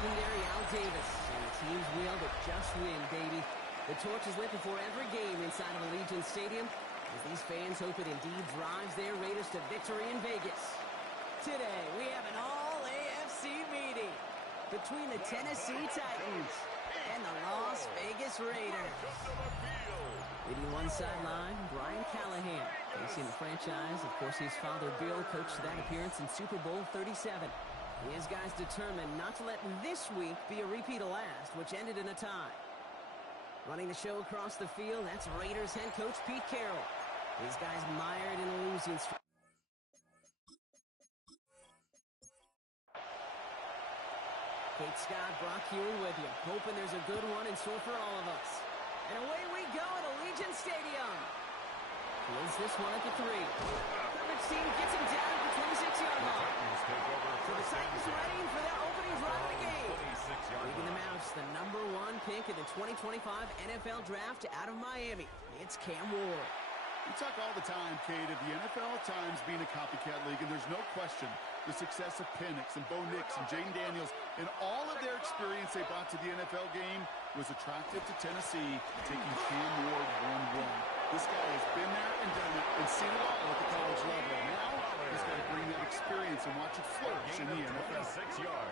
legendary Al Davis. And the team's wheel to just win, baby. The torch is lit before every game inside of Allegiant Stadium, as these fans hope it indeed drives their Raiders to victory in Vegas. Today, we have an all-AFC meeting between the Tennessee Titans and the Las Vegas Raiders. Leading one sideline, Brian Callahan. Facing the franchise, of course, his father, Bill, coached that appearance in Super Bowl 37. His guys determined not to let this week be a repeat of last, which ended in a tie. Running the show across the field, that's Raiders head coach Pete Carroll. His guys mired in a losing streak. Kate Scott, Brock Hewitt with you, hoping there's a good one in store for all of us. And away we go at Allegiant Stadium. Fields this one at the 3. Coverage team gets him down at the 26-yard line. So the Titans ready for their opening drive of the game. Leading the Mouse, the #1 pick in the 2025 NFL Draft out of Miami. It's Cam Ward. We talk all the time, Kate, of the NFL at times being a copycat league, and there's no question the success of Penix and Bo Nix and Jane Daniels and all of their experience they brought to the NFL game was attractive to Tennessee, taking Cam Ward 1-1. This guy has been there and done it and seen it all at the college level. Now he's got to bring that experience and watch it flourish in the NFL.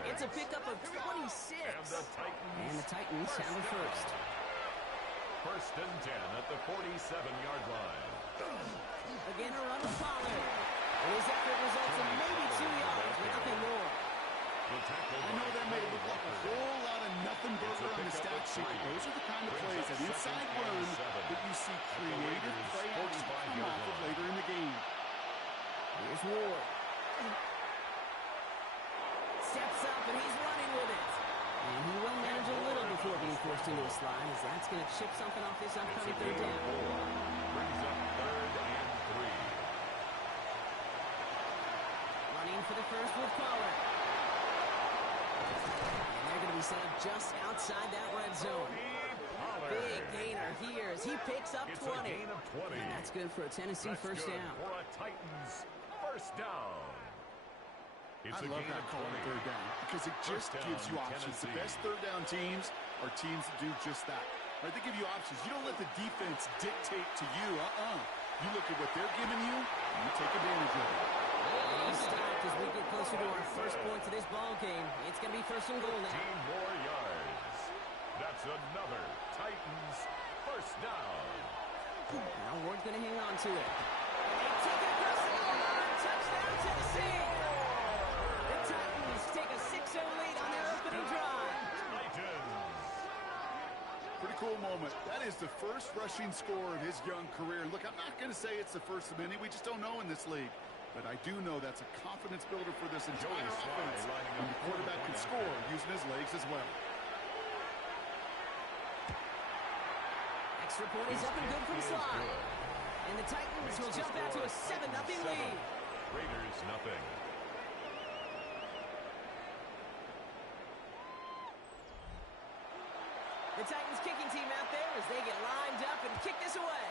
It's a pickup of 26. And the Titans have the first. First and 10 at the 47-yard line. Again, a run with Pollard. And his effort results in maybe 2 yards, but nothing more. I know that may look like a whole lot of nothing burger on the stat sheet, but those are the kind of plays, an inside run, that you see creative play action come off of later in the game. Here's Ward. Steps up, and he's running with it. And he will manage a little before being forced into a slide, as that's going to chip something off this upcoming third down. Brings up 3rd and 3. Running for the first with Pollard. And they're going to be set up just outside that red zone. Big gainer here as he picks up 20. It's a gain of 20. And that's good for a Tennessee first down. For a Titans first down. I love that call on third down because it just gives you options. The best third down teams are teams that do just that. Right? They give you options. You don't let the defense dictate to you. You look at what they're giving you, and you take advantage of it. And he stopped as we get closer to our first point to this ball game. It's going to be first and goal now. 15 more yards. That's another Titans first down. Now Ward's going to hang on to it. And they take it across the goal line. Touchdown, Tennessee. The Titans take a 6-0 lead on their opening drive. Titans. Pretty cool moment. That is the first rushing score of his young career. Look, I'm not going to say it's the first of many. We just don't know in this league. But I do know that's a confidence builder for this entire offense when the quarterback can score using his legs as well. Extra point is up and good from Slide. And the Titans will jump out to a 7-0 lead. Raiders nothing. The Titans kicking team out there as they get lined up and kick this away.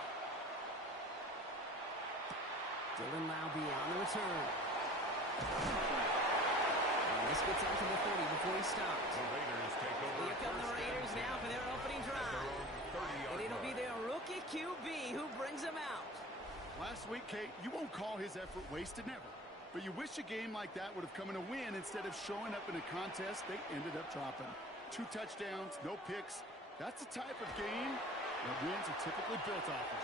Dylan Laube on the return. And this gets out to the 30 before he stops. The Raiders take over. Here come the Raiders now for their opening drive. And it'll be their rookie QB who brings them out. Last week, Kate, you won't call his effort wasted, never. But you wish a game like that would have come in a win instead of showing up in a contest they ended up dropping. 2 touchdowns, no picks. That's the type of game that wins are typically built off of.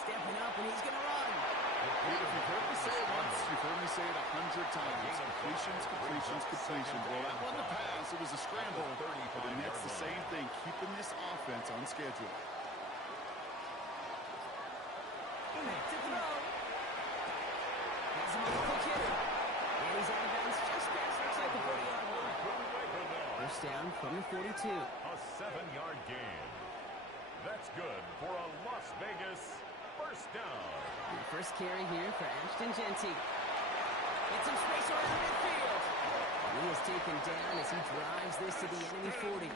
Stepping up, and he's going to run. If you've heard me say it once, you've heard me say it 100 times. Completions, completions, completions. Well, that wasn't a pass. It was a scramble. But the Nets, the same thing, keeping this offense on schedule. To throw. Has him on the quick hitter. And he's out of bounds just past, looks like the 40-yard line. First down from the 42. A 7-yard gain. That's good for a Las Vegas first down. And the first carry here for Ashton Genty. Get some space around midfield. And he is taken down as he drives this to the enemy 40. All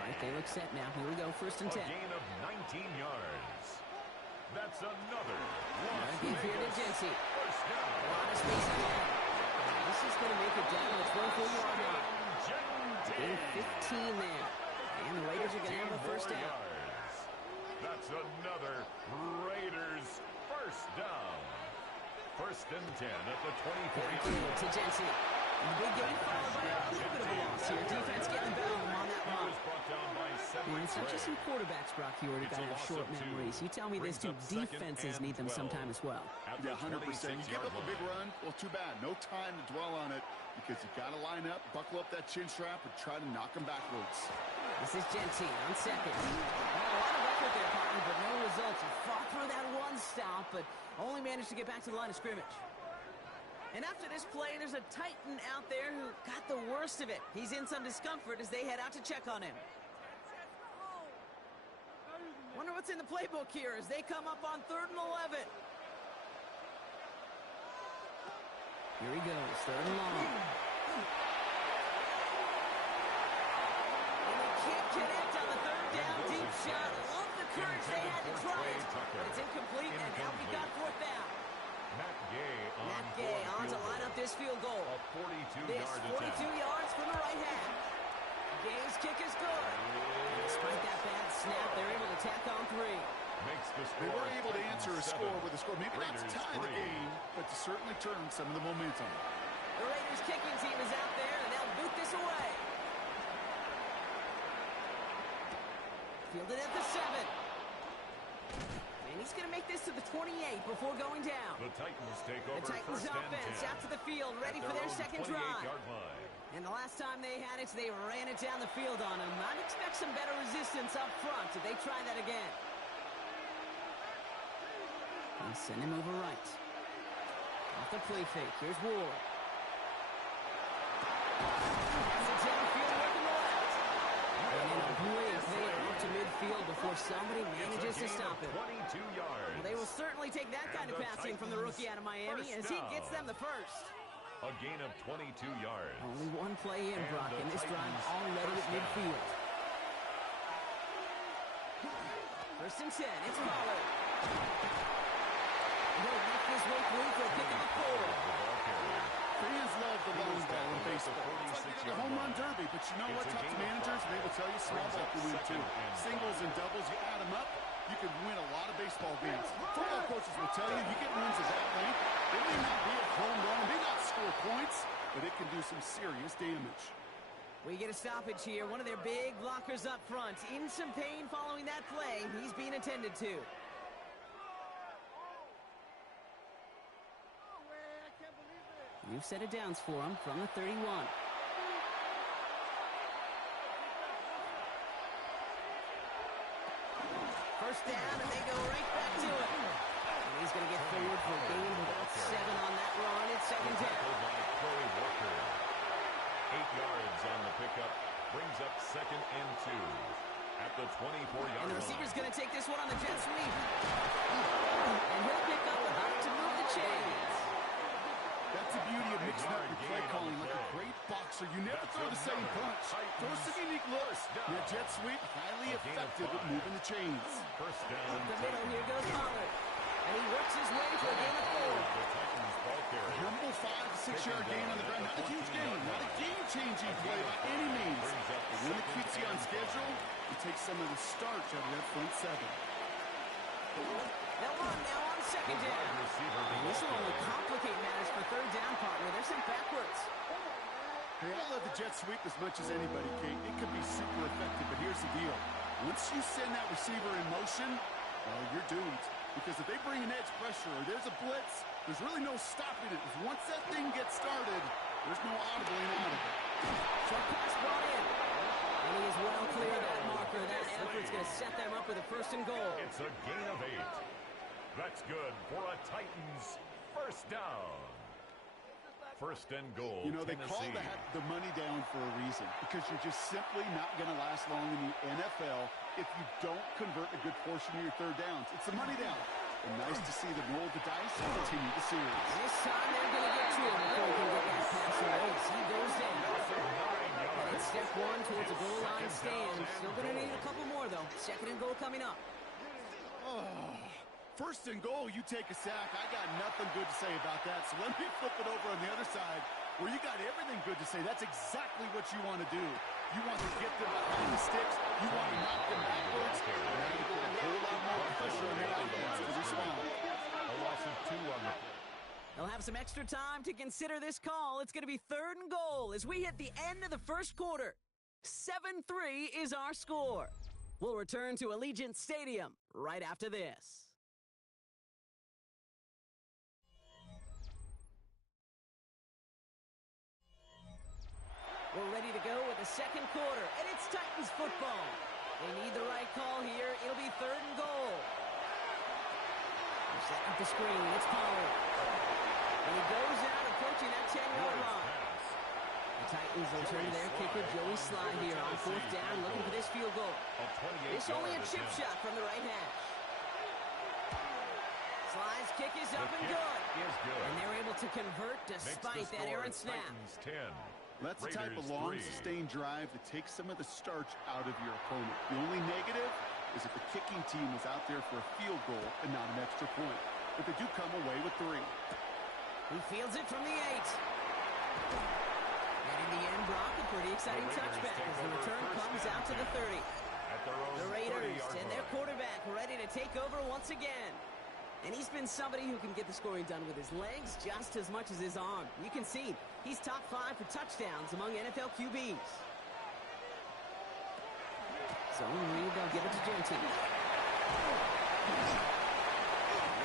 right, they look set now. Here we go, first and 10. A gain of 19 yards. That's another Las Give here to Vegas Genty. first down. A lot of space again. This is going to make it down to the 24-yard line. first down. yards. That's another Raiders first down. First and 10 at the 24-yard To Jensen. The big game followed by a little bit of a loss here. Defense getting the better of him on that He run. was brought down by 7. It's not just some quarterbacks, Brock Huard, who It's got a to have loss short of 2. memories. You tell me this, too. Brings up second Defenses and need them 12. sometime as well. At the Yeah, 100%. You give up a big 26-yard run, well, too bad. No time to dwell on it because you got to line up, buckle up that chin strap, and try to knock them backwards. This is Gentine on second. Oh, a lot of effort there, partner, but no results. He fought through that one stop, but only managed to get back to the line of scrimmage. And after this play, there's a Titan out there who got the worst of it. He's in some discomfort as they head out to check on him. Wonder what's in the playbook here as they come up on 3rd and 11. Here he goes, 3rd and long. And they can't connect on the 3rd down deep shot. Love the courage they had to try it. But it's incomplete, and now we got 4th down. Matt Gay on to line up this field goal. A 42-yard This 42 yards from the right half. Gay's kick is good. And despite that bad snap, they're able to tack on 3. Makes the They score were able to answer a 7. score with a score. Maybe not to Raiders tie the 3. game, but to certainly turn some of the momentum. The Raiders kicking team is out there, and they'll boot this away. Fielded at the 7. And he's going to make this to the 28 before going down. The Titans take over. The Titans first offense and 10 out to the field, ready at for their own second drive. 28-yard line. And the last time they had it, they ran it down the field on him. I'd expect some better resistance up front if they try that again. And send him over right. Off the play fake. Here's Ward. Has it downfield, working the left. And in a great play off to midfield before somebody manages to stop him. 22 yards. Well, they will certainly take that kind of the passing from the rookie out of Miami as he gets them the first. A gain of 22 yards. Only one play in, And Brock, the and this drive Titans already at first down. midfield. 1st and 10, it's Pollard. He'll make his way through for a pick of the 4. The ball carrier. Fans love the long ball in down baseball. at the It's like 46-yard a home run line. derby, but you know It's what? a Talk to gain of managers, and they will tell you small Brings ball up can win second too. and Singles and doubles, you add them up, you can win a lot of baseball games. Football coaches will tell you, you get wins of that length. It may not be a home run, it may not score points, but it can do some serious damage. We get a stoppage here. One of their big blockers up front. In some pain following that play. He's being attended to. New set of downs for him from the 31. First down, and they go right back to it. And he's going to get forward for a gain of about 7 on that run. It's 2nd down. By Corey Walker. 8 yards on the pickup. Brings up 2nd and 2 at the 24-yard And the line. receiver's going to take this one on the jet sweep. And he'll pick up enough to move the chains. That's the beauty of mixing up your play calling. Like a great boxer, you never throw the same punch. Throw some unique looks. Your jet sweep, highly effective at moving the chains. First down. Up the middle, here goes Pollard. And he works his way for a gain of 4. The Titans ball A carrier. humble 5 to 6 yard gain on the ground. Not a huge gain, not a game-changing play by any means. But when it keeps you on schedule, it takes some of the starch out of that front 7. They'll run now on 2nd down. Wide receiver. And this will only complicate matters for 3rd down, partner. They're sent backwards. Hey, I love the jet sweep as much as anybody, Kate. It can be super effective, but here's the deal. Once you send that receiver in motion, well, you're doomed. Because if they bring an edge pressure or there's a blitz, there's really no stopping it. Because once that thing gets started, there's no audibling out of it. Short pass brought in. And he is well clear of that marker. That effort's going to set them up with a 1st and goal. It's a gain of 8. That's good for a Titans first down. 1st and goal. You know, they call Tennessee. the money down for a reason. Because you're just simply not going to last long in the NFL if you don't convert a good portion of your 3rd downs. It's the money down. And nice to see them roll the dice and continue the series. This time they're going to get to him before he can get that pass away. He goes down. And it's step 1 towards a goal line stand. Still going to need a couple more, though. 2nd and goal coming up. Oh, 1st and goal, you take a sack. I got nothing good to say about that. So let me flip it over on the other side where you got everything good to say. That's exactly what you want to do. You want to get them behind the sticks. You want to knock them backwards. And now you put a whole lot more pressure on their offense to respond. A loss of 2 on the play. They'll have some extra time to consider this call. It's going to be 3rd and goal as we hit the end of the first quarter. 7-3 is our score. We'll return to Allegiant Stadium right after this. We're ready to go with the second quarter, and it's Titans football. They need the right call here. It'll be 3rd and goal. They're setting up the screen. It's Pollard. And he goes out approaching that 10-yard line. The Titans will turn to their kicker, Joey Sly, here on 4th down, looking for this field goal. It's only a chip shot from the right hash. Sly's kick is up and good. And they're able to convert despite that errant snap. That's the type of long, sustained drive that takes some of the starch out of your opponent. The only negative is that the kicking team was out there for a field goal and not an extra point. But they do come away with 3. He fields it from the 8. And in the end, Brock, a pretty exciting touchback as the return comes out to the 30. The Raiders and their quarterback ready to take over once again. And he's been somebody who can get the scoring done with his legs just as much as his arm. You can see he's top 5 for touchdowns among NFL QBs. So read, they'll give it to Genty. They're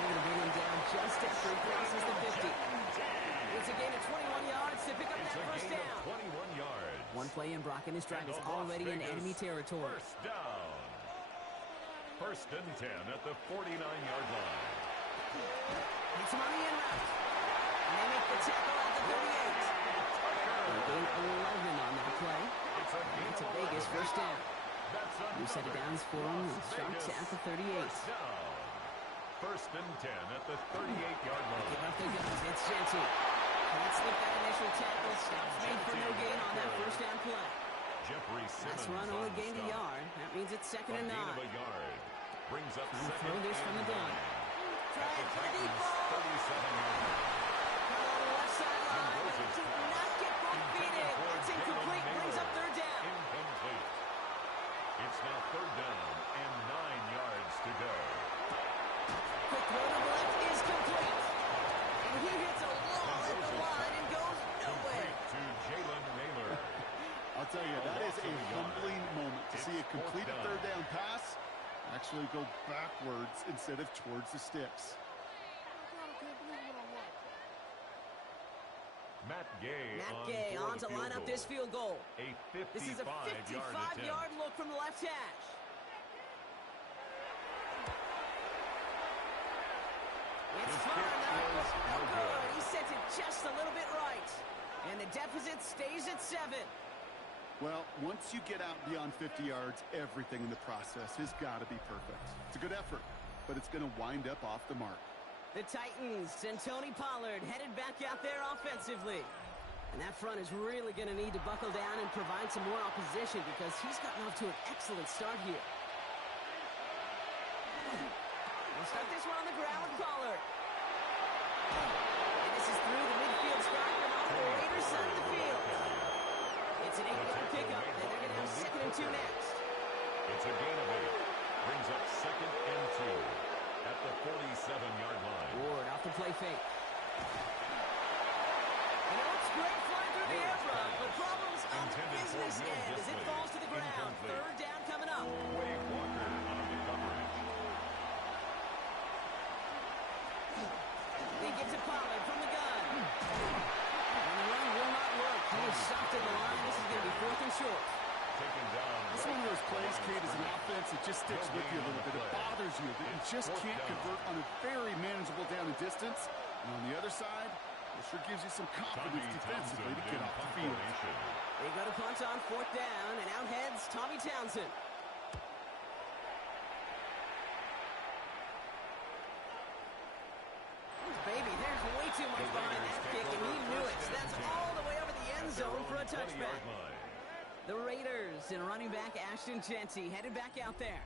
going to bring him down just after he crosses the 50. It's a gain of 21 yards to pick up that first down. 21 yards. One play in Brock and his drive is already in enemy territory. First down. 1st and 10 at the 49-yard line. Hits him on the in route. And they make the tackle at the 38. They gain 11 on that play. It's a Vegas first down. New set of downs for him. Starts at the 38. 1st and 10 at the 38-yard line. Give up the guns. It's Genty. Can't slip that initial tackle. Stops made for no gain on that first down play. Last run only gained a yard. That means it's 2nd and 9. Brings up throw this from the gun. Try for the deep ball. 37 on the left sideline, but did not get both feet in. It's incomplete. Brings up 3rd down. Incomplete. It's now 3rd down and 9 yards to go. Quick throw to the left is complete. And he hits a wall at the line and goes nowhere. To Jalen Naylor. I'll tell you, that is a humbling moment to see a completed 3rd down pass actually go backwards instead of towards the sticks. Matt Gay on to line up this field goal. This is a 55-yard look from the left hash. It's far enough, no good. He sent it just a little bit right. And the deficit stays at 7. Well, once you get out beyond 50 yards, everything in the process has got to be perfect. It's a good effort, but it's going to wind up off the mark. The Titans and Tony Pollard headed back out there offensively. And that front is really going to need to buckle down and provide some more opposition because he's gotten off to an excellent start here. We'll start this one on the ground with Pollard. And this is through the midfield stripe and off the Raiders side of the field. It's an 8-yard pickup, and they're going to have 2nd and 2 next. It's a gain of 8. Brings up 2nd and 2 at the 47-yard line. Ward off the play fake. And it looks great flying through the air front, but problems on the business end as it falls to the ground. 3rd down coming up. Wade Walker on the coverage. They get to Pollard from the gun. And the run will not work. He is stopped at the line. This is going to be 4th and short. Taken down. This is one of those plays, Kate, as an offense, it just sticks with you a little bit. It bothers you that you just can't convert on a very manageable down and distance. And on the other side, it sure gives you some confidence defensively to get off the field. They go to punt on 4th down, and out heads Tommy Townsend. Baby, there's way too much behind that kick, and he knew it. So that's all the way over the end zone for a touchback. The Raiders and running back Ashton Genty headed back out there.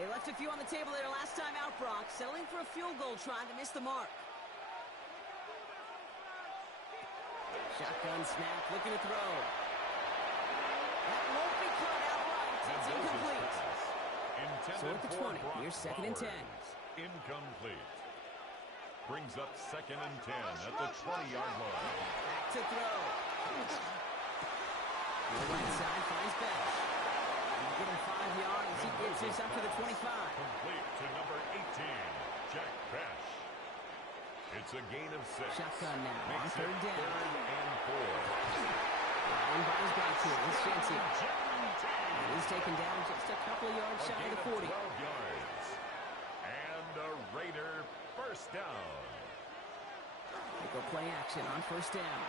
They left a few on the table there last time out, Brock, settling for a field goal try to miss the mark. Shotgun snap, looking to throw. That won't be caught outright. It's incomplete. So at the 20, here's 2nd and 10. Incomplete. Brings up 2nd and 10 at the 20-yard line. Back to throw. The right side finds Besh. He'll get him 5 yards. He gets this up to the 25. Complete to number 18, Jack Besh. It's a gain of 6. Shotgun now on Makes 3rd it down. 3rd and 4. And Byers back to it. It's Jensen. And he's taken down just a couple of yards shy of the 40. 12 yards. And a Raider first down. They go play action on 1st down.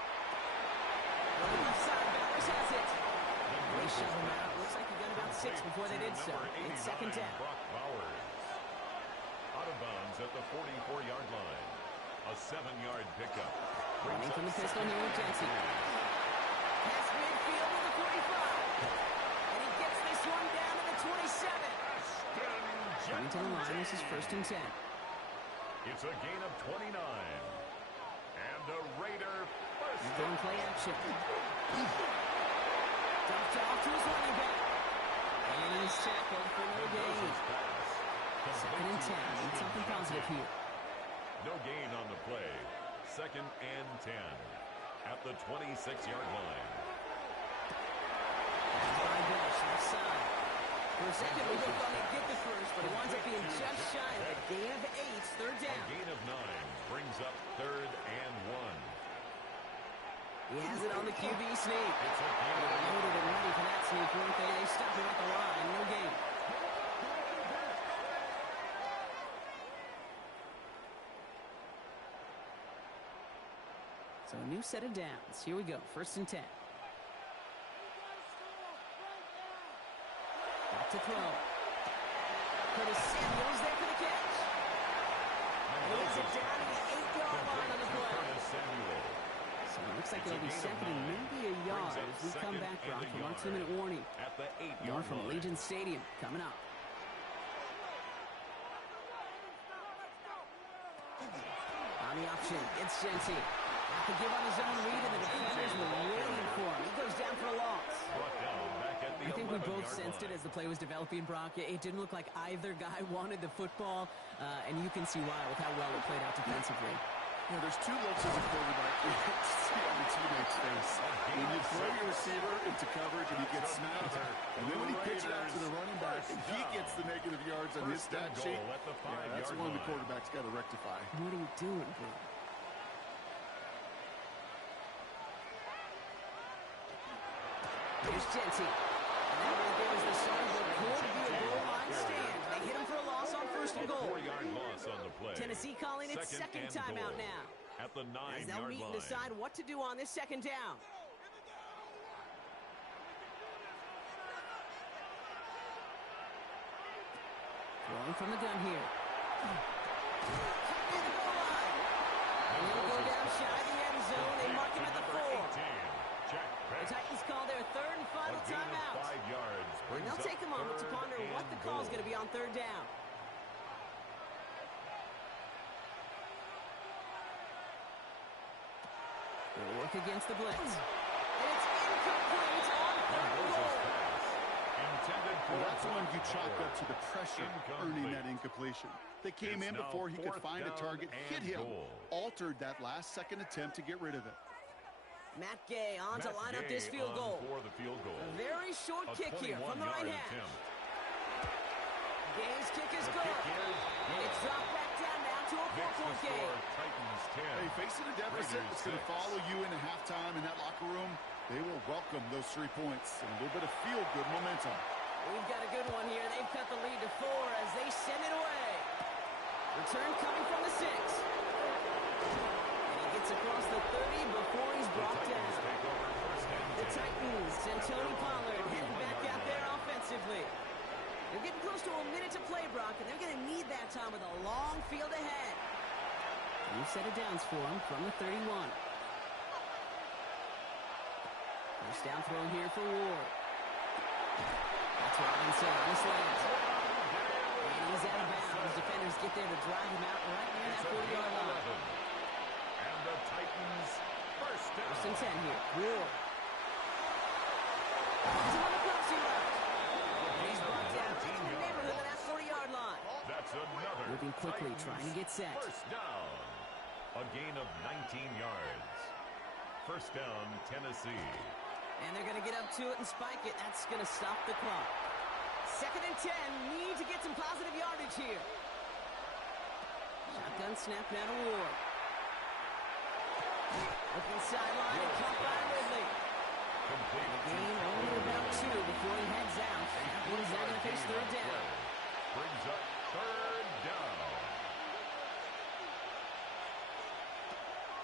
On the left side, Bowers has it. They shove him out. Looks like he got about 6 before they did so. It's 2nd down. Brock Bowers. Out of bounds at the 44-yard line. A 7-yard pickup. Running from the pistol here with Jensen. Pass midfield to the 45. And he gets this one down to the 27. Coming to the line, this is 1st and 10. It's a gain of 29. And a Raider first. He's going play action. Dumped off to his running back. And he's tackled for no gain. 2nd and 10. Need something positive here. No gain on the play. 2nd and 10 at the 26-yard line. By Besh, left side. For a second, we looked on to get the first, but it winds up being just shy of a gain of 8, 3rd down. A gain of 9 brings up 3rd and 1. He has it on the QB sneak. It's a gain of Loaded and ready for that sneak, weren't they? They stop him at the line. No gain. So a new set of downs. Here we go. 1st and 10. Back to throw. Curtis Samuels there for the catch. And he gets it down to the 8-yard line on the play. So it looks like it'll be 2nd and maybe a yard as we come back, Brock, from our 2-minute warning. At the 8-yard More from line. Legion Stadium coming up. On the option, it's Jensen. Have to give on his own read, and the defenders were waiting for him. He goes down for a loss. Brought down back at the I think we both 11-yard sensed it line. as the play was developing, Brock. It didn't look like either guy wanted the football, and you can see why with how well it played out defensively. Yeah, there's 2 looks as a quarterback you can see on your teammate's face. When you throw your receiver into coverage and he gets snapped, and then when he pitches it out to the running back and he gets the negative yards on his stat sheet, that's one the quarterback's got to rectify. What are you doing, bro? Here's Jensen. And that right there is the start of what could be a goal line stand. They hit him for a loss on 1st and goal. 4-yard loss on the play. Tennessee calling its second timeout now. At the 9-yard As they'll meet and decide what to do on this 2nd down. Rolling from the gun here. And he'll go down shy of the end zone. They mark him at the 4. The Titans call their 3rd and final timeout. 5 yards. And they'll take a moment to ponder what the call is going to be on 3rd down. They'll work against the blitz. And it's incomplete on 3rd and goal. Well, that's the one you chalk up to the pressure earning that incompletion. They came in before he could find a target, hit him, altered that last 2nd attempt to get rid of it. Matt Gay on to line up this field goal. For the field goal. A very short kick here from the right hash. Gay's kick is good. And it's dropped back down now to a 4-point game. Titans 10. Hey, facing a deficit that's going to follow you into halftime in that locker room, they will welcome those 3 points and a little bit of feel-good momentum. We've got a good one here. They've cut the lead to 4 as they send it away. Return coming from the 6. And he gets across the 30 before he's brought down. The Titans and Tony Pollard heading back out there offensively. They're getting close to a minute to play, Brock, and they're going to need that time with a long field ahead. New set of downs for him from the 31. First down throw here for Ward. That's Robinson on the slant. And he's out of bounds. Defenders get there to drive him out right near that 40-yard line. And the Titans First down. First and 10 here. Ward. He's on the crossing route. He's brought down in the neighborhood of that 40-yard line. That's another. Moving quickly, trying to get set. First down. A gain of 19 yards. First down, Tennessee. And they're going to get up to it and spike it. That's going to stop the clock. Second and 10. Need to get some positive yardage here. Shotgun snap now to Ward. Open sideline and caught by Ridley. Complete. The game only about 2 before he heads out. That one's not going to face third down. Brings up third down.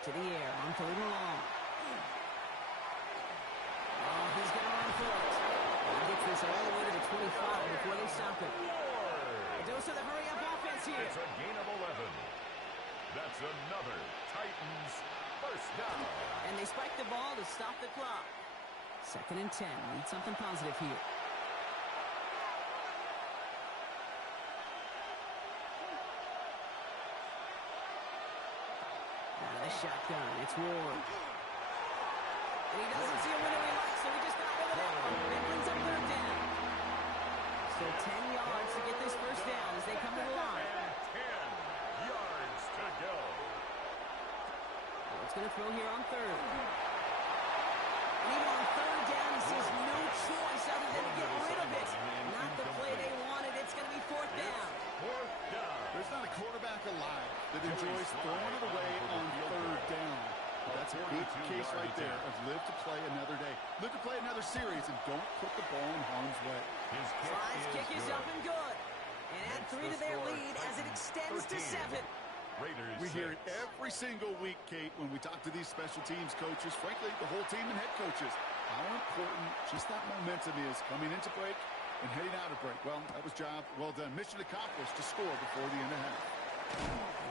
To the air on third and long. Oh, he's going to run for it. He gets this all the way to the 25 before they stop it. A dose of the hurry-up offense here. It's a gain of 11. That's another Titans first down. And they spike the ball to stop the clock. Second and 10. Need something positive here. Out of the shotgun. It's Ward. And he doesn't see a winner he likes, so he just got rid of that one. It brings up third down. So 10 yards to get this first down as they come to the line. And 10 yards to go. Ward's going to throw here on third. And even on third down, he says no choice other than to get rid of it. Not the play they wanted. It's going to be fourth down. Fourth down. There's not a quarterback alive that enjoys throwing it away on third down. But that's a good case right there of live to play another day. Live to play another series and don't put the ball in harm's way. His Fly's kick is good. up and good. And add 3 to their lead as it extends to 7. Raiders We hear it 6. every single week, Kate, when we talk to these special teams coaches, frankly, the whole team and head coaches, how important just that momentum is coming into break and heading out of break. Well, that was job well done. Mission accomplished to score before the end of half.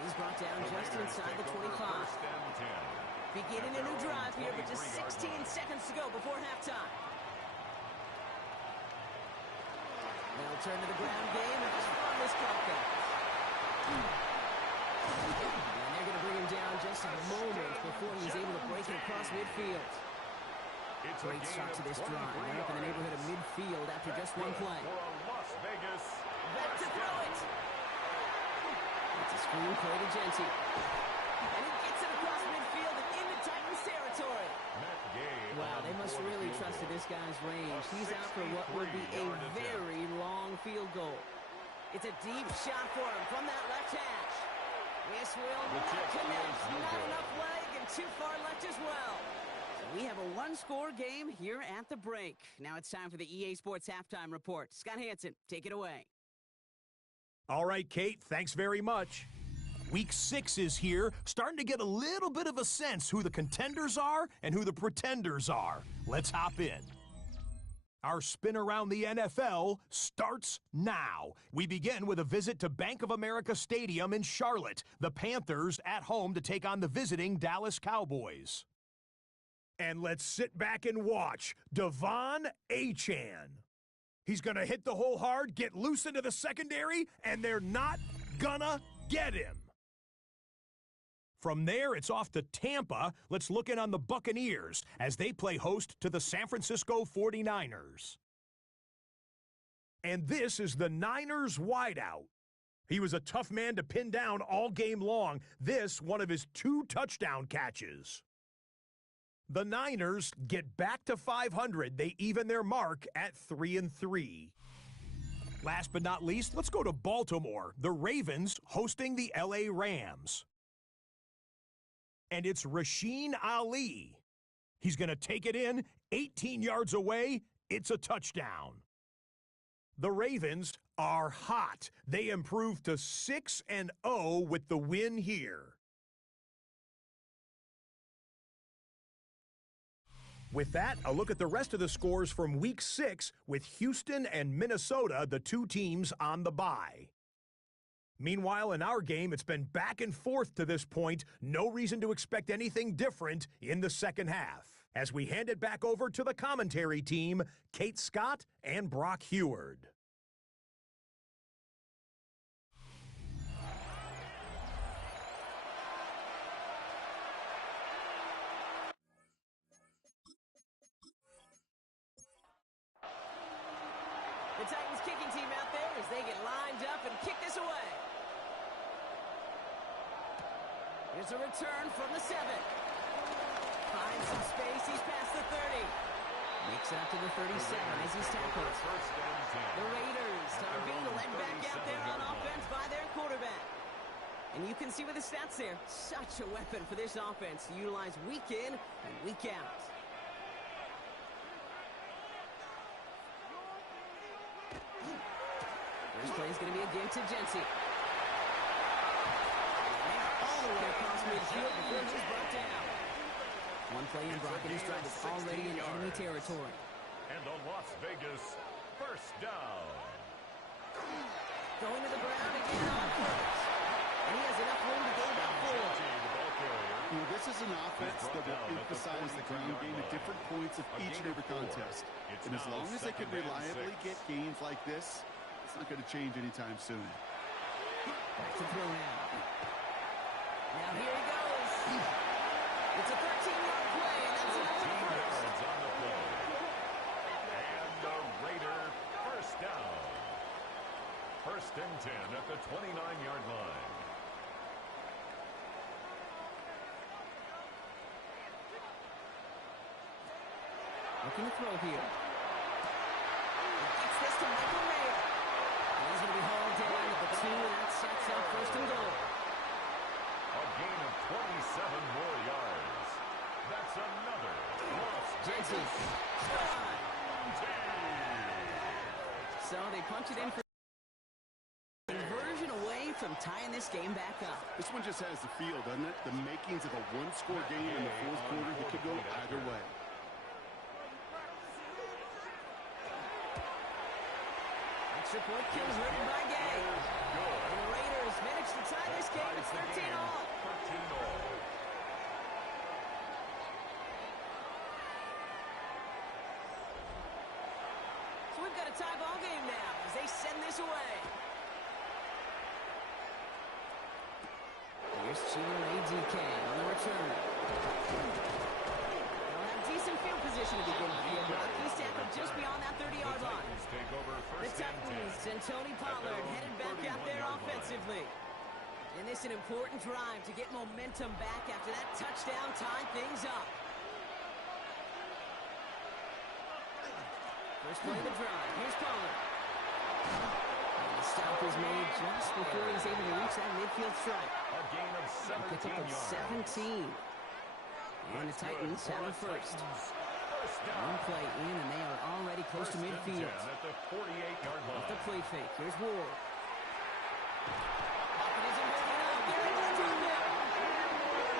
He's brought down just inside the 25. First and 10. Beginning a new drive here, but just 16 seconds to go before halftime. They'll turn to the ground game and just run this clock out. And they're going to bring him down just a moment before he's able to break it across midfield. It's Great start to this drive. They're up in the neighborhood of midfield after just one play. For a Las Vegas. Back to throw it. That's a screen play to Genty. And he gets it across midfield and into Titans territory. Matt Gay. Wow, they must really trusted this guy's range. He's out for what would be a very long field goal. It's a deep shot for him from that left hash. This will not connect. Not enough leg and too far left as well. So we have a one-score game here at the break. Now it's time for the EA Sports Halftime Report. Scott Hansen, take it away. All right, Kate, thanks very much. Week 6 is here, starting to get a little bit of a sense who the contenders are and who the pretenders are. Let's hop in. Our spin around the NFL starts now. We begin with a visit to Bank of America Stadium in Charlotte. The Panthers at home to take on the visiting Dallas Cowboys. And let's sit back and watch Devon Achane. He's going to hit the hole hard, get loose into the secondary, and they're not gonna get him. From there, it's off to Tampa. Let's look in on the Buccaneers as they play host to the San Francisco 49ers. And this is the Niners wideout. He was a tough man to pin down all game long. This, one of his 2 touchdown catches. The Niners get back to 500. They even their mark at 3-3. Last but not least, let's go to Baltimore. The Ravens hosting the LA Rams. And it's Rasheen Ali. He's going to take it in, 18 yards away. It's a touchdown. The Ravens are hot. They improve to 6-0 with the win here. With that, a look at the rest of the scores from Week 6 with Houston and Minnesota, the 2 teams on the bye. Meanwhile, in our game, it's been back and forth to this point. No reason to expect anything different in the second half. As we hand it back over to the commentary team, Kate Scott and Brock Heward. The Titans kicking team out there as they get lined up and kick this away. Here's a return from the 7. Finds some space. He's past the 30. Makes it up to the 37 as he's tackled. The Raiders are being led back out there on offense by their quarterback. And you can see with the stats there, such a weapon for this offense to utilize week in and week out. First play is going to be a give to Jency. All the way across midfield before he's brought down. One play in, Brock, and his drive is already in enemy territory. And the Las Vegas first down. Going to the ground again on first. And he has enough room to go about 4. You know, this is an offense that will emphasize the ground game at different points of each and every contest. And as long as they can reliably get gains like this, it's not going to change anytime soon. Back to throw now. Now here he goes. It's a 13-yard play, and that's another first. On the play. And the Raider first down. First and 10 at the 29-yard line. Looking to throw here. Gets this to Michael Mayer. And he's going to be hauled down at the 2, and that sets up first and goal. A gain of 27 more yards. That's another Las Jency. So they punch it in for conversion away from tying this game back up. This one just has the feel, doesn't it? The makings of a one-score game in the fourth quarter that could go either way. Extra point kills written by Gay. And the Raiders manage to tie this game. It's 13-all. 13-all. So we've got a tie ball game now as they send this away. Here's Chidinma on the return. They'll have decent field position to begin the field. He's tackled just beyond that 30-yard line. Take over The first and 10. Titans and Tony Pollard headed back out there offensively. And this is an important drive to get momentum back after that touchdown tied things up. First play of the drive. Here's Pollard. And the stop is made just before he's able to reach that midfield strike. A gain of 17 yards. 17. And the Titans have it first. One play in, and they are already close to midfield. At the 48-yard line. Off the play fake. Here's Ward.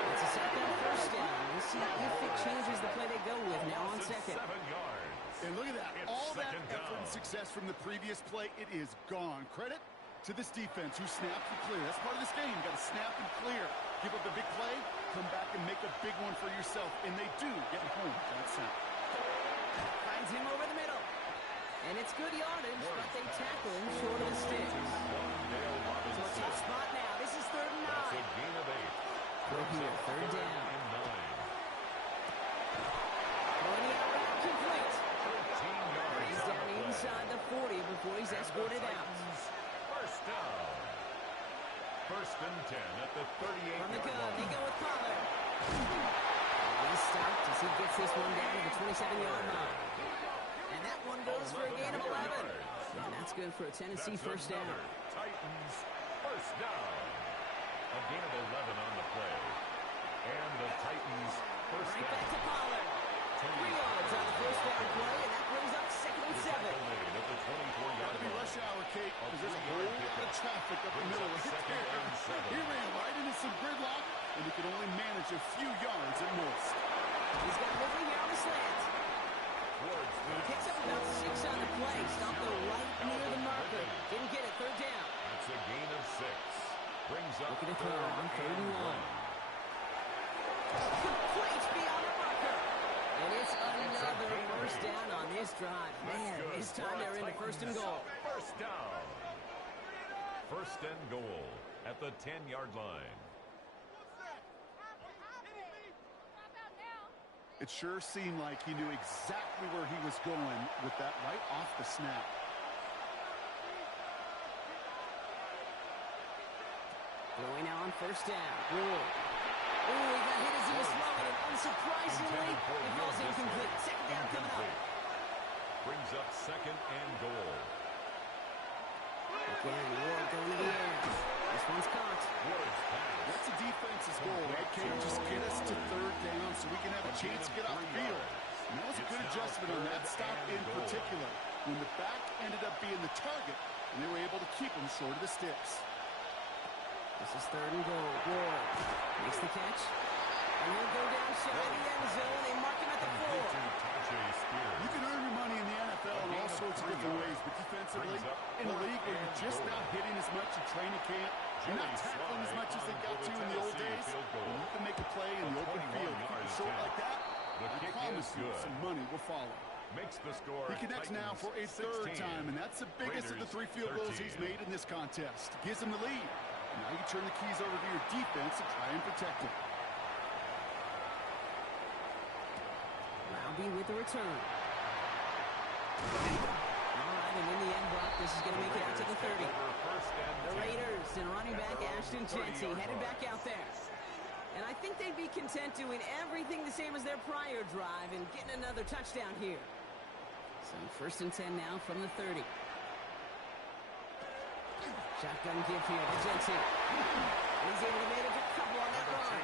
It's a second first down. We'll see if it changes the play they go with now on second. 7 yards. And look at that. It's All that second effort down. and success from the previous play, it is gone. Credit to this defense who snapped and clear. That's part of this game. You got to snap and clear. Give up a big play, come back and make a big one for yourself. And they do get home. That's it. Finds him over the middle. And it's good yardage, but they tackle him short of the sticks. So a tough spot now. This is 3rd and 9. That's a gain of 8. Throw here, 3rd down. And 9. Throwing the out route complete. 13 yards. He's down inside the 40 before he's escorted out. First down. First and 10 at the 38. From the gun, they go with Pollard. He's stopped as he gets this one down to the 27-yard line. And that one goes for a gain of 11. And that's good for a Tennessee first down. Titans first down. A gain of 11 on the play. And the Titans first Right down. back to Pollard. 3 yards on the first down play, and that brings up 2nd and 7. At the 24-yard Got to be rush hour, Kate, because there's a whole lot of traffic up the middle right there. He ran right into some gridlock, and he could only manage a few yards at most. He's got Ridley here on the slant. Picks up about 6 on the play. Stopped though right near the marker. Didn't get it. 3rd down. That's a gain of 6. Brings up Looking to throw on 3rd and 1. Complete beyond the marker. And it's another first down on this drive. Man, this time they're into 1st and goal. First down. 1st and goal at the 10-yard line. It sure seemed like he knew exactly where he was going with that right off the snap. Throwing now on first down. Ward. Oh, he got hit as he was throwing, and unsurprisingly, it falls incomplete. Second down coming up. Brings up second and goal. Again, Ward going to the air. This one's caught. Ward's pass. That's a defense's goal, right, Kate? Just get us to third down so we can have a chance to get off field. And that was a good adjustment on that stop in particular, when the back ended up being the target, and they were able to keep him short of the sticks. This is third and goal. Ward makes the catch. And he'll go down shy of the end zone. They mark him at the 4. You can earn your money in the NFL in all sorts of different ways, but defensively, in a league where you're just not hitting as much in training camp, you're not tackling as much as they got to in the old days, when you can make a play in the open field, keep it short like that, I promise you some money will follow. Makes the score. He connects now for a third time, and that's the biggest of the 3 field goals he's made in this contest. Gives him the lead. Now you turn the keys over to your defense and try and protect it. Roundy with the return. All right, and in the end, Brock, this is going to make it out to the 30. The Raiders and running back Ashton Jeanty headed back out there. And I think they'd be content doing everything the same as their prior drive and getting another touchdown here. So first and 10 now from the 30. Shotgun give here to Jeanty. He's able to make a couple on that run.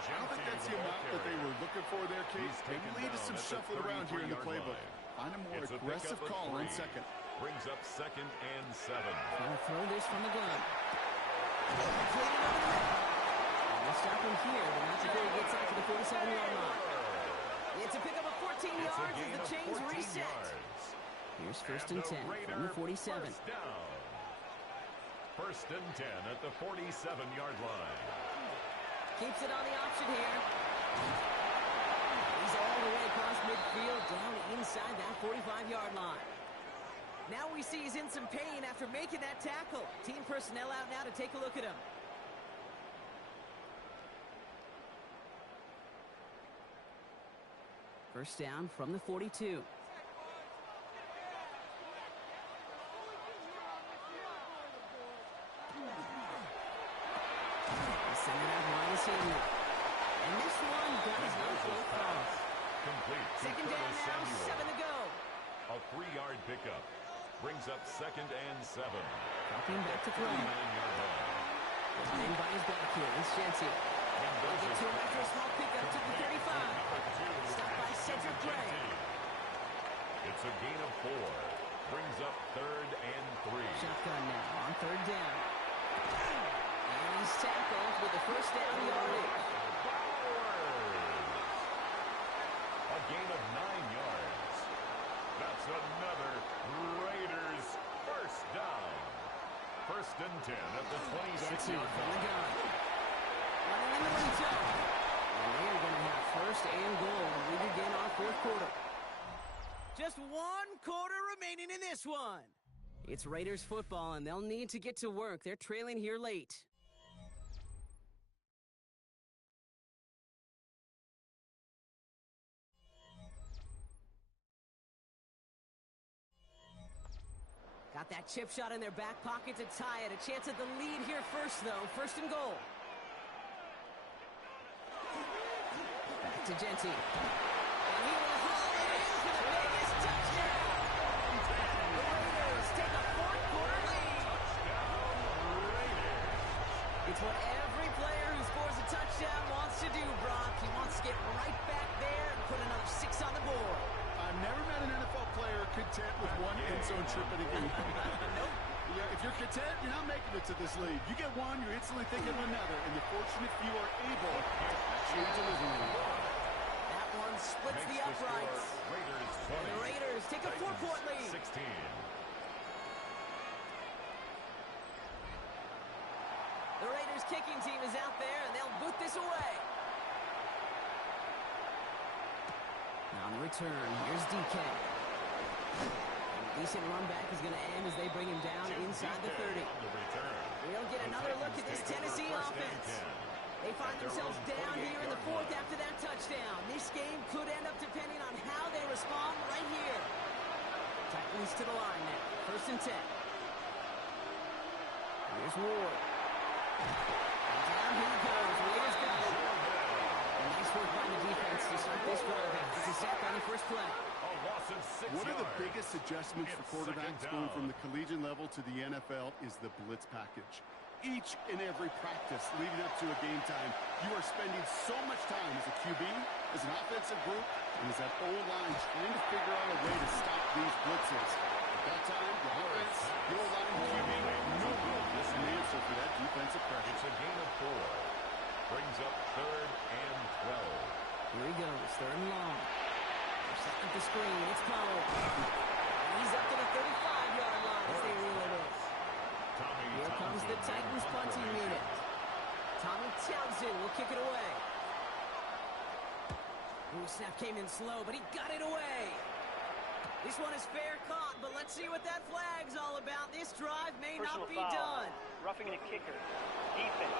I don't think that's the amount that they were looking for there, Case. Maybe lead to some shuffling around here in the playbook. Find a more aggressive call on second. Brings up second and 7. Trying to throw this from the gun. Completed over the middle. And they'll stop him here, but not before he gets out to the 47-yard line. It's a pickup of 14 yards as the chains reset. Here's first and 10 from the 47. First and 10 at the 47-yard line. Keeps it on the option here. He's all the way across midfield, down inside that 45-yard line. Now we see he's in some pain after making that tackle. Team personnel out now to take a look at him. First down from the 42. Send it out wide to Samuel. And this one got his nose go across. Complete. Second down now, 7 to go. A 3-yard pickup. Brings up second and 7. Dropping back to throw. 39-yard line. Playing by his back here. It's Jeanty. They'll get to him after a small pickup to the 35. Stopped by Cedric Gray. It's a gain of 4. Brings up third and 3. Shotgun now on third down. And he's tackled with the first down yardage. A gain of 9 yards. That's another Raiders first down. First and 10 at the 26-yard line. Running in the red zone. And they're going to have first and goal when we begin our fourth quarter. Just 1 quarter remaining in this one. It's Raiders football, and they'll need to get to work. They're trailing here late. Got that chip shot in their back pocket to tie it. A chance at the lead here first, though. First and goal. Back to Jeanty. And he will haul it in for the biggest touchdown. The Raiders take a fourth quarter lead. It's what every player who scores a touchdown wants to do, Brock. He wants to get right back there and put another 6 on the board. I've never met an NFL player content with 1 end zone trip in a game. Nope. Yeah, if you're content, you're not making it to this league. You get one, you're instantly thinking of another, and the fortunate few are able to change a living room. That one splits the uprights. And the Raiders take a 4-point lead. 16. The Raiders kicking team is out there, and they'll boot this away. Now on the return, here's DK. And a decent run back is going to end as they bring him down inside the 30. We'll get another look at this Tennessee offense. They find themselves down here in the fourth after that touchdown. This game could end up depending on how they respond right here. Titans to the line now. First and 10. Here's Ward. Down he goes. Raiders got it. And nice work by the defense to start this drive out. It's a sack on the first play. A loss of 6 One of the yards. biggest adjustments for quarterbacks going from the collegiate level to the NFL is the blitz package. Each and every practice leading up to a game time, you are spending so much time as a QB, as an offensive group, and as that O-line trying to figure out a way to stop these blitzes. At that time, the offense, the O-line, the QB, no real an answer for that defensive pressure. It's a gain of 4. Brings up 3rd and 12. Here he goes, 3rd and long. They're setting up the screen. It's Pollard. And he's up to the 35-yard line as they reel it in. Here comes the Titans punting unit. Tommy Townsend will kick it away. Ooh, snap came in slow, but he got it away. This one is fair caught, but let's see what that flag's all about. This drive may not be done. Roughing the kicker. Defense.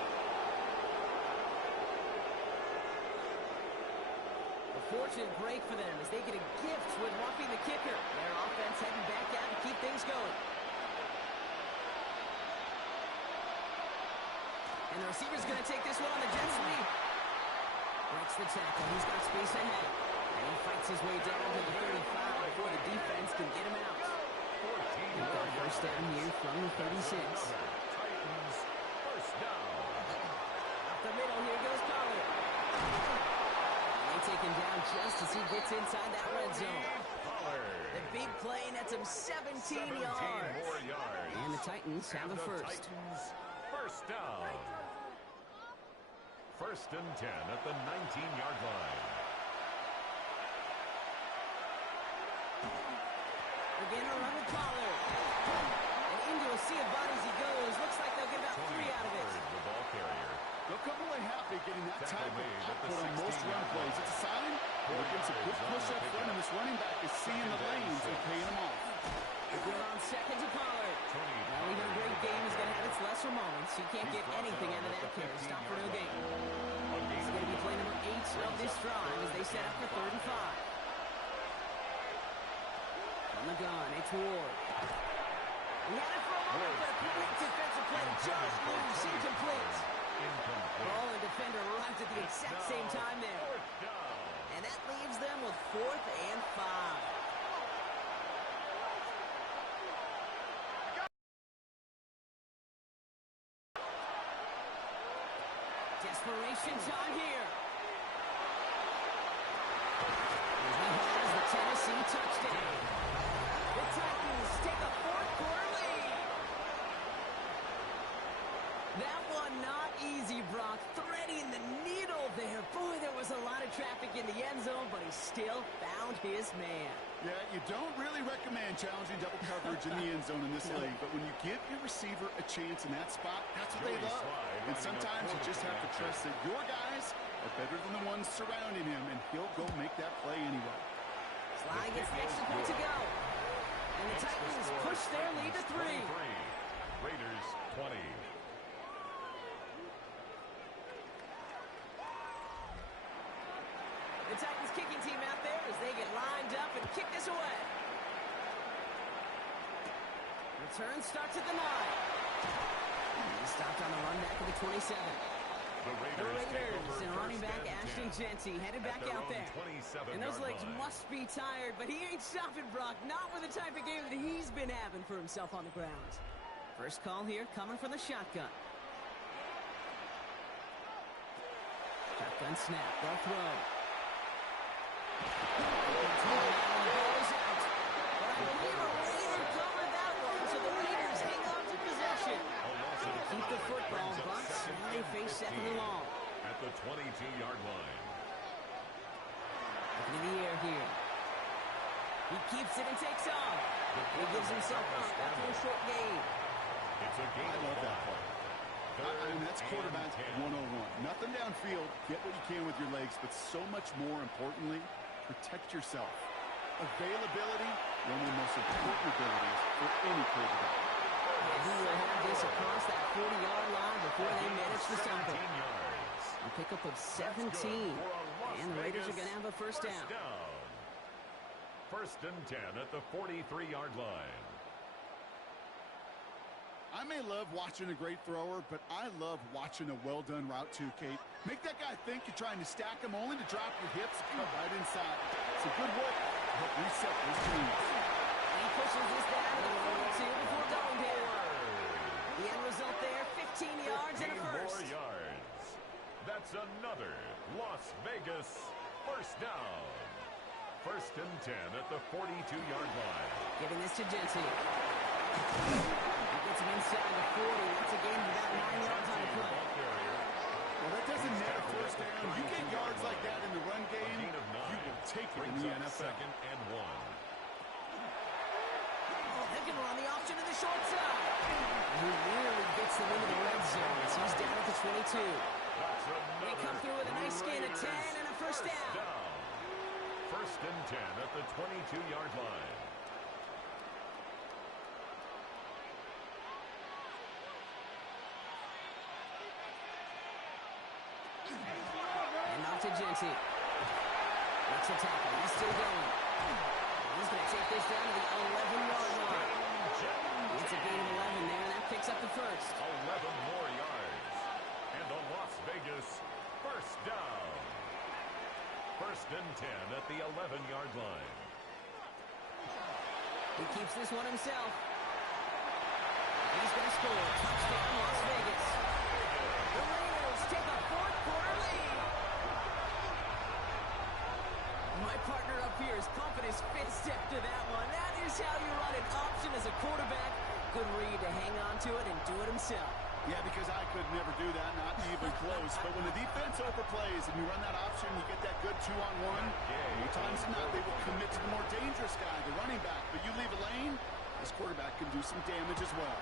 A fortunate break for them as they get a gift with roughing the kicker. Their offense heading back out to keep things going. And the receiver's going to take this one on the jet sweep. Breaks the tackle. He's got space ahead. And he fights his way down to the 35 before the defense can get him out. We've got a first down here from the 36. Titans first down. Up the middle, here goes Pollard. And they take him down just as he gets inside that red zone. Pollard. The big play nets him 17 yards. More yards. And the Titans have a first. Titans first down. 1st and 10 at the 19-yard line. Again, a run with Pollard. And into a sea of bodies he goes. Looks like they'll get about 3 out of it. The ball carrier. They'll come away happy getting that Tackle type of made at the output on most run 16-yard plays. line. It's a sign they're getting some good push up front, and this running back is seeing the lanes and paying them off. They're on second to Pollard. Well, even a great game is going to have its lesser moments. He can't get anything out of that carry. Stop for no gain. He's going to be play number 8 of this drive as they set up for 3rd and 5. On the gun, it's Ward. He had it for a moment, but a complete defensive play just moves incomplete. Ball and defender arrived at the exact same time there. And that leaves them with 4th and 5. Desperation time here. And he has the Tennessee touchdown. The Titans take a 4th-quarter lead. That one not easy, Brock. Threading the needle there. Boy, there was a lot of traffic in the end zone, but he still found his man. Yeah, you don't really recommend challenging double coverage in the end zone in this league, but when you give your receiver a chance in that spot, that's what they love. And sometimes you just have to trust that your guys are better than the ones surrounding him, and he'll go make that play anyway. Slide gets the extra point to go. And the Titans push their lead to 3. Raiders 20. The Titans kicking team out there as they get lined up and kick this away. Return starts at the 9. He stopped on the run back at the 27. The Raiders and running back Ashton Jeanty headed back out there. And those legs must be tired, but he ain't stopping, Brock. Not with the type of game that he's been having for himself on the ground. First call here coming from the shotgun. Shotgun snap, they'll throw. Keep the football, Bucks, and they face 2nd and long. At the 22-yard line. Looking in the air here. He keeps it and takes off. He gives himself up after a short gain. It's a gain. I love that play. I mean, that's quarterback 101. Nothing downfield. Get what you can with your legs, but so much more importantly, protect yourself. Availability, one of the most important abilities for any quarterback. And he will have this across that 40-yard line before they manage to stop it. A pickup of 17. And the Raiders are going to have a first down. 1st and 10 at the 43-yard line. I I may love watching a great thrower, but I love watching a well-done route too, Kate. Make that guy think you're trying to stack him only to drop your hips and come right inside. It's a good work to help reset those teams. He pushes this down to the 42 before going down. The end result there, 15 yards and a first. 15 more yards. That's another Las Vegas first down. First and 10 at the 42-yard line. Giving this to Jensen. He gets him inside the 40. That's a gain of about 9 yards on the play. Well, that doesn't net a first down. You get yards like that in the run game, you will take it in the NFL. Second and 1. They can run the option to the short side. He nearly gets them into the red zone. So he's down at the 22. They come through with a nice gain of 10 and a first down. First and 10 at the 22-yard line. And off to Jensen. Makes a tackle. He's still going. He's going to take this down to the 11-yard line. It's a gain of 11 there, and that picks up the first. 11 more yards. And a Las Vegas first down. First and 10 at the 11-yard line. He keeps this one himself. He's going to score. Touchdown, Las Vegas. The Raiders take a fourth-quarter lead. My partner up here is pumping his fist after that one. That is how you run an option as a quarterback. Good read to hang on to it and do it himself. Yeah, because I could never do that, not even close. But when the defense overplays and you run that option, you get that good 2-on-1. More times than not, they will commit to the more dangerous guy, the running back. But you leave a lane, this quarterback can do some damage as well.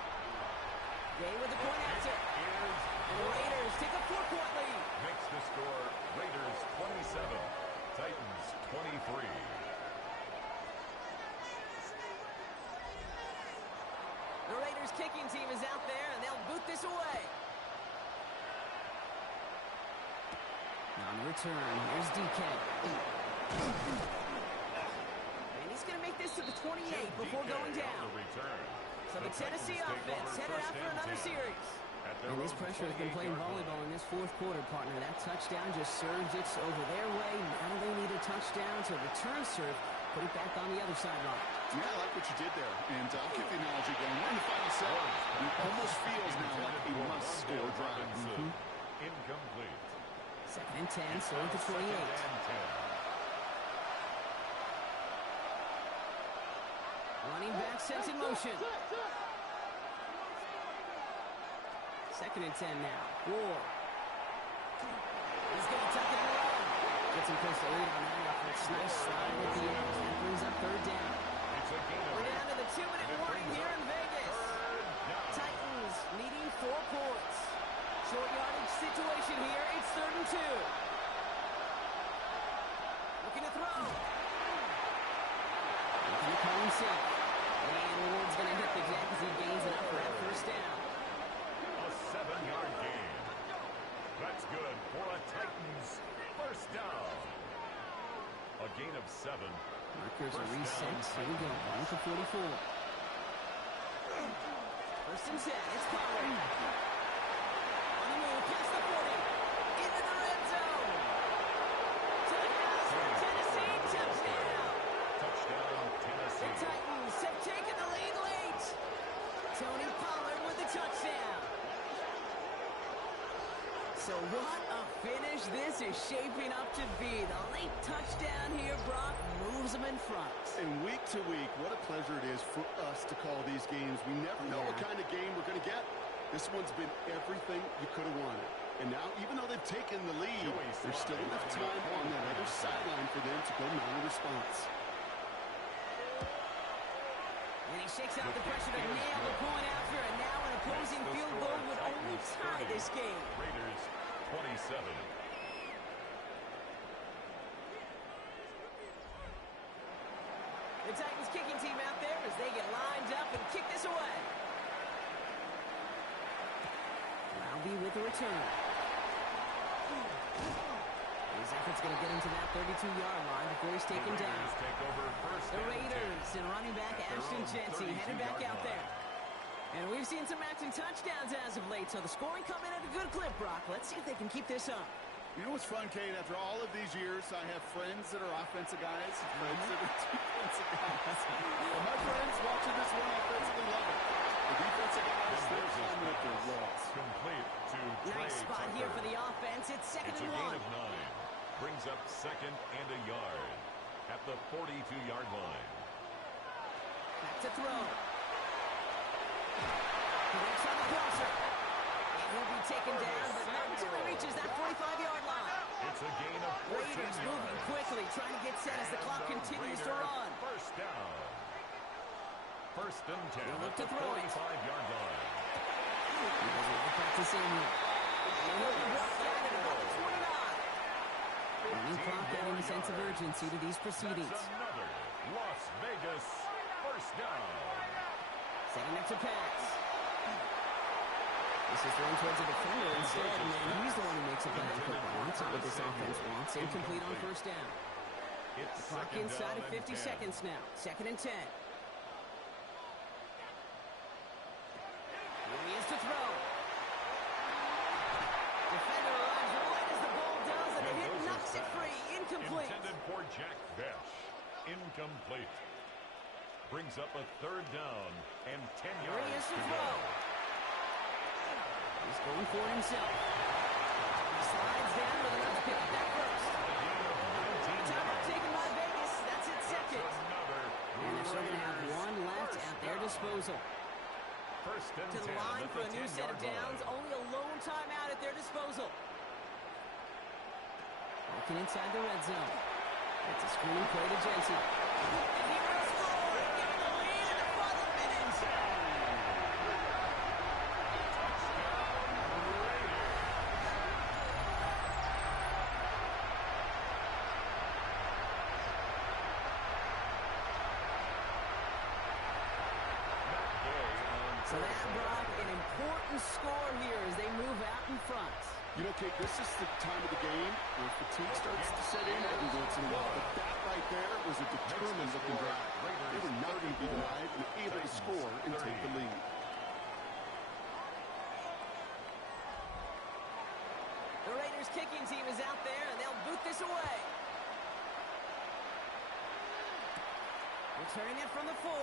Gay with the point answer. And the Raiders take a 4-point lead. Makes the score Raiders 27, Titans 23. The Raiders kicking team is out there, and they'll boot this away. Now on the return, here's DK. And he's going to make this to the 28 before going down. So the Tennessee offense headed out for another series. And this pressure has been playing volleyball in this fourth quarter, partner. That touchdown just served it over their way. Now they need a touchdown to return serve, put it back on the other sideline. Yeah, I like what you did there. And I'll keep the analogy going. We're in the final set. It almost feels now like a must-score drive. Incomplete. Second and 10, so at the 28. Running back sets in motion. Second and 10 now. Ward. He's going to tuck it and run. Gets him close to 8 on that effort. Nice slide at the end. That brings up third down. We're down to the 2-minute warning here in Vegas. Titans needing 4 points. Short yardage situation here. It's 3rd and 2. Looking to throw. Looking to call himself. And Ward's going to hit the deck as he gains enough for that first down. A 7-yard gain. That's good for a Titans first down. A gain of 7. Markers are reset. Here we go. 1 for 44. First and 10. It's Pollard. On the move. Past the 40. Into the red zone. To the house for Tennessee. Touchdown. Touchdown, Tennessee. The Titans have taken the lead late. Tony Pollard with the touchdown. So what a finish this is shaping up to be. The late touchdown here, Brock, moves them in front. And week to week, what a pleasure it is for us to call these games. We never know what kind of game we're going to get. This one's been everything you could have wanted. And now, even though they've taken the lead, there's still enough time on that other sideline for them to go mount a response. And he shakes out the pressure to nail the point after, and now an opposing field goal would only tie this game. Raiders 27. The Titans kicking team out there as they get lined up and kick this away. Roundy with the return. His effort's going to get him to that 32-yard line before he's taken down. Take over first The Raiders and running back Ashton Jensen headed back out there. And we've seen some matching touchdowns as of late, so the scoring coming at a good clip, Brock. Let's see if they can keep this up. You know what's fun, Kate? After all of these years, I have friends that are offensive guys, friends that are defensive guys. And my friends watching this one offensively love it. The defensive guys, they're climbing up their walls. Complete to Trey Nice spot Tucker. here for the offense. It's second It's a and gain 1. of 9. Brings up second and a yard at the 42-yard line. Back to throw. Connects on the crosser. It will be taken down, but not until he reaches that 45-yard line. It's a gain of 14 Raiders moving yards. quickly, trying to get set as the clock continues to run. First down. First and 10 They'll look at the to throw it. 45-yard line. He goes right back to Samuel. And he'll be brought down at about the 29. The new clock adding a sense of urgency to these proceedings. That's another Las Vegas first down. Setting up to pass. This is thrown towards a defender instead, and he's the one who makes a play on football. That's not what this offense wants. Incomplete on first down. It's Clock second inside down of and 50 10. seconds now. Second and 10. Here he is to throw. Defender arrives right as the ball does, and the hit knocks it free. Incomplete. Intended for Jack Besh. Incomplete. Brings up a third down and 10 Here he is yards to to throw. go. He's going for it himself. He slides down with enough pick. That first. Timeout taken by Vegas. That's it second. And they're still going to have one left at their disposal. First and To the 10 line at for the a new set of 10-yard downs. line. Only a lone timeout at their disposal. Walking inside the red zone. It's a screen play to Jensen. And he will score, giving the lead in the final minutes. So that brought an important score here as they move out in front. You know, Kate, this is the time of the game where fatigue starts to set in every once in a while. But that right there was a determined looking drive. They were not going to be denied and able to score and take the lead. The Raiders kicking team is out there, and they'll boot this away. Returning it from the 4.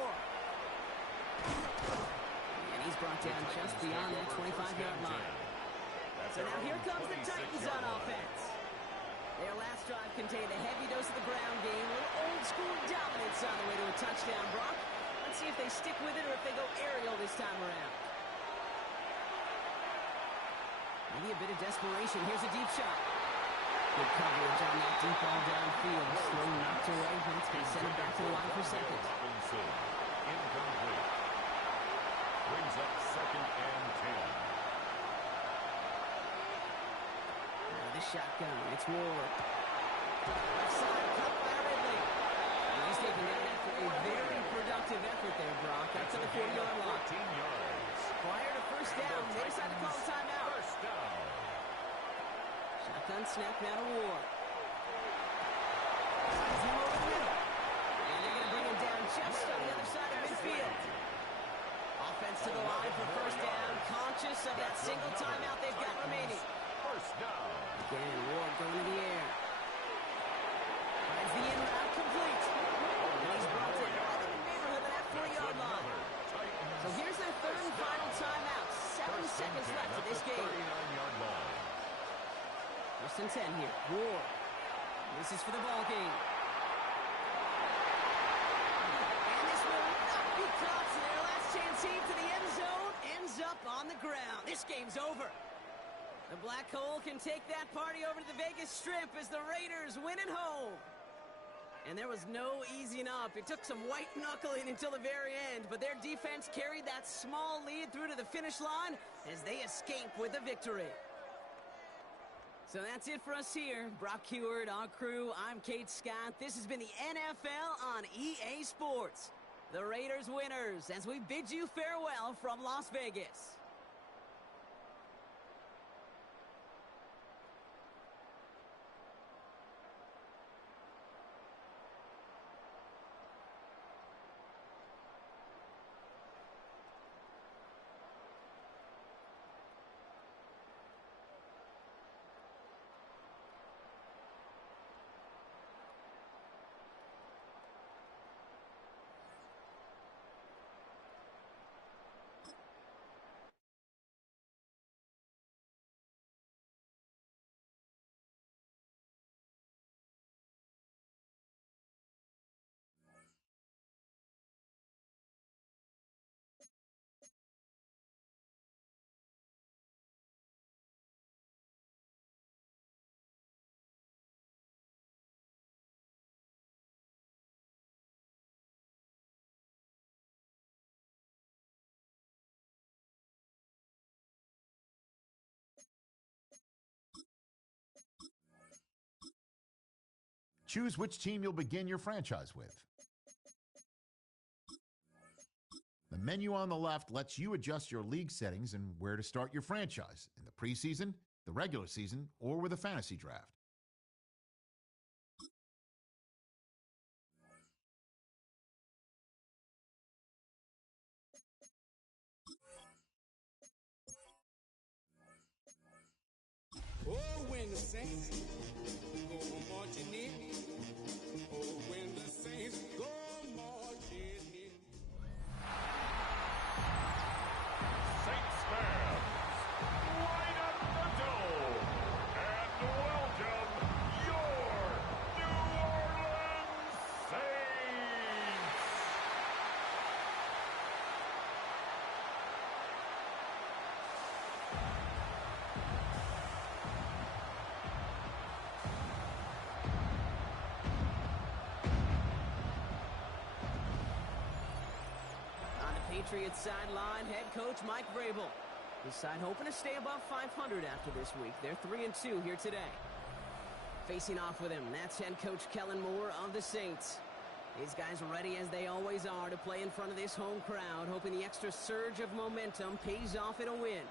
And he's brought down just beyond that 25-yard line. So now here comes the Titans on offense. Their last drive contained a heavy dose of the ground game, a little old-school dominance on the way to a touchdown, Brock. Let's see if they stick with it or if they go aerial this time around. Maybe a bit of desperation. Here's a deep shot. Good coverage on that deep ball downfield. Slow knocked away. That's going to send it back to the line for second. Robinson, incomplete. Brings up second and 10. Now the shotgun. It's Ward. Left side, cut by Ridley. And he's taken down after a very productive effort there, Brock. Up to the 40-yard line. 14 yards. Prior to first down, they decided to call a timeout. First down. Shotgun snap now to Ward. Sends him over the middle. And they're going to bring him down just on the other side of midfield. Offense to the line for first down, conscious of that single timeout they've got remaining. First down. Again, Ward going to the air. Finds the in route complete. And he's brought it right in the neighborhood of that 40-yard line. So here's their third and final timeout. 7 seconds left in this game. 39-yard line. First and 10 here. Ward. This is for the ball game. And this will not be caught. So their last chance team to the end zone ends up on the ground. This game's over. The Black Hole can take that party over to the Vegas Strip as the Raiders win at home. And there was no easing up. It took some white knuckling until the very end, but their defense carried that small lead through to the finish line as they escape with a victory. So that's it for us here. Brock Heward, our crew, I'm Kate Scott. This has been the NFL on EA Sports. The Raiders winners as we bid you farewell from Las Vegas. Choose which team you'll begin your franchise with. The menu on the left lets you adjust your league settings and where to start your franchise, in the preseason, the regular season, or with a fantasy draft. Oh, when the Saints go marching in. Oh, when the Saints go marching in. Saints fans, light up the dome and welcome your New Orleans Saints. On the Patriots sideline, head coach Mike Vrabel. His side hoping to stay above 500 after this week. They're 3-2 here today. Facing off with him, that's head coach Kellen Moore of the Saints. These guys are ready as they always are to play in front of this home crowd, hoping the extra surge of momentum pays off in a win.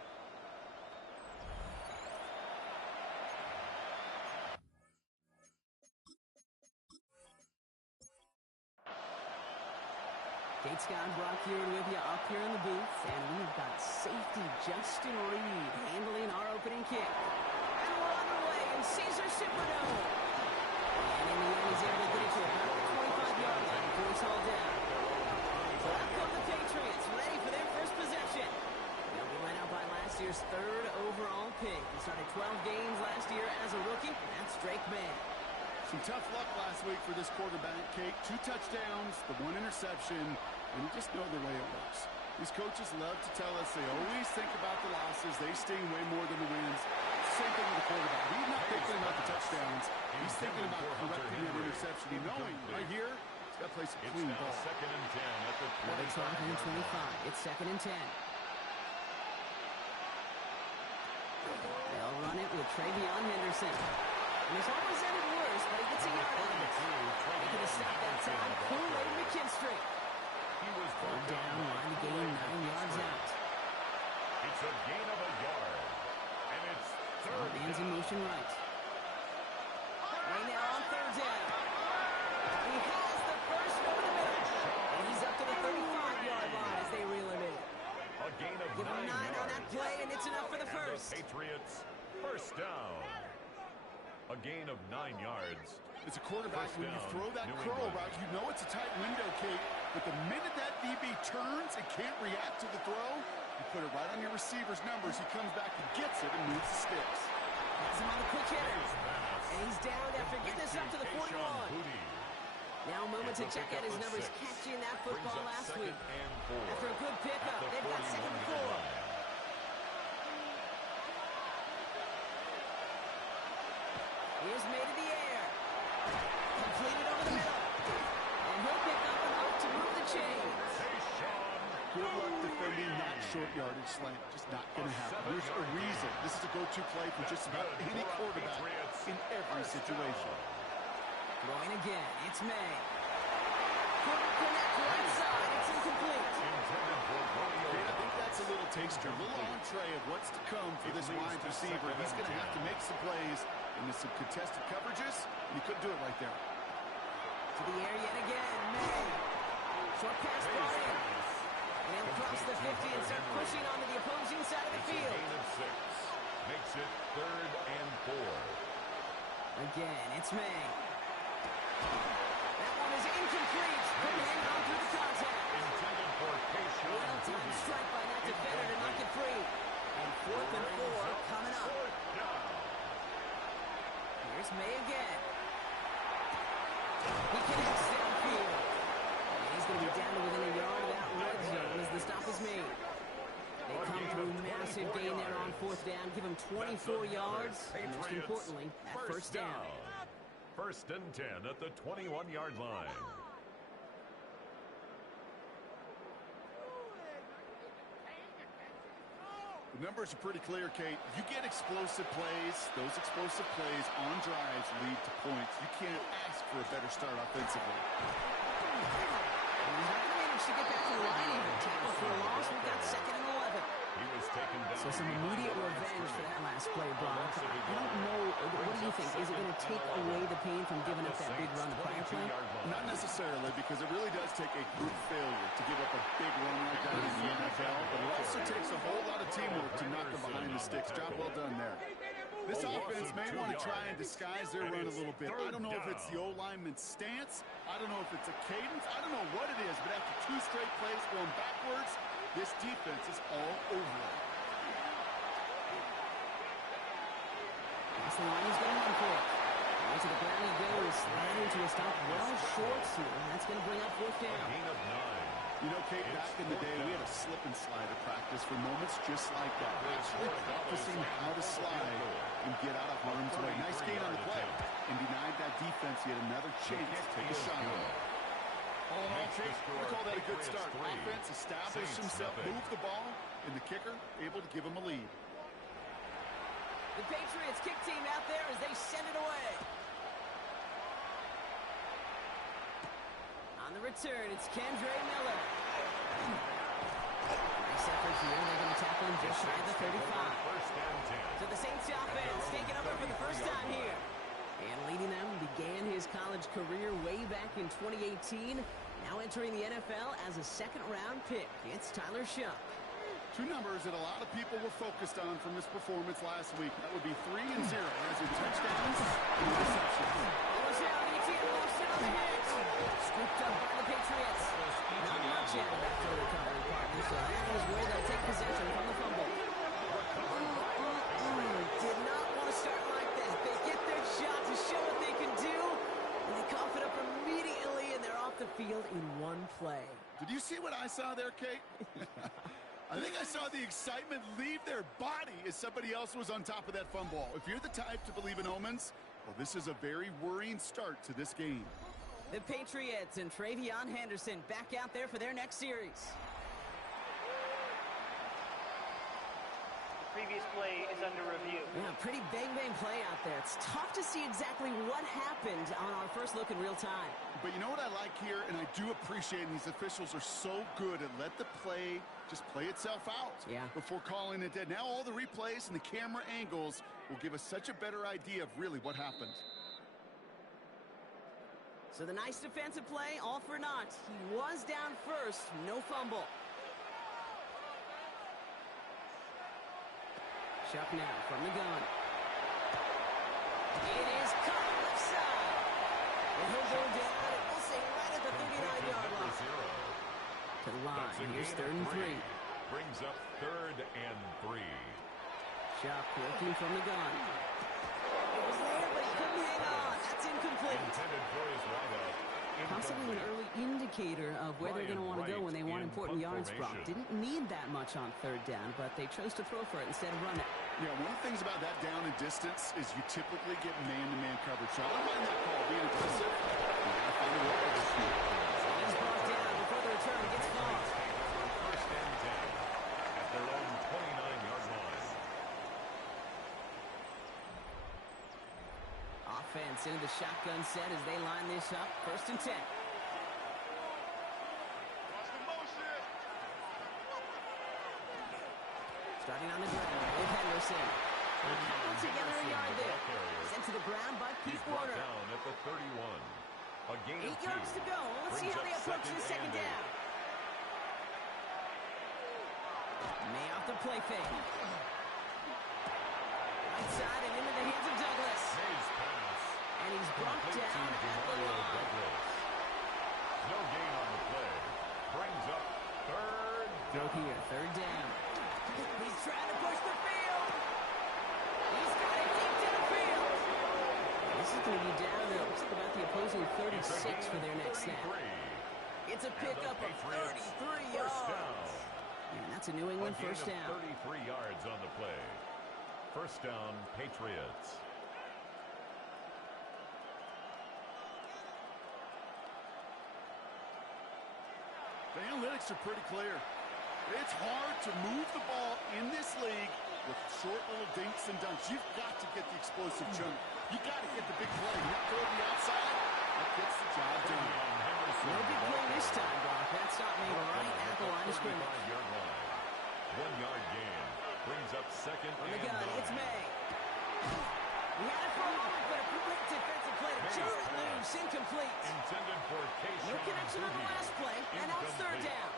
Kate Scott, Brock Hewitt with you up here in the booth, and we've got safety Justin Reed handling our opening kick. And we're underway in Caesar Superdome. And in the end, he's able to get it to about the 25-yard line before it's all down. So out come the Patriots, ready for their first possession. They'll be led out by last year's third overall pick. He started 12 games last year as a rookie. That's Drake May. Some tough luck last week for this quarterback, Kate. 2 touchdowns, the 1 interception, and you just know the way it works. These coaches love to tell us they always think about the losses. They sting way more than the wins. It's the same thing with the quarterback. He's not thinking about the touchdowns. He's thinking about correcting that interception. He knowing right here, he's got to play some clean ball. Second and 10 at the 25. It's second and 10. They'll run it with Travion Henderson. And it's always ended worse, but he gets a yard out of it. They could have stopped that time. Kool-Aid McKinstry. He was Third down, line to gain 9 yards out. It's a gain of a yard. And it's third Man's in down. motion right. Right now on third down. He has the first over the middle. And he's up to the 35-yard line as they reel him in. A gain of Give him 9 9 on that yards. play, and it's enough for the And first. Patriots, first down. A gain of 9 yards. As a quarterback, First when you down, throw that New curl England. route, you know it's a tight window, Kate. But the minute that DB turns and can't react to the throw, you put it right on your receiver's numbers. He comes back and gets it and moves the sticks. Has him on the quick hitter. And he's down after getting this up to the 41. Now a moment to check out his numbers catching that football last week. After a good pickup, they've got second and 4. Here's made in the air. Completed over the middle. And he'll pick up enough to move the chains. Good luck defending that short yardage slant. Just not going to happen. There's a reason. This is a go-to play for just about any quarterback in every situation. Throwing again. It's May. Couldn't connect right side. It's incomplete. I think that's a little taster, a little entree of what's to come for this wide receiver. He's going to have to make some plays into some contested coverages, and he couldn't do it right there. To the air yet again. May. Short pass brought in. And he'll cross the 50 and start pushing onto the opposing side of the field. Gain of 6. Makes it third and 4. Again, it's May. That one is incomplete. Couldn't hang on through the contact. Intended for Keyshawn Well-timed strike by that defender to knock it free. And 4th and 4 coming up. Here's May again. He connects downfield. And he's going to be down to within a yard of that red zone as the stop is made. They come through massive gain there on 4th down. Give him 24 yards. And most importantly, that first down. First and 10 at the 21-yard line. The numbers are pretty clear, Kate. You get explosive plays. Those explosive plays on drives lead to points. You can't ask for a better start offensively. He's not going to manage to get back to the line even. Tackle for a loss. We've got 2nd and 11. He was taken down. So some immediate revenge for that last play, Brock. I don't know. What do you think? Is it going to take away the pain from giving up that big run the prior play? Not necessarily, because it really does take a group failure to give up a big run like that in the NFL, but it also takes a whole lot of teamwork to knock them behind the sticks. Job well done there. This offense may want to try and disguise their run a little bit. I don't know if it's the O-lineman's stance. I don't know if it's a cadence. I don't know what it is, but after 2 straight plays going backwards, this defense is all over it. That's the line he's going to run for. Right to the ground he goes. Sliding to a stop well short here. That's going to bring up 4th down. Gain of 9. You know, Kate, back in the day, we had a slip and slide at practice for moments just like that. Actually practicing how to slide and get out of harm's way. Nice gain on the play. And denied that defense yet another chance to take a shot on it. All in all, Kate, we call that a good start. Offense established himself, moved the ball, and the kicker able to give him a lead. The Patriots kick team out there as they send it away. On the return, it's Kendre Miller. Nice effort here. They're going to tackle him just shy of the 35. So the Saints offense taking over for the first time here. And leading them began his college career way back in 2018. Now entering the NFL as a 2nd-round pick. It's Tyler Shuck. 2 numbers that a lot of people were focused on from this performance last week. That would be 3 and 0 as in touchdowns and interceptions. Almost out. ETN lost it on the hit. Scooped up by the Patriots. Not much out of that for the recovery partner, so that is where they'll take possession from the fumble. Did not want to start like that. They get their shot to show what they can do, and they cough it up immediately, and they're off the field in 1 play. Did you see what I saw there, Kate? I think I saw the excitement leave their body as somebody else was on top of that fumble. If you're the type to believe in omens, well, this is a very worrying start to this game. The Patriots and Travion Henderson back out there for their next series. The previous play is under review. Yeah, pretty bang-bang play out there. It's tough to see exactly what happened on our first look in real time. But you know what I like here, and I do appreciate, and these officials are so good at let the play just play itself out before calling it dead. Now all the replays and the camera angles will give us such a better idea of really what happened. So the nice defensive play, all for naught. He was down first, no fumble. Shuck now from the gun. It is caught left side. And he'll go down, and we'll say right at the 39-yard line. To the line, here's 3rd and 3. Brings up 3rd and 3. Shuck working from the gun. It was there, but he couldn't hang on. That's incomplete. Intended for his wideout. Possibly an early indicator of where they're going to want to go when they want important yards, Brock. Didn't need that much on 3rd down, but they chose to throw for it instead of run it. Yeah, one of the things about that down and distance is you typically get man-to-man coverage. So I don't mind that call being aggressive. You got to find a way to dispute. He's brought down before the return gets far. 1st and 10 at their own 29-yard line. Offense into the shotgun set as they line this up. 1st and 10. Starting on the ground with Henderson. Put together a yard there. Sent to the ground by Pete Warner. Down at the 31. A gain of 8 yards to go. Let's see how they approach the 2nd down. May off the play fake. Right side and into the hands of Douglas. And he's brought down at the line. No gain on the play. Brings up 3rd. Go here, 3rd down. He's trying to push the field. He's got it deep downfield. This is going to be down to looks like about the opposing 36 for their next snap. It's a pickup of 33 yards. And that's a New England 1st down. 33 yards on the play. 1st down, Patriots. The analytics are pretty clear. It's hard to move the ball in this league with short little dinks and dunks. You've got to get the explosive chunk. You got to get the big play. You throw the outside, that gets the job done. No big play this time, Brock. That stopped me right at the line of scrimmage. 1 yard gain brings up second On the and gun, 9. it's May. He had it for a moment, but a great defensive play to chase it loose. Incomplete. Intended for Keyshawn No connection on the Boogie. last play, and now it's third Incomplete. down.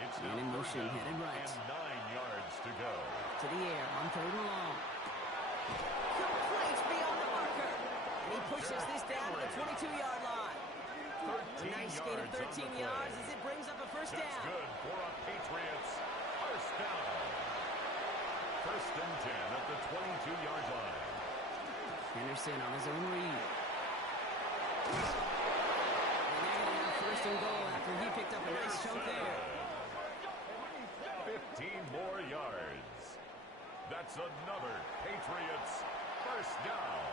It's Man now in third motion, down headed right. and 9 yards to go. To the air on third and long. Complete beyond the marker. And he pushes this down to the 22-yard line. A 13 nice gain of yards on 13 the yards play. as it brings up a first That's down. good for a Patriots first down. First and 10 at the 22-yard line. Henderson on his own read. And they're going to have first and goal after he picked up a nice chunk there. 15 more yards. That's another Patriots first down.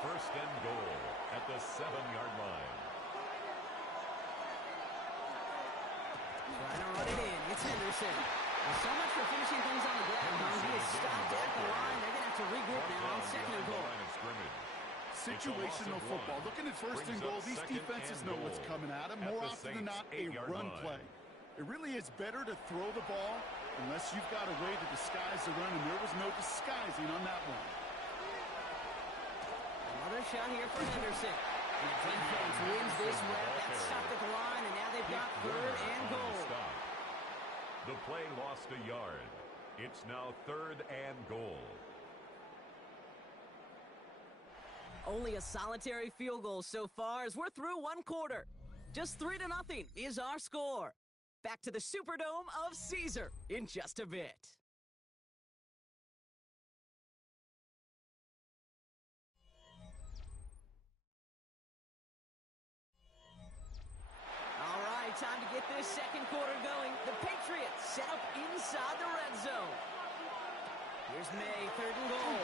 First and goal at the 7-yard line. Trying to run it in. It's Henderson. Well, so much for finishing things on the ground, huh? He is stopped at the line. They're going to have to regroup now on second and goal. Situational football. Looking at first and goal, these defenses know what's coming at them. More often than not, a run play. It really is better to throw the ball unless you've got a way to disguise the run, and there was no disguising on that one. Another shot here for Henderson. And the defense wins this rep. That's stopped at the line, and now they've got third and goal. The play lost a yard. It's now third and goal. Only a solitary field goal so far as we're through one quarter. Just 3-0 is our score. Back to the Superdome of Caesar in just a bit. All right, time to get this second quarter going. The Patriots set up inside the red zone. Here's May, third and goal.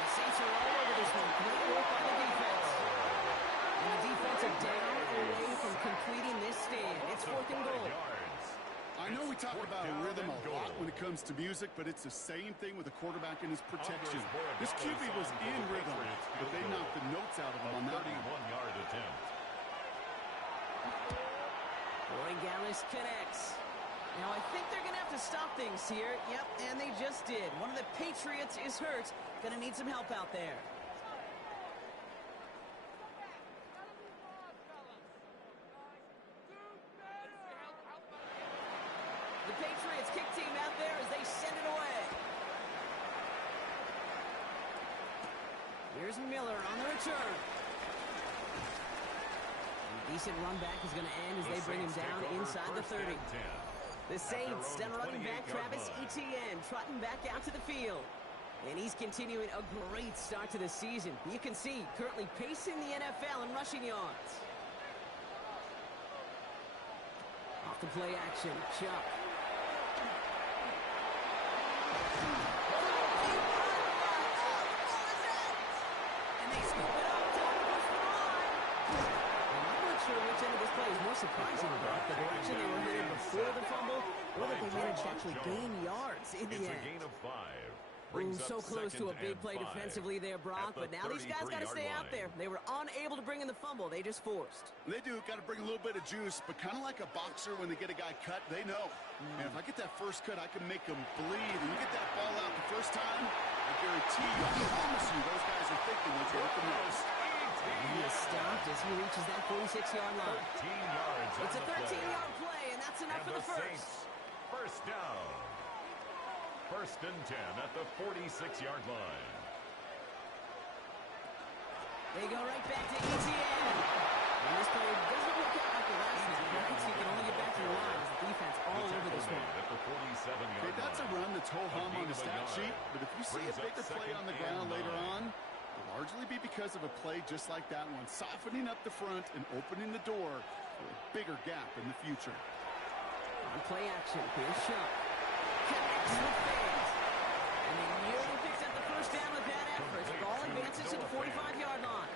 The Saints are all over this one. Great work by the defense. And the defensive down away from completing this stand. It's fourth and goal. I know we talk about rhythm a lot when it comes to music, but it's the same thing with the quarterback and his protection. This QB was in rhythm, but they knocked the notes out of him on that 31-yard attempt. Gallis connects. Now, I think they're going to have to stop things here. Yep, and they just did. One of the Patriots is hurt. Going to need some help out there. The Patriots kick team out there as they send it away. Here's Miller on the return. Decent run back is going to end as they bring him down inside the 30. The Saints, then running back Travis Etienne, trotting back out to the field. And he's continuing a great start to the season. You can see, currently pacing the NFL in rushing yards. Off the play action, Chuck. And they scoop it up, time to push the line. I'm not sure which end of this play is more surprising about the direction they were headed before the fumble, or that they managed to actually gain yards in the end. It's a gain of 5. Ooh, so close to a big play defensively there, Brock, but now these guys got to stay out there. They were unable to bring in the fumble. They just forced. They do. Got to bring a little bit of juice, but kind of like a boxer when they get a guy cut, they know. Man, if I get that first cut, I can make them bleed. And you get that ball out the first time, I guarantee you, I promise you, those guys are thinking they'll get it the most. He is stopped as he reaches that 46-yard line. 13 yards. It's a 13-yard play, and that's enough for the first. First down. First and 10 at the 46-yard line. They go right back to Etienne. And this play doesn't work out like the last one, right? So you can only get back to the line as the defense all over this one. At the 47-yard Okay, that's a run that's ho-hum on the stat sheet, but if you see a bigger play on the ground later on, it'll largely be because of a play just like that one, softening up the front and opening the door for a bigger gap in the future. On play action, here's Shuck. Connects with fans. And he nearly picks up the first down with that effort. The ball advances to the 45-yard line.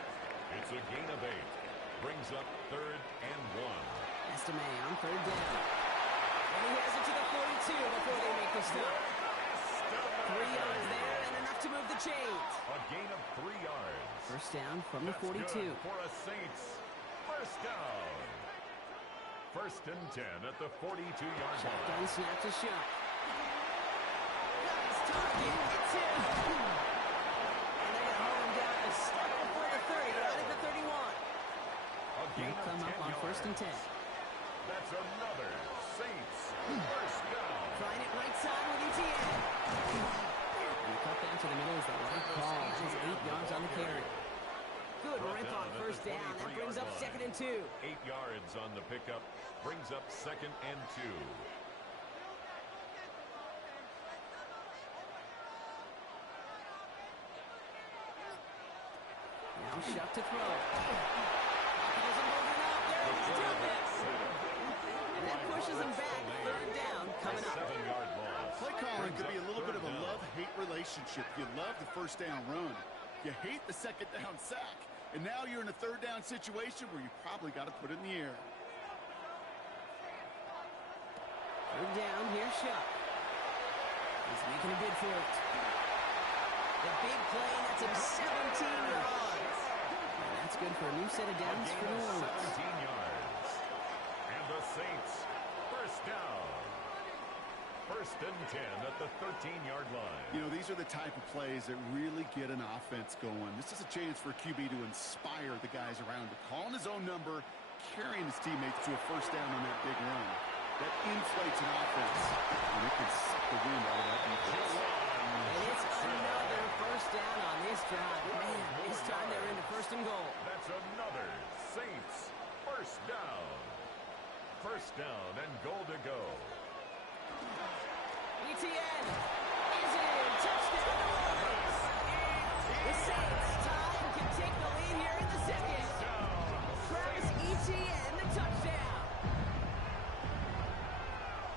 It's a gain of 8. Brings up third and 1. Estime on third down. And And he has it to the 42 before they make the stop. 3 yards there and enough to move the chains. A gain of 3 yards. First down from the That's 42. good for a Saints first down. First and 10 at the 42-yard line. Shotgun snap to Shuck. Got his target. It's him. And they're going to hold him down a step before the 30, right at the 31. A gain He'll of come 10 up on yards. first and 10. That's another Saints first down. Trying it right side with Etienne. And the cut down to the middle is the right call. That is 8 yards on the carry. Good rip on first down. That brings up second and 2. 8 yards on the pickup. Brings up second and 2. Now Shuck to throw. He doesn't move it up. There it is, Thomas. And that pushes him back. Third down coming up. 7-yard loss. Play calling Brings could be up a little bit of a third down. love-hate relationship. You love the first down run. You hate the second down sack. And now you're in a third down situation where you probably got to put it in the air. Third down, here's Shuck. He's making a bid for it. The big play, that's him 17 yards. And that's good for a new set of A downs for gain New of Orleans. 17 yards. And the Saints first down. First and 10 at the 13-yard line. You know, these are the type of plays that really get an offense going. This is a chance for a QB to inspire the guys around him. Calling his own number, carrying his teammates to a first down on that big run. That inflates an offense, and it can suck the wind out of that defense. And it's another first down on this drive. Man, this time they're into first and goal. That's another Saints first down. First down and goal to go. Etienne is in. Touchdown New Orleans. The Saints tie and can take the lead here in the second. Travis Etienne, the touchdown.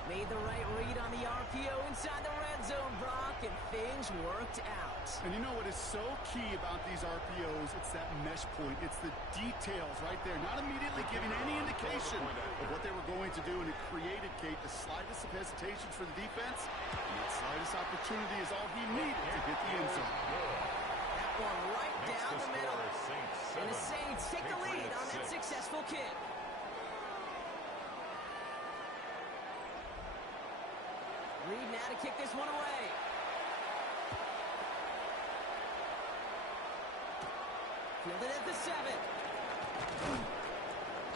Made the right read on the RPO inside the red zone, Brock, and things worked out. And you know what is so key about these RPOs? It's that mesh point. It's the details right there. Not immediately giving any indication of what they were going to do, and it created, Kate, the slightest of hesitations for the defense. And that slightest opportunity is all he needed to hit the end zone. That one right down the middle. And the Saints Saints take the lead on that successful kick. Reed now to kick this one away. Fielded at the 7.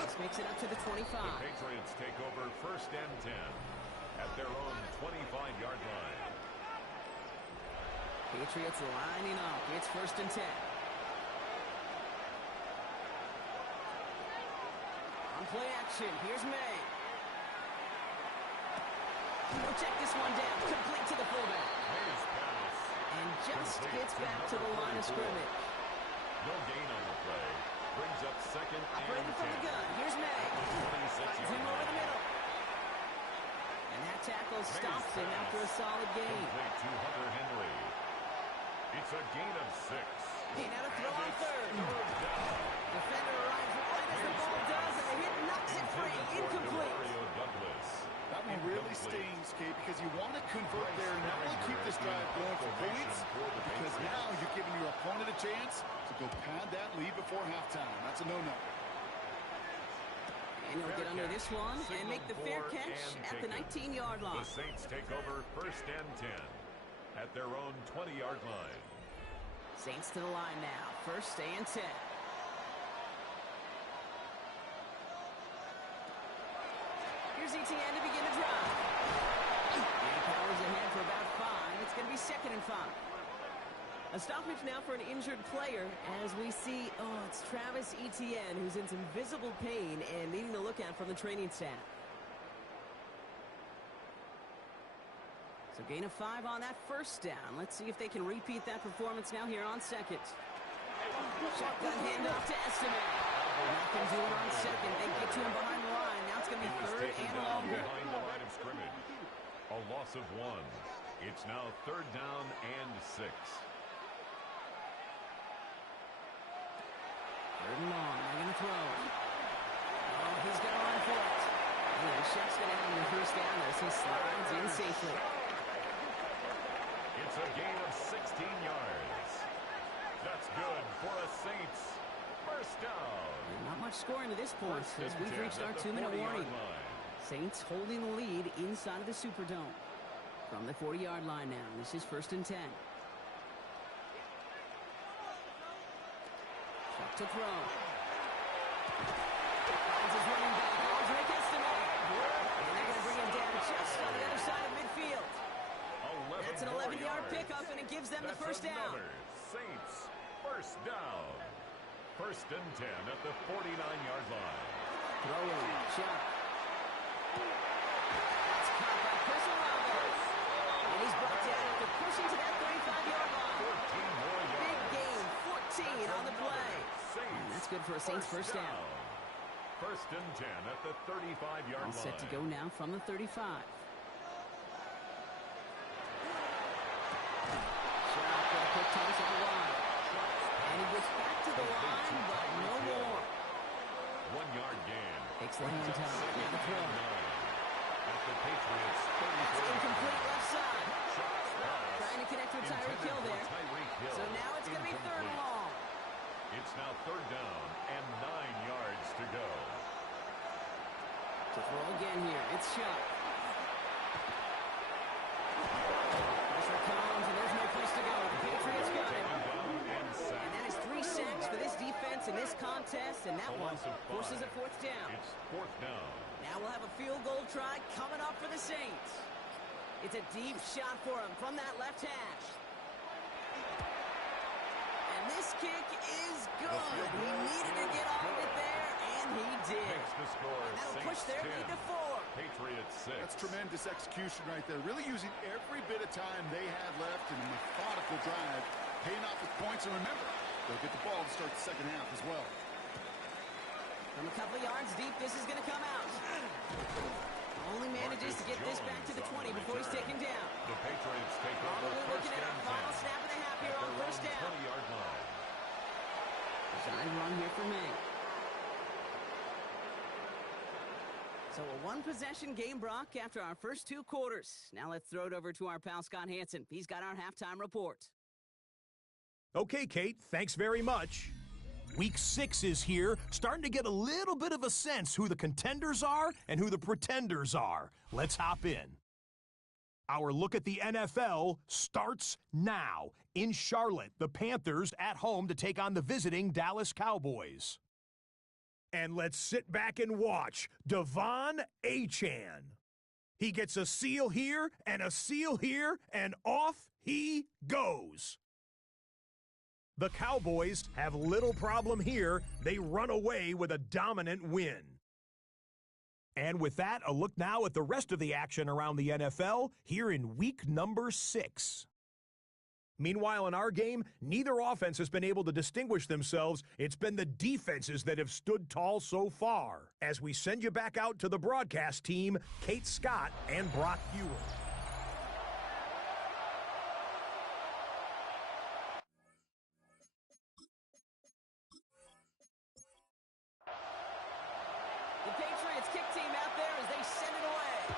This makes it up to the 25. The Patriots take over first and 10 at their own 25-yard line. Patriots lining up. It's first and 10. On play action, here's May. He'll check this one down, complete to the fullback. May's pass. And just gets back to the line of scrimmage. No gain on the play. Brings up second and Operating from the 10. gun, here's May. 26 Finds him over the middle. And that tackle stops him after a solid gain. Complete to Hunter Henry. It's a gain of 6. He now to throw on third. Third down. Defender arrives right as the ball does, and the hit knocks it free. Incomplete. Mario Douglas. That one really stings, Kate, because you want to convert there and not only keep this drive going for points, because now you're giving your opponent a chance to go pad that lead before halftime. That's a no-no. And he'll get under this one and make the fair catch at the 19-yard line. The Saints take over first and 10 at their own 20-yard line. Saints to the line now. First and 10. Here's Etienne to begin the drive. And powers ahead for about 5. It's going to be second and 5. A stoppage now for an injured player as we see, it's Travis Etienne who's in some visible pain and needing to look at from the training staff. So gain of 5 on that first down. Let's see if they can repeat that performance now here on second. Shotgun handoff to Estime. Nothing doing on second. They get to him behind the line. Now it's going to be third and longer. Behind the line of scrimmage. A loss of 1. It's now third down and 6. Third and long. They're going to throw. Oh, he's going to run for it. And Shuck's going to have him first down as he slides in safely. It's a gain of 16 yards. That's good for a Saints first down. And not much scoring to this point as we've reached our 2-minute warning. Saints holding the lead inside of the Superdome. From the 40-yard line now, this is 1st and 10. Chuck to throw. Finds his running back, Andre Estimate. And they're going to bring him down just on the other side of midfield. That's an 11-yard pickup, and it gives them the first down. Saints first down. 1st and 10 at the 49-yard line. Throwing, Chuck. That's caught by Chris Olave. And he's brought down after pushing to that 35-yard line. 14 more yards. Big gain, 14 on the play. And that's good for a Saints first down. 1st and 10 at the 35-yard line. All set to go now from the 35. Shot for a quick toss on the line. And he gets back to the line, but no more. 1-yard gain. Takes the hand time. Now the throw. At the Patriots' 34. It's incomplete left side. Pass. Trying to connect with Tyreek Hill there. So now it's going to be 3rd and long. It's now 3rd down and 9 yards to go. To throw again here. It's Chuck. Pressure comes, and there's no place to go. The Patriots got him. And that is 3 sacks for this defense in this contest, and that one forces a 4th down. It's 4th down. Now we'll have a field goal try coming up for the Saints. It's a deep shot for him from that left hash. And this kick is good. He needed to get on it there, and he did. Makes the score. And that'll push their lead to 4. Patriots 6. That's tremendous execution right there. Really using every bit of time they had left in a methodical drive, paying off with points. And remember, they'll get the ball to start the second half as well. From a couple of yards deep, this is going to come out. Only manages to get this back to the 20 before he's taken down. The Patriots take over Probably 1st looking at a and 10. final snap and a half here on 1st down. 20-yard line. Design run here for May. So a one-possession game, Brock, after our first 2 quarters. Now let's throw it over to our pal Scott Hansen. He's got our halftime report. Okay, Kate, thanks very much. Week 6 is here, starting to get a little bit of a sense who the contenders are and who the pretenders are. Let's hop in. Our look at the NFL starts now. In Charlotte, the Panthers at home to take on the visiting Dallas Cowboys. And let's sit back and watch Devon Achane. He gets a seal here and a seal here, and off he goes. The Cowboys have little problem here. They run away with a dominant win. And with that, a look now at the rest of the action around the NFL here in week number 6. Meanwhile, in our game, neither offense has been able to distinguish themselves. It's been the defenses that have stood tall so far. As we send you back out to the broadcast team, Kate Scott and Brock Ewer. The Patriots kick team out there as they send it away.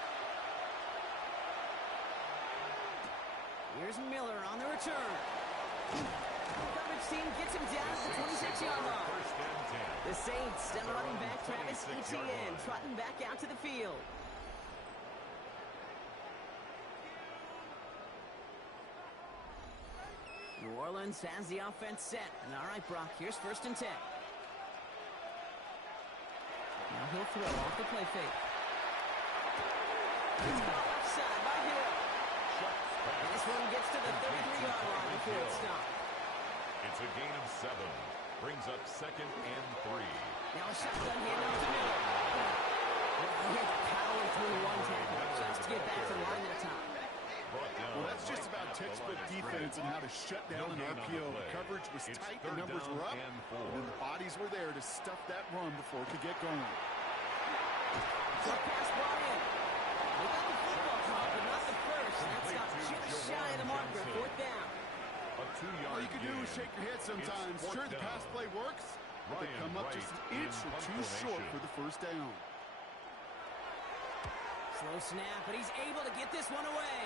Here's Miller on the return. The coverage team gets him down at the 26-yard line. The Saints send running back Travis Etienne trotting back out to the field. New Orleans has the offense set. And all right, Brock, here's 1st and 10. Now he'll throw off the play fake. It's caught offside by Hill. And this one gets to the 33-yard line before it's stopped. It's a gain of 7. Brings up 2nd and 3. Now a shotgun handoff to Miller. Well, he had to power through one tackle just to get back to the line that time. Well, that's just about textbook defense and how to shut down an RPO. The coverage was tight, the numbers were up, and then the bodies were there to stuff that run before it could get going. Short pass brought in. They got the football caught, but not the first. That's got just shy of the marker. 4th down. A 2-yard All you can do is shake your head sometimes. Sure, the pass play works, but they come up just an inch or 2 short for the 1st down. Slow snap, but he's able to get this one away.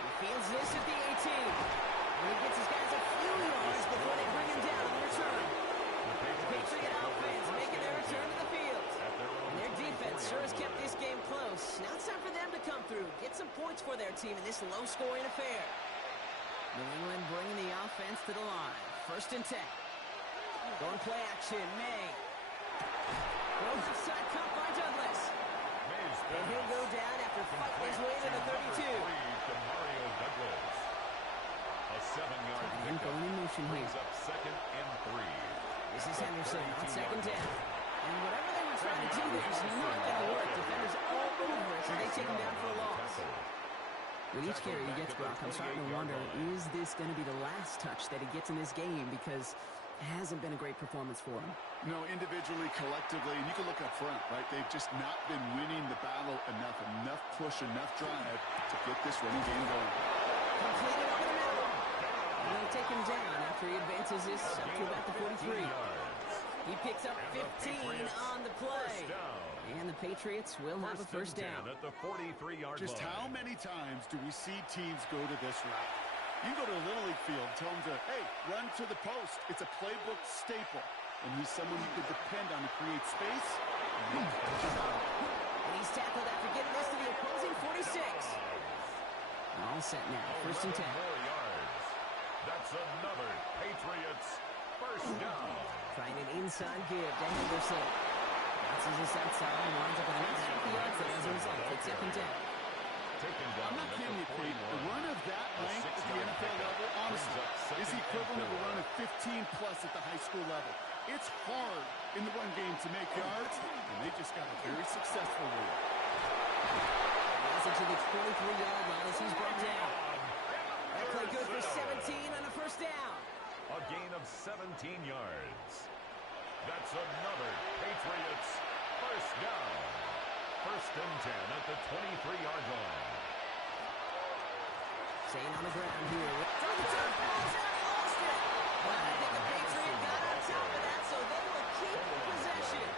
He fields this at the 18. And he gets his guys a few yards before they bring him down on the return. The Patriot offense making their return to the field. And their defense sure has kept this game close. Now it's time for them to come through, get some points for their team in this low-scoring affair. New England bringing the offense to the line. 1st and 10. Going play action, May. Goes offside, cut by Douglas. And he'll go down after fighting his way to the 32. A 7-yard And going in motion here. brings up 2nd and 3. This is Henderson on 2nd down. And whatever they were trying to do there is not going to work. Defenders all over it, so they take him down for a loss. With each carry he gets, Brock, I'm starting to wonder, is this going to be the last touch that he gets in this game? Because it hasn't been a great performance for him. No, individually, collectively, and you can look up front, right? They've just not been winning the battle enough push, enough drive to get this running game going. Completed over the middle. And they'll take him down after he advances this up to about the 43. He picks up 15 on the play. And the Patriots will have a 1st down. At the 43-yard line. Just how many times do we see teams go to this route? You go to a Little League field, tell them to, hey, run to the post. It's a playbook staple. And he's someone you could depend on to create space. And he's tackled after getting this to the opposing 46. All set now. 1st and 10. More yards. That's another Patriots 1st down. Trying an inside give to Henderson. Bounces this outside and winds up with an extra 50 yards there as a result. It's 2nd down. I'm not kidding you, Pete. A run of that length at the NFL level, honestly, is the equivalent of a run of 15-plus at the high school level. It's hard in the run game to make yards, and they just got a very successful one. Passes to the 23-yard line as he's brought down. That play good for 17 on a 1st down. A gain of 17 yards. That's another Patriots 1st down. 1st and 10 at the 23-yard line. Staying on the ground here. From the top, falls out, he lost it. Well, I think the Patriot got on top of that, so they will keep the possession.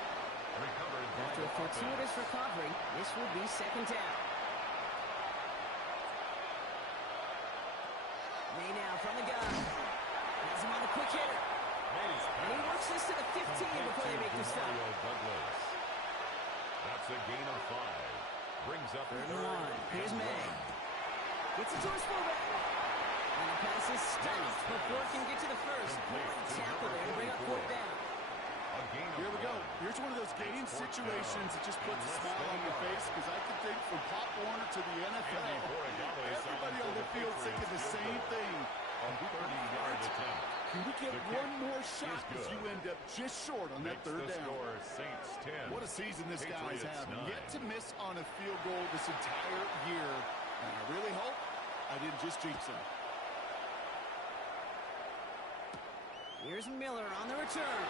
After a fortuitous recovery, this will be 2nd down. May now from the gun. Has him on the quick hitter. And he works this to the 15 before they make the stop. That's a gain of 5. Brings up 3rd and 1. Here's May. Gets it to his fullback. And the pass is stopped before it can get to the 1st. Great tackle there to bring up 4th down. Here we go. Here's one of those game situations that just puts a smile on your face, because I can think from Pop Warner to the NFL, everybody on the field thinking the same thing. Can we get one more shot as you end up just short on that 3rd down? What a season this guy's having. Yet to miss on a field goal this entire year. And I really hope I didn't just jinx him. Here's Miller on the return.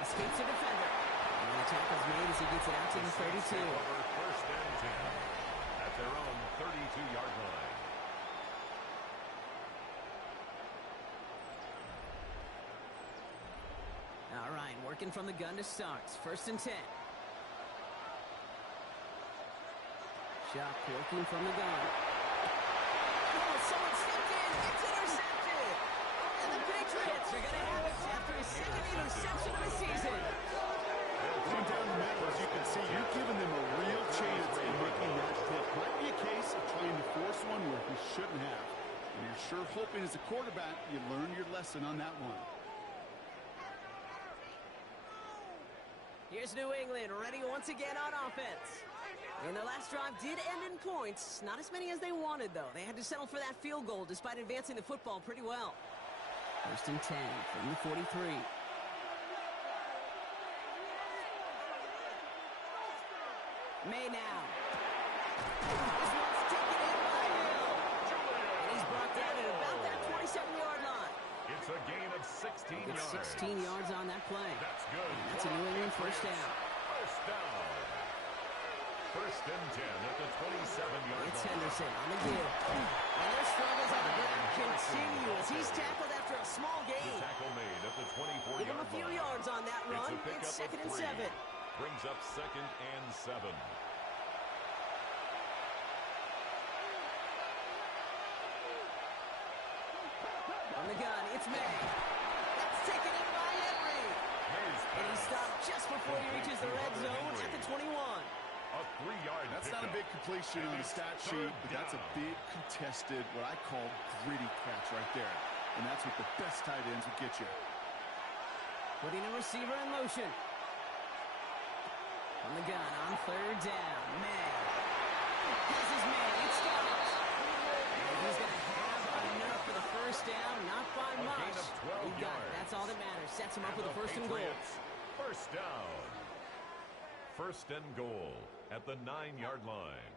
Escapes the defender. And the tackle's made as he gets it out to the 32. 1st and 10 at their own 32-yard line. All right, working from the gun to start. 1st and 10. Shock working from the gun. Oh, someone stepped in. It's intercepted. And the Patriots are going to have it after his 2nd interception of the season. Going down the middle, as you can see, you're giving them a real chance in making that hit. Might be a case of trying to force one where he shouldn't have. And you're sure hoping as a quarterback you learn your lesson on that one. Here's New England ready once again on offense. And their last drive did end in points. Not as many as they wanted, though. They had to settle for that field goal despite advancing the football pretty well. 1st and 10 from the 43. May now. This one's taken in by Hill. And he's brought down at about that 27-yard line. It's a gain of 16 yards. 16 yards on that play. That's good. And that's a New England 1st down. 1st down. 1st and 10 at the 27-yard line. It's Henderson on the give. And their struggles on the ground continue as he's tackled after a small gain. The tackle made at the 24-yard line. Give him a few yards on that run. It's 2nd and 7. Brings up 2nd and 7. On the gun, it's May. That's taken in by Henry. And he stopped just before he reaches the red zone at the 21. A 3-yard That's pickup. not a big completion on the stat sheet, but that's a big contested, what I call gritty catch right there. And that's what the best tight ends would get you. Putting a receiver in motion. On the gun, on 3rd down, May. This is May, it's stopped. And he's going to have enough for the first down, not by A much. gain of 12 He got it. yards. That's all that matters. Sets him up And with a the 1st and goal. Patriots, 1st down. 1st and goal at the 9-yard line.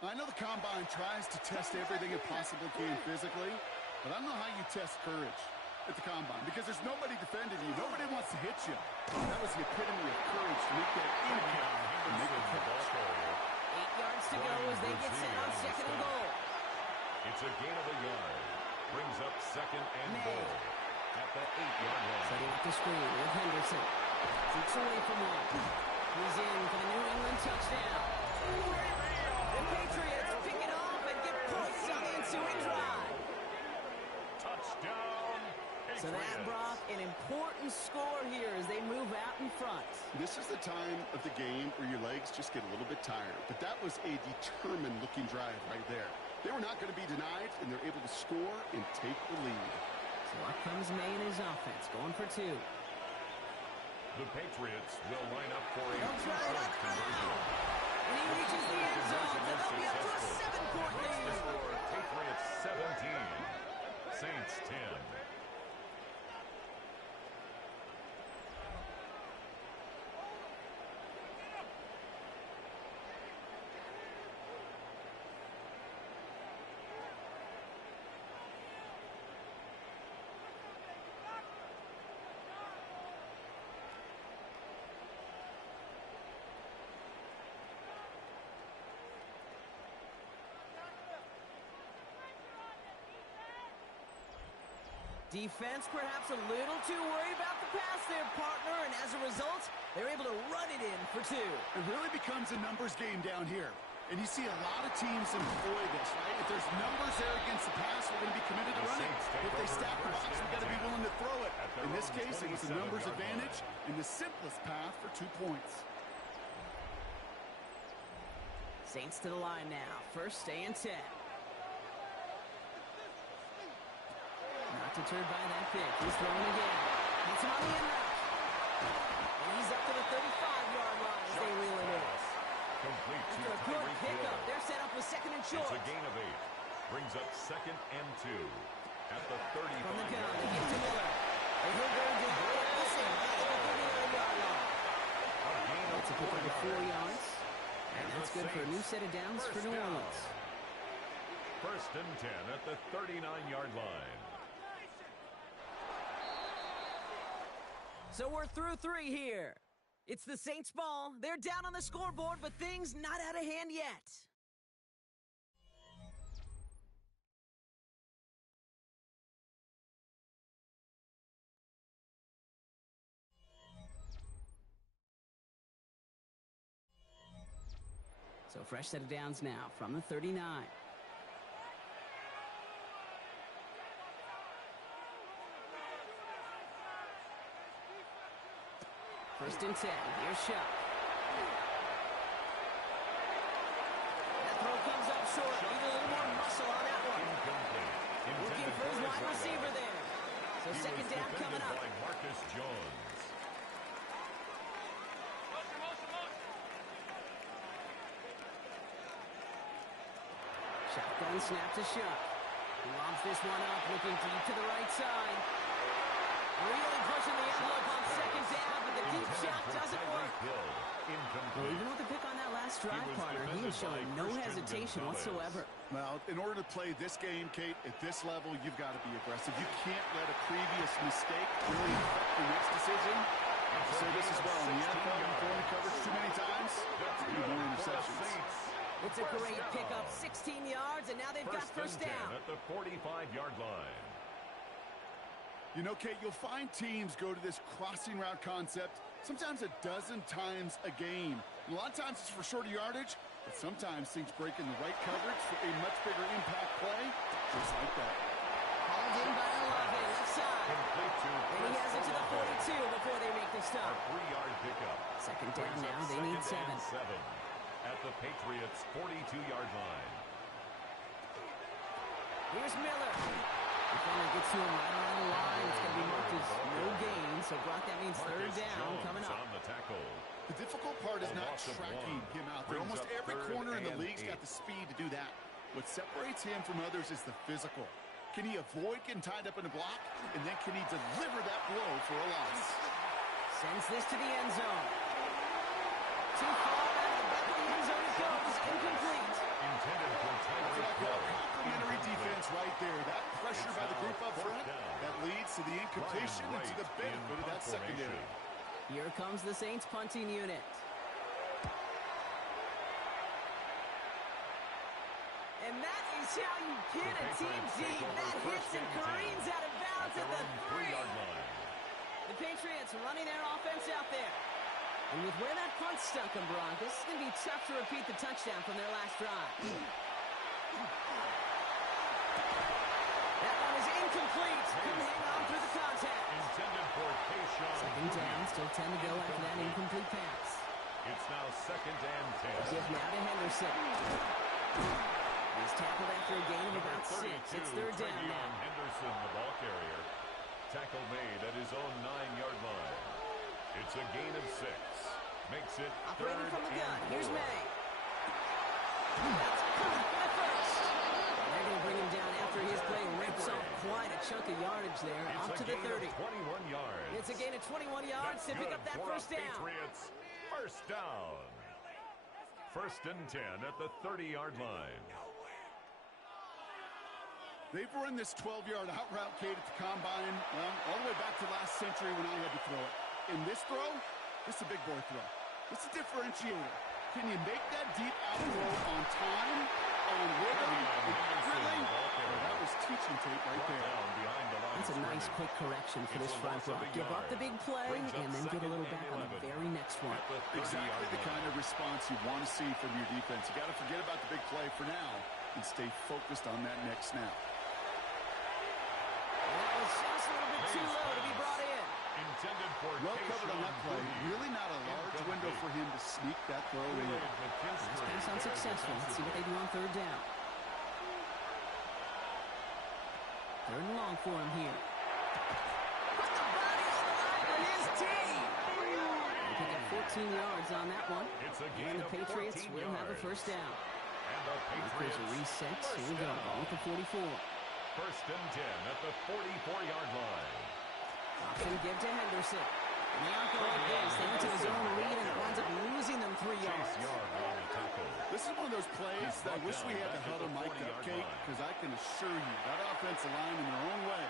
I know the Combine tries to test everything it possibly can physically, but I don't know how you test courage at the Combine because there's nobody defending you. Nobody wants to hit you. That was the epitome of courage to make that impact and make the catch. 8 yards to go as they get set on 2nd and goal. It's a gain of a yard. Brings up 2nd and goal at the 8-yard line. Setting up the screen with Henderson. Seeks away from one. He's in for the New England touchdown. The Patriots pick it off and get points on the ensuing drive. Touchdown, So that Patriots. brought an important score here as they move out in front. This is the time of the game where your legs just get a little bit tired, but that was a determined-looking drive right there. They were not going to be denied, and they're able to score and take the lead. So up comes May and his offense, going for 2. The Patriots will line up for a They'll try it on 2-point the conversion. ground. And he reaches the end zone, so they'll be up to a 7-point The lead. score, Patriots 17, Saints 10. Defense perhaps a little too worried about the pass there, partner, and as a result, they're able to run it in for 2. It really becomes a numbers game down here. And you see a lot of teams employ this, right? If there's numbers there against the pass, we're going to be committed to running. If they stack the box, we've got to be willing to throw it. In this case, it was a numbers advantage and the simplest path for 2 points. Saints to the line now. 1st and 10. Not deterred by that pick. He's throwing again. Hits him on the end route. And he's up to the 35-yard line as they reel it in. Complete to After a good Tyreek pickup, Hill. they're set up with 2nd and short. It's a gain of 8. Brings up 2nd and 2 at the 35-yard From the gun, line. they get to Miller. And he'll go down at the same at the 39-yard line. A gain of That's a good 4 for 4 yards. yards. And And that's the good for a new Saints, set of downs for first New down. Orleans. 1st and 10 at the 39-yard line. So we're through 3 here. It's the Saints ball. They're down on the scoreboard, but things not out of hand yet. So fresh set of downs now from the 39. First and 10. Here's Shuck. That throw comes up short. Need a little more muscle on that one. Incomplete. Looking Intended for his a wide right receiver out. there. So He second was down coming defended up. by Marcus Jones. Shotgun snap to Shuck. He lobs this one up, looking deep to the right side. Really pushing the envelope on second down, but the deep shot doesn't work. Hill. Well, Incomplete. even with the pick on that last drive, was partner, he was defended showing by no Christian hesitation Gonzalez. whatsoever. Well, in order to play this game, Kate, at this level, you've got to be aggressive. You can't let a previous mistake really affect the next decision. I say this as well. In the NFL, you've thrown coverage too many times. That's You good need more for the interceptions. Saints. It's a great pickup, 16 yards, and now they've got first down. At the 45-yard line. You know, Kate, you'll find teams go to this crossing route concept sometimes a dozen times a game. And a lot of times it's for shorter yardage, but sometimes things break in the right coverage for a much bigger impact play, just like that. Hauled in by 11, left side. And he has it to the 42 before they make the stop. A 3-yard pickup. Second down now, they need 7. At the Patriots' 42-yard line. Here's Miller. Defender gets to him right around the line. It's going to be marked as no gain. So, Brock, that means third down coming up. On the tackle. The difficult part is not tracking him out there. Almost every corner in the league's got the speed to do that. What separates him from others is the physical. Can he avoid getting tied up in a block? And then can he deliver that blow for a loss? Sends this to the end zone. Too far out of the back of the end zone it goes. Incomplete. Intended for Tyreek Hill. Complimentary defense right there. That pressure by the group up front, that leads to the incompletion and to the benefit of that secondary. Here comes the Saints punting unit. And that is how you pin a team deep. That hits and careens out of bounds at the 3-yard line. The Patriots running their offense out there. And with where that punt stuck them, Brock, this is going to be tough to repeat the touchdown from their last drive. That one is incomplete. Couldn't hang on through the contact. Intended for Tayshaun. Second down, still 10 to go after that incomplete pass. It's now 2nd and 10. Give now to Henderson. He's tackled after a gain of about 6. It's third down now. Henderson, the ball carrier. Tackle made at his own 9-yard line. It's a gain of 6. Makes it operating third from the gun. and 4. Here's May. That's caught for the first. They're going to bring him down after his play rips off quite a chunk of yardage there. Up to the 30. 21 yards. It's a gain of 21 yards to pick up that first down. Patriots, first down. 1st and 10 at the 30-yard line. They've run this 12-yard out route, Kate, at the combine, well, all the way back to last century when I had to throw it. In this throw, this is a big boy throw. It's a differentiator. Can you make that deep out throw on time, on rhythm? Really? Well, that was teaching tape right there. That's a nice quick correction for this front row. Give up the big play and then get a little back on the very next one. Exactly the kind of response you want to see from your defense. You got to forget about the big play for now and stay focused on that next snap. That was just a little bit too low to be brought in. Intended for well covered on that play. Really not a large window for him to sneak that throw in. This pass unsuccessful. Let's see what they do on third down. Third and long for him here. Put the body on the line for his team. They pick up 14 yards on that one. And the Patriots will have a first down. And the Patriots a reset. Here we go. Ball at the 44. 1st and 10 at the 44-yard line. Option give to Henderson. And they aren't going again. Staying to his own lead, and it winds up losing them 3 yards. This is one of those plays that I wish we had the huddle mic'd up, Kate, because I can assure you that offensive line in their own way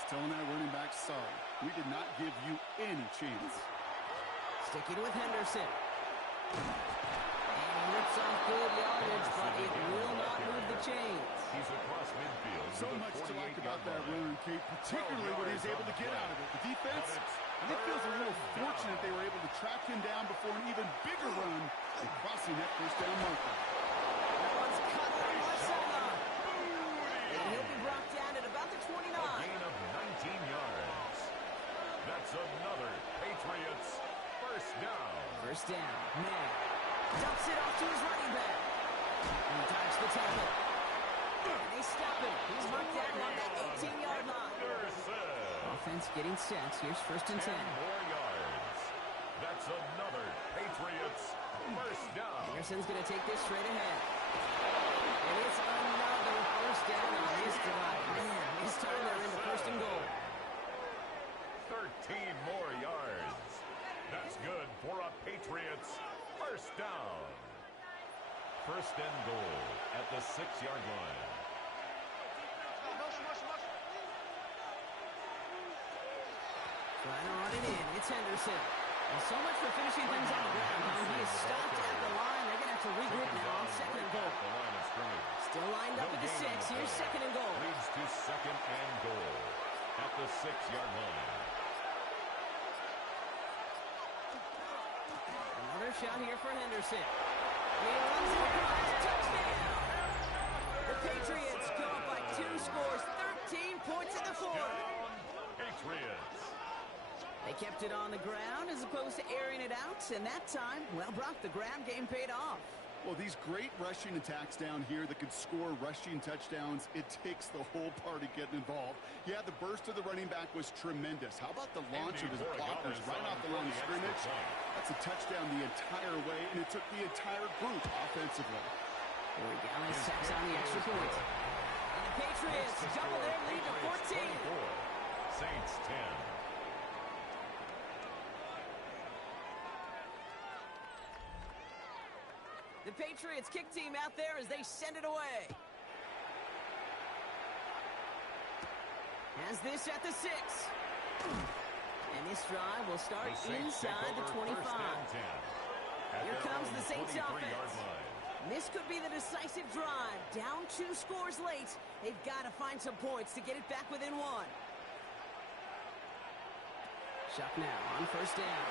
is telling that running back, sorry, we did not give you any chance. Sticking with Henderson. And rips off good yardage, but it will not move the chains. He's across midfield. So much to like about that run, Kate, particularly when he's able to get out of it. The defense, I think, feels a little fortunate they were able to track him down before an even bigger run and crossing that first down marker. That one's cut on one sideline. And he'll be brought down at about the 29. A gain of 19 yards. That's another Patriots first down. First down. May dumps it off to his running back. He dodged the tackle. And they stop him. He's marked down on that 18-yard line. Offense getting set. Here's 1st and 10. 10 more yards. That's another Patriots first down. Anderson's going to take this straight ahead. And it's another first down on this drive. Man, this time they're into 1st and goal. 13 more yards. That's good for a Patriots first down. 1st and goal at the 6-yard line. Trying to run it in. It's Henderson. Well, so much for finishing things on the ground. He is stopped at the line. They're going to start to regroup now on second and goal. Still lined up at the 6. Here's second and goal. Leads to second and goal at the 6-yard line. Another shot here for Henderson. He runs it across. Touchdown! The Patriots go up by 2 scores, 13 points in the fourth. Patriots. They kept it on the ground as opposed to airing it out, and that time, well, Brock, the ground game paid off. Well, these great rushing attacks down here that could score rushing touchdowns, it takes the whole party getting involved. Yeah, the burst of the running back was tremendous. How about the launch of his blockers right off the line of scrimmage? That's a touchdown the entire way, and it took the entire group offensively. Origales sacks on the extra point. And the Patriots double their lead to 14. Saints 10. The Patriots kick team out there as they send it away. Has this at the 6. And this drive will start inside the 25. Here comes the Saints offense. This could be the decisive drive. Down 2 scores late. They've got to find some points to get it back within 1. Shuck now on first down.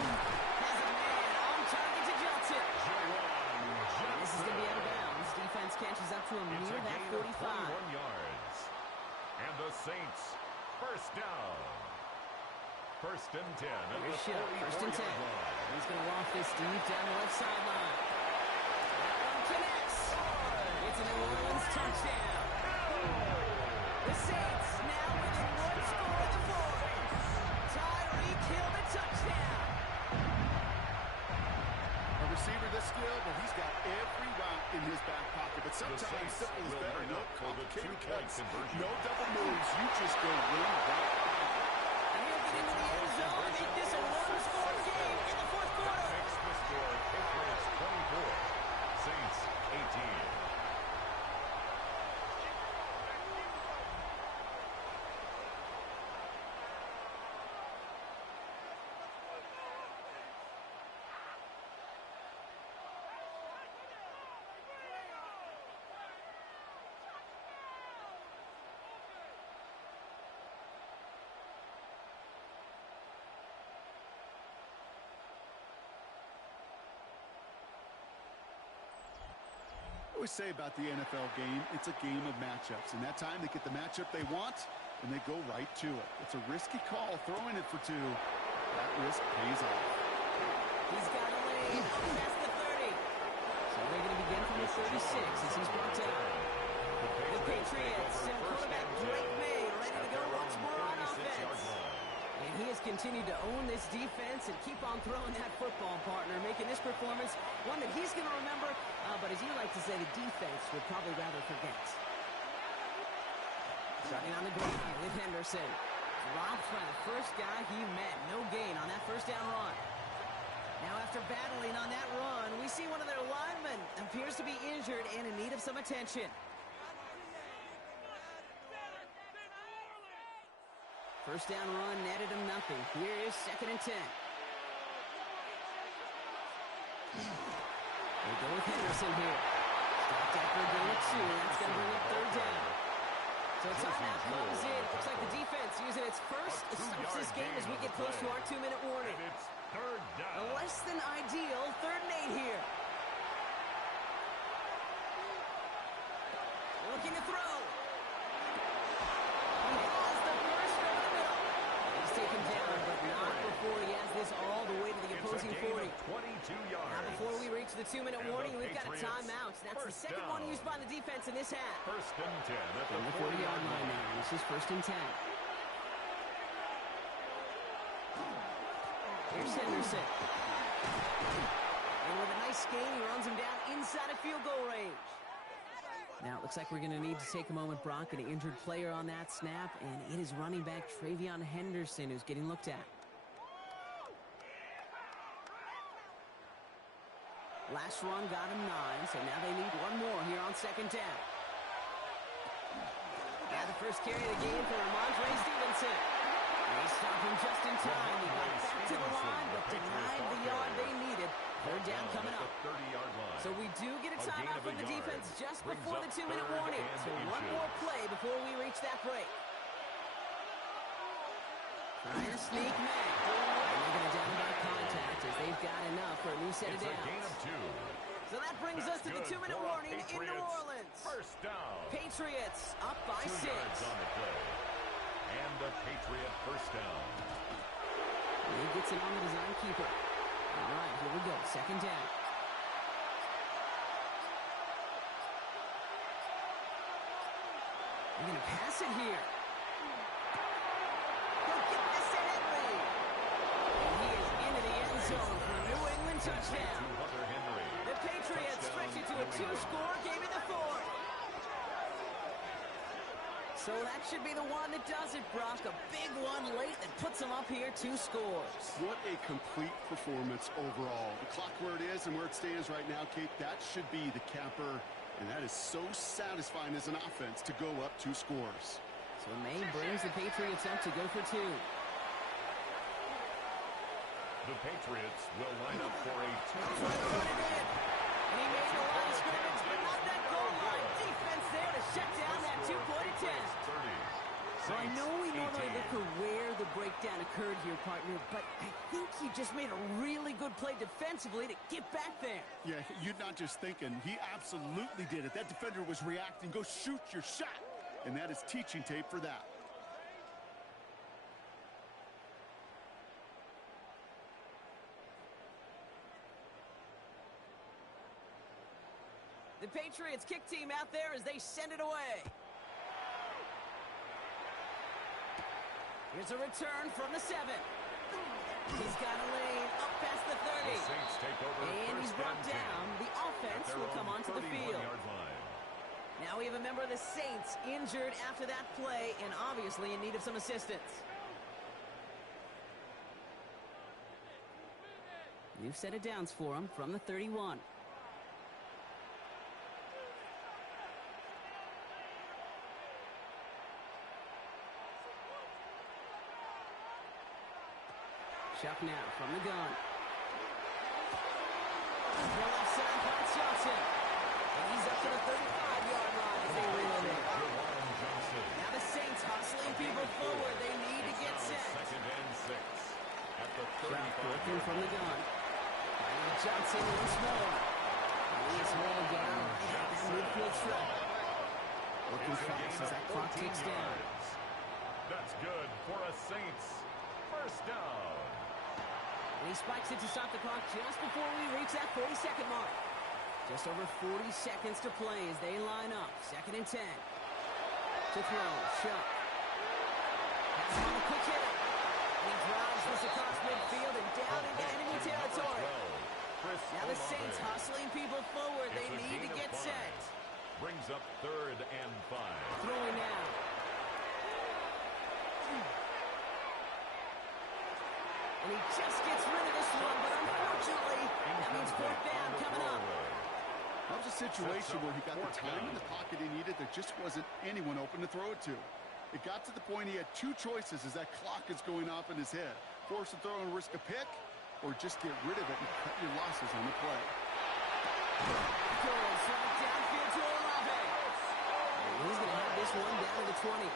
Has a man on target to Johnson. This is going to be out of bounds. Defense catches up to him near that 45. 21 yards. And the Saints first down. First and 10 at the 44-yard line. He's going to loft this deep down the left sideline. That one connects. It's a New Orleans touchdown. The Saints now within 1 score of the 4th. Tyreek Hill the touchdown. A receiver this skilled, well, he's got every route in his back pocket, but sometimes simple is better. No complicated cuts, no double moves. You just go one route. And he'll get into the end zone and make this a 1-score game in the 4th quarter. Makes the score Patriots 24, Saints 18. I always say about the NFL game, it's a game of matchups. And that time they get the matchup they want, and they go right to it. It's a risky call, throwing it for 2. That risk pays off. He's got a lead past the 30. So they're going to begin from the 36 as he's brought down. The Patriots send quarterback Drake May ready to go once more on offense. And he has continued to own this defense and keep on throwing that football, partner, making this performance one that he's going to remember, but as you like to say, the defense would probably rather forget. Starting on the ground with Henderson. Dropped by the first guy he met. No gain on that first down run. Now after battling on that run, we see one of their linemen appears to be injured and in need of some attention. First down run netted him nothing. Here is second and 10. They go with Henderson here. Stopped after a gain of 2. That's going to bring up third down. So timeout comes in. Looks like the defense using its first stops this game as we get close to our 2-minute warning. And it's third down. A less than ideal 3rd and 8 here. Looking to throw. He has the first over the middle. He's taken down, but not before he has this all the way to the opposing 40. 22 yards. Now before we reach the 2-minute warning, we've got a timeout. That's the second one used by the defense in this half. First and 10 at the 40-yard line now. This is first and 10. Here's Henderson. And with a nice gain, he runs him down inside of field goal range. Now it looks like we're going to need to take a moment, Brock, an injured player on that snap, and it is running back Travion Henderson who's getting looked at. Last run got him 9, so now they need one more here on second down. Now the first carry of the game for Ramondre Stevenson. They stop him just in time. He got back to the line, but denied the yard they needed. Third down coming up. 30-yard line. So we do get a timeout from the defense just before the 2-minute warning. So one more play before we reach that break. Trying to sneak Mack. They're going to down by contact as they've got enough for a new set of downs. It's a gain of 2. So that brings us to the 2-minute warning in New Orleans. First down. Patriots up by 6. 2 yards on the play. And the Patriot first down. He gets it on the design keeper. All right, here we go. Second down. We're going to pass it here. He'll get this to Henry. And he is into the end zone for a New England touchdown. The Patriots stretch it to a 2-score game in the 4th. So that should be the one that does it, Brock. A big one late that puts them up here 2 scores. What a complete performance overall. The clock where it is and where it stands right now, Kate, that should be the capper. And that is so satisfying as an offense to go up 2 scores. So May brings the Patriots up to go for 2. The Patriots will line up for a 2. And he made the line of scrimmage, but not that goal line. Defense there to shut down that 2-point attempt. So I know we normally look for where the breakdown occurred here, partner, but I think he just made a really good play defensively to get back there. Yeah, you're not just thinking. He absolutely did it. That defender was reacting. Go shoot your shot. And that is teaching tape for that. The Patriots kick team out there as they send it away. Here's a return from the 7. He's got a lane up past the 30. The Saints take over and he's brought down. The offense will come onto the field. Now we have a member of the Saints injured after that play and obviously in need of some assistance. New set of downs for him from the 31. Chuck now from the gun. The left side finds Johnson. And he's up to the 35-yard line as they reel him in. Now the Saints hustling people forward. They need to get set. Second and 6 at the 35. Working from the gun. Finding Johnson once more. And he is rolled down at that midfield strip. Working fast as that clock ticks down. That's good for a Saints first down. And he spikes it to stop the clock just before we reach that 40-second mark. Just over 40 seconds to play as they line up. Second and 10. To throw. Shuck. Has him on the quick hit. And he drives this across midfield and down into enemy territory. Now the Saints hustling people forward. They need to get set. Brings up 3rd and 5. Throwing now. And he just gets rid of this one, but unfortunately, that means 4th down coming up. That was a situation where he got the time in the pocket he needed. There just wasn't anyone open to throw it to. It got to the point he had 2 choices as that clock is going off in his head. Force a throw and risk a pick, or just get rid of it and cut your losses on the play. Goes right downfield to Olave. And he's going to have this one down to the 20.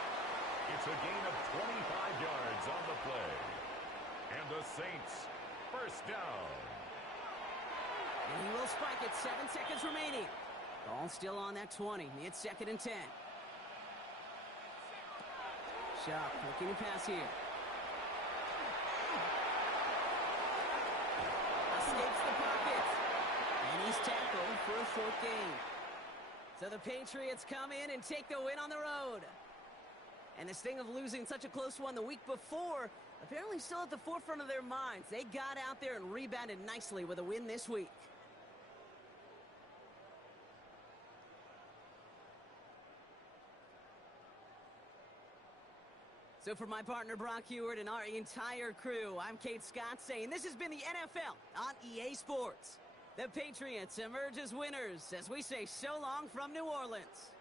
It's a gain of 25 yards on the play. And the Saints first down. And he will spike it. 7 seconds remaining. Ball still on that 20. It's 2nd and 10. Sharp looking to pass here. Escapes the pocket. And he's tackled for a 4th gain. So the Patriots come in and take the win on the road. And the sting of losing such a close one the week before, apparently still at the forefront of their minds. They got out there and rebounded nicely with a win this week. So for my partner Brock Heward and our entire crew, I'm Kate Scott saying this has been the NFL on EA Sports. The Patriots emerge as winners as we say so long from New Orleans.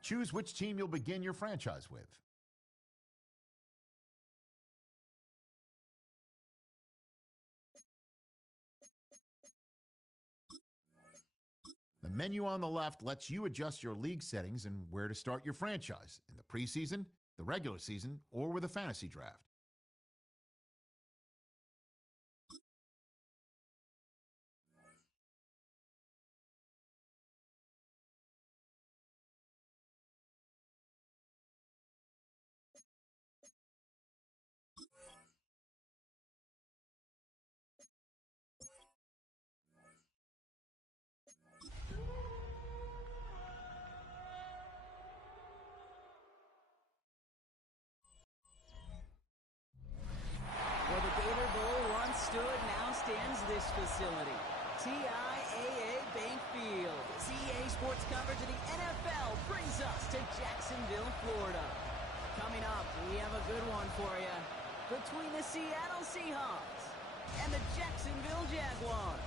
Choose which team you'll begin your franchise with. The menu on the left lets you adjust your league settings and where to start your franchise in the preseason, the regular season, or with a fantasy draft. Where the Gator Bowl once stood, now stands this facility. TIAA Bank Field. CEA Sports coverage of the NFL brings us to Jacksonville, Florida. Coming up, we have a good one for you. Between the Seattle Seahawks and the Jacksonville Jaguars.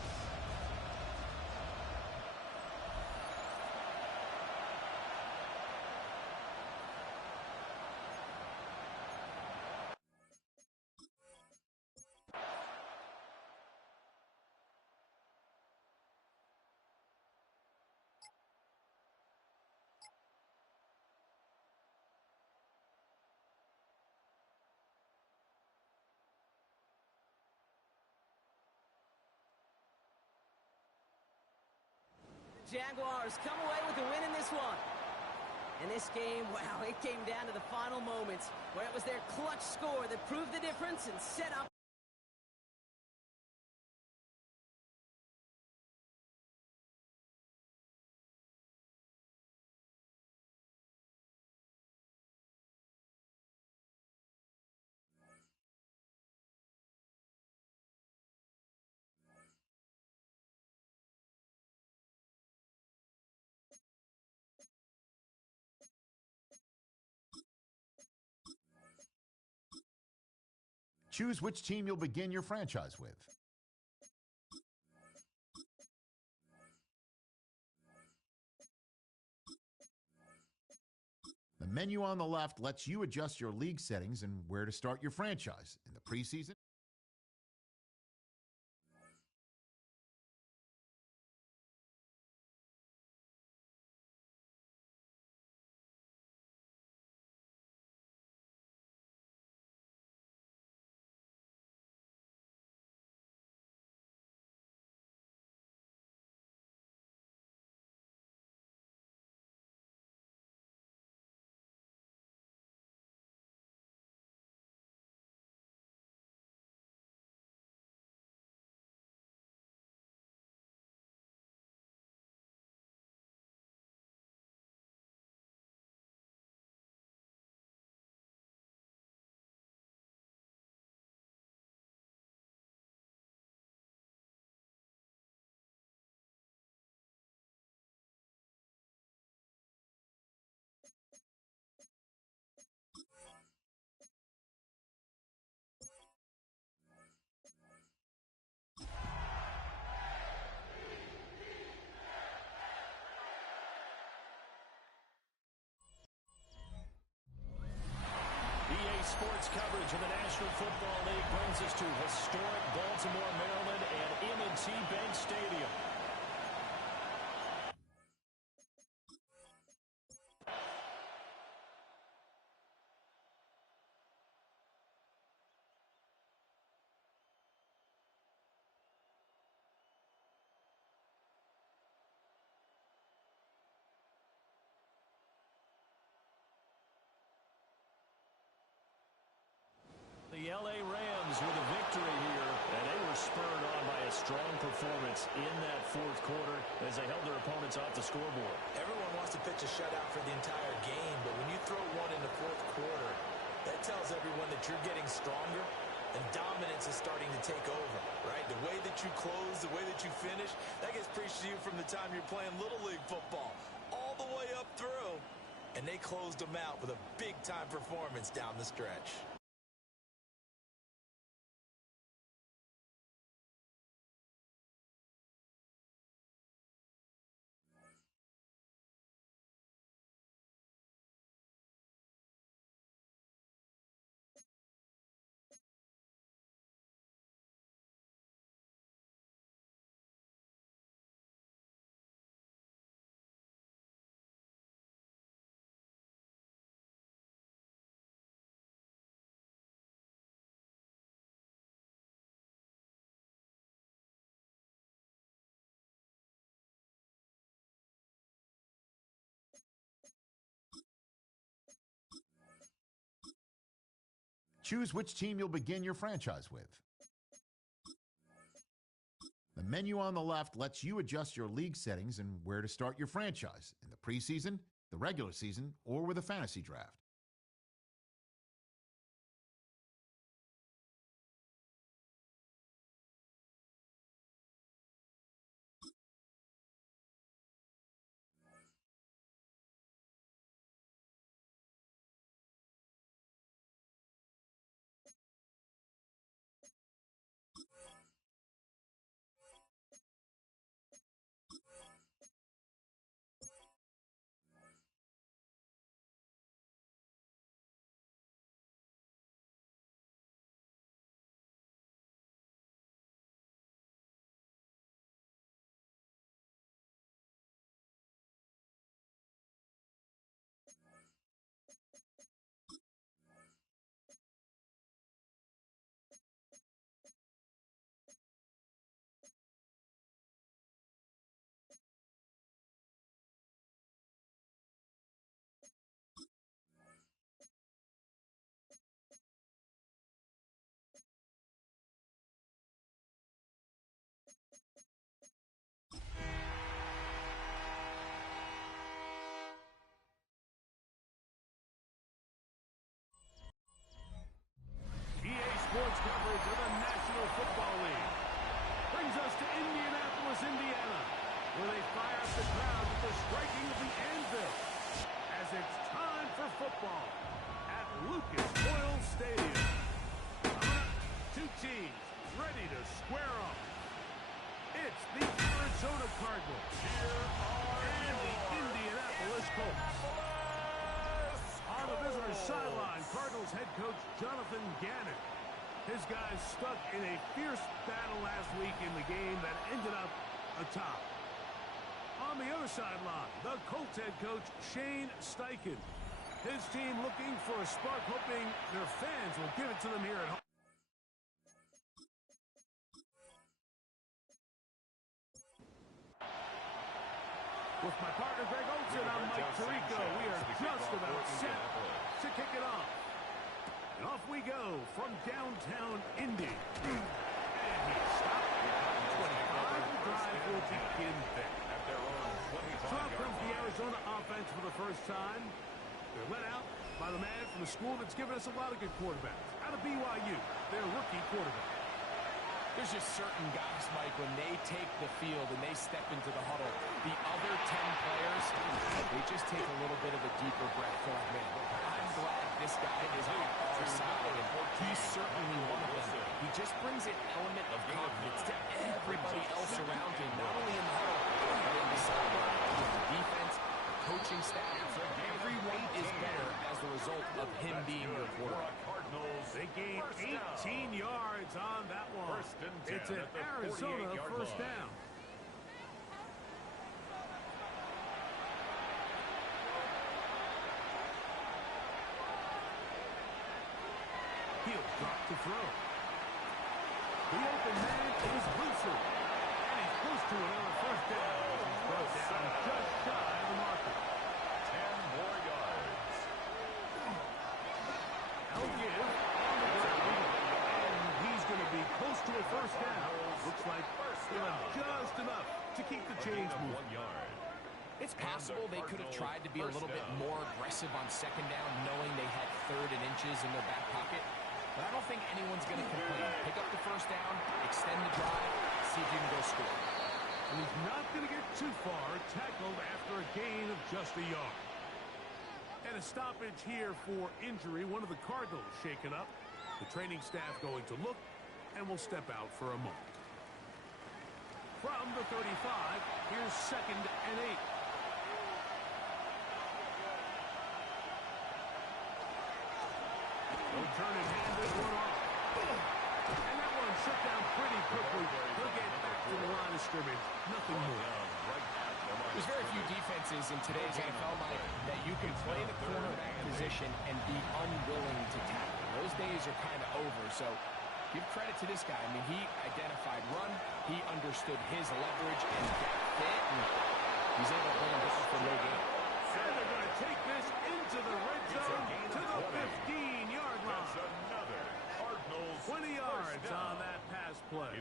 Jaguars come away with the win in this one. And this game, wow, it came down to the final moments where it was their clutch score that proved the difference and set up. Choose which team you'll begin your franchise with. The menu on the left lets you adjust your league settings and where to start your franchise in the preseason. Sports coverage of the National Football League brings us to historic Baltimore, Maryland, and M&T Bank Stadium. The L.A. Rams with a victory here, and they were spurred on by a strong performance in that fourth quarter as they held their opponents off the scoreboard. Everyone wants to pitch a shutout for the entire game, but when you throw one in the fourth quarter, that tells everyone that you're getting stronger and dominance is starting to take over, right? The way that you close, the way that you finish, that gets preached to you from the time you're playing Little League football all the way up through, and they closed them out with a big-time performance down the stretch. Choose which team you'll begin your franchise with. The menu on the left lets you adjust your league settings and where to start your franchise in the preseason, the regular season, or with a fantasy draft. Sports coverage of the National Football League brings us to Indianapolis, Indiana, where they fire up the crowd with the striking of the anvil as it's time for football at Lucas Oil Stadium. Two teams ready to square up. It's the Arizona Cardinals and the Indianapolis Colts. On the visitor's sideline, Cardinals head coach Jonathan Gannon. His guys stuck in a fierce battle last week in the game that ended up a tie. On the other sideline, the Colts head coach Shane Steichen. His team looking for a spark, hoping their fans will give it to them here at home. With my partner Greg Olson, I'm Mike Tirico. We are just about set to kick it off. And off we go from downtown Indy. And he stopped. 25. The drive will begin there. So out comes the Arizona offense for the first time. They're led out by the man from the school that's given us a lot of good quarterbacks. Out of BYU, their rookie quarterback. There's just certain guys, Mike, when they take the field and they step into the huddle, the other 10 players, they just take a little bit of a deeper breath. They're like, man, I'm glad this guy is on our side, and he's certainly one of them. He just brings an element of confidence to everybody else around him, not only in the huddle, but in the sideline, with the defense, the coaching staff. Everyone is better as the result of him being your quarterback. They gained 18 yards on that one. It's an Arizona first down. He'll drop to throw. The open man is Wilson. And he's close to another first down. He's brought down just shy of the marker. 10 more yards. I'll give on the ground. And he's going to be close to a first down. Looks like he'll have just enough to keep the chains moving. 1 yard. It's possible they could have tried to be a little bit more aggressive on second down, knowing they had 3rd and inches in their back pocket. But I don't think anyone's going to complain. Pick up the first down, extend the drive, see if you can go score. And he's not going to get too far, tackled after a gain of just a yard. And a stoppage here for injury. One of the Cardinals shaken up. The training staff going to look, and will step out for a moment. From the 35, here's 2nd and 8. They'll turn and hand this one off. And that one shut down pretty quickly. He'll get back to the line of scrimmage. Nothing more. There's very few defenses in today's NFL, Mike, that you can play the cornerback position and be unwilling to tackle. Those days are kind of over, so give credit to this guy. I mean, he identified run, he understood his leverage and gap fit, and he's able to bring him down for no gain. And they're going to take this into the red zone to the 15-yard line. That's another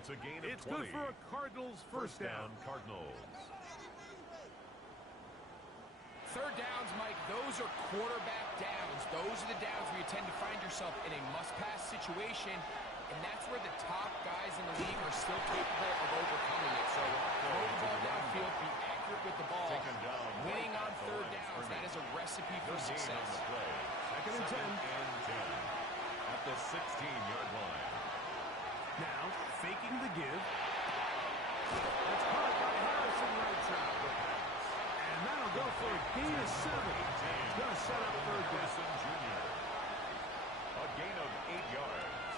It's a gain of It's 20. good for a Cardinals first down. Cardinals. Third downs, Mike, those are quarterback downs. Those are the downs where you tend to find yourself in a must-pass situation, and that's where the top guys in the league are still capable of overcoming it. So throw the ball downfield, be accurate with the ball. Winning on third downs, that is a recipe for success. Second and 10. At the 16-yard line. Now, faking the give. That's caught by Harrison right side. And that'll go for a gain of 7. It's going to set up third down. A gain of 8 yards.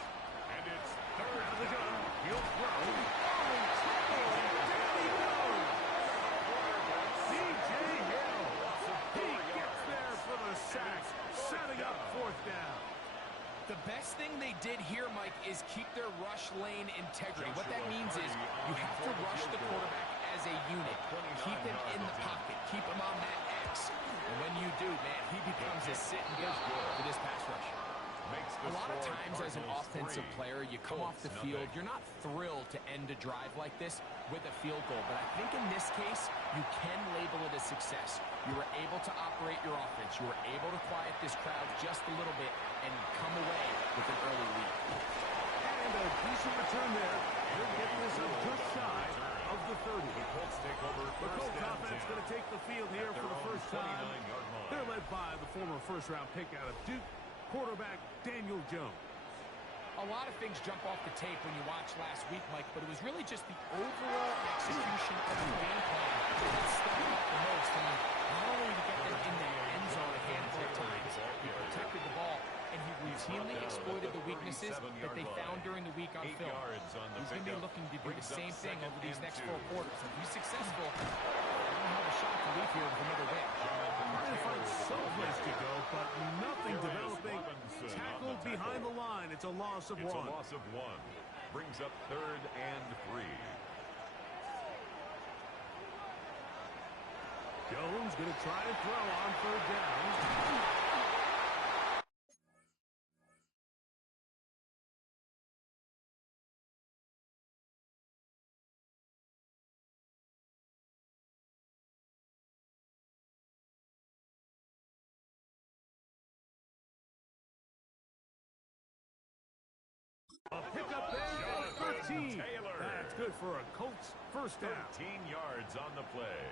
And it's third Out of the gun. down. He'll throw. Oh, trouble. There he goes. C.J. Hill. He gets there for the sack, setting up fourth down. The best thing they did here, Mike, is keep their rush lane integrity. What that means is you have to rush the quarterback as a unit. Keep him in the pocket. Keep him on that X. And when you do, man, he becomes a sitting duck for this pass rush. A lot of times as an offensive player, you come off the field, you're not thrilled to end a drive like this with a field goal. But I think in this case, you can label it a success. You were able to operate your offense. You were able to quiet this crowd just a little bit and come away with an early lead. And a decent return there. He'll get this up just shy of the 30. The Colts take over. The Colts offense going to take the field here for the first time. They're led by the former first-round pick out of Duke, quarterback Daniel Jones. A lot of things jump off the tape when you watch last week, Mike, but it was really just the overall execution of the game plan that stepped up the most. I mean, not only did he get them in the end zone a handful of times, he protected the ball, and he routinely exploited the weaknesses that they found during the week on film. He's going to be looking to do the same thing over these next 4 quarters. If he's successful, I don't have a shot to leave here with another win. Trying to find someplace to go, but nothing developing. Tackled behind the line. It's a loss of 1. It's a loss of 1. Brings up third and 3. Jones going to try and throw on third down. A pickup there at 13. That's good for a Colts first down. 13 yards on the play.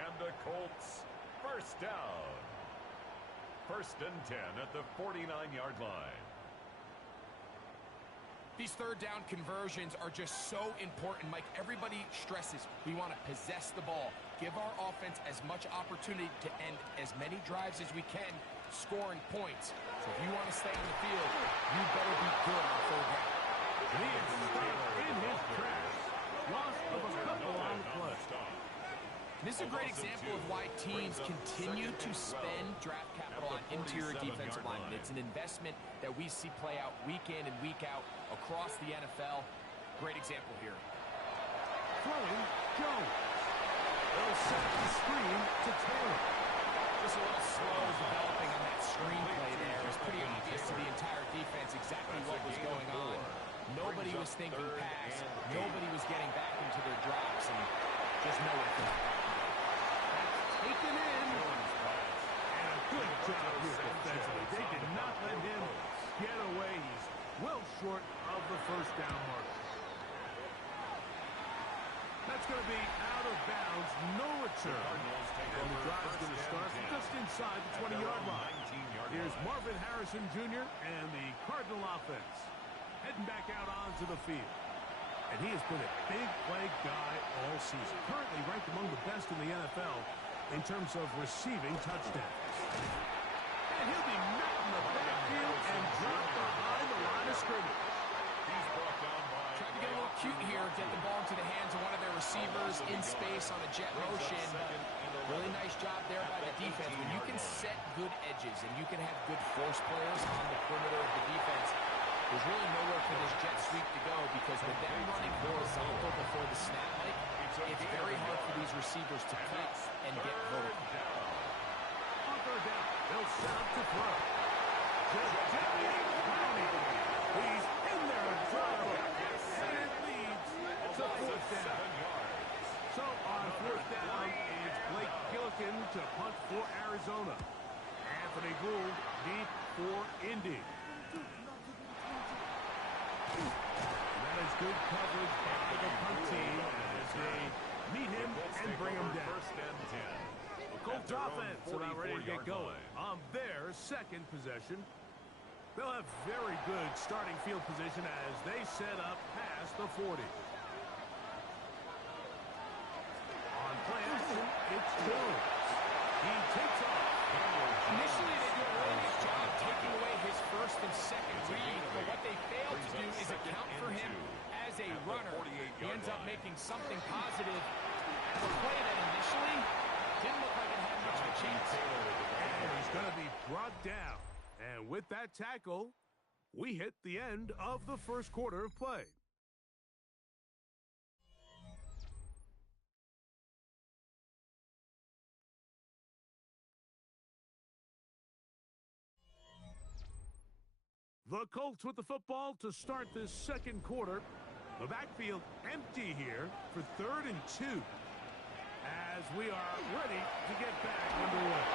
And the Colts first down. First and 10 at the 49-yard line. These third down conversions are just so important, Mike. Everybody stresses we want to possess the ball, give our offense as much opportunity to end as many drives as we can, scoring points. So if you want to stay on the field, you better be good on third down. He is stopped in his tracks. Loss of a couple on the play. This is a great example of why teams continue to spend draft capital on interior defensive linemen. It's an investment that we see play out week in and week out across the NFL. Great example here. Throwing, Jones. They'll set the screen to Taylor. Just a little slow developing on that screenplay there. It was pretty obvious to the entire defense exactly what was going on. Nobody was thinking pass. Nobody was getting back into their drops, and just nowhere to go. Taken in. And a good job here defensively. They did not let him get away. He's well short of the first down mark. That's going to be out of bounds. No return. And the drive's going to start just inside the 20-yard line. Here's Marvin Harrison Jr. and the Cardinal offense heading back out onto the field. And he has been a big play guy all season. Currently ranked among the best in the NFL in terms of receiving touchdowns. And he'll be met in the backfield and dropped behind the line of scrimmage. He's brought down by... Tried to get a little cute here, get the ball into the hands of one of their receivers in space on a jet motion. Really nice job there by the defense. When you can set good edges and you can have good force players on the perimeter of the defense, there's really nowhere for this jet sweep to go, because with them running horizontal before the snap, Mike, it's very hard for these receivers to cut and get vertical. On third down, they'll set up to throw. He's in there and drop it. And It's a fourth down. 7 yards. So on fourth down, it's Blake Gillikin to punt for Arizona. Anthony Gould deep for Indy. That is good coverage by the punt team as they meet him and bring him down. First and 10. The Colts offense about ready to get going on their second possession. They'll have very good starting field position as they set up past the 40. On play action, it's Jones. He takes off. Initially, they do a really nice job taking away his first and second read, but what they failed to do is account for him as a runner. He ends up making something positive out of a play that initially didn't look like it had much of a chance. And he's going to be brought down. And with that tackle, we hit the end of the first quarter of play. The Colts with the football to start this second quarter. The backfield empty here for 3rd and 2 as we are ready to get back underway.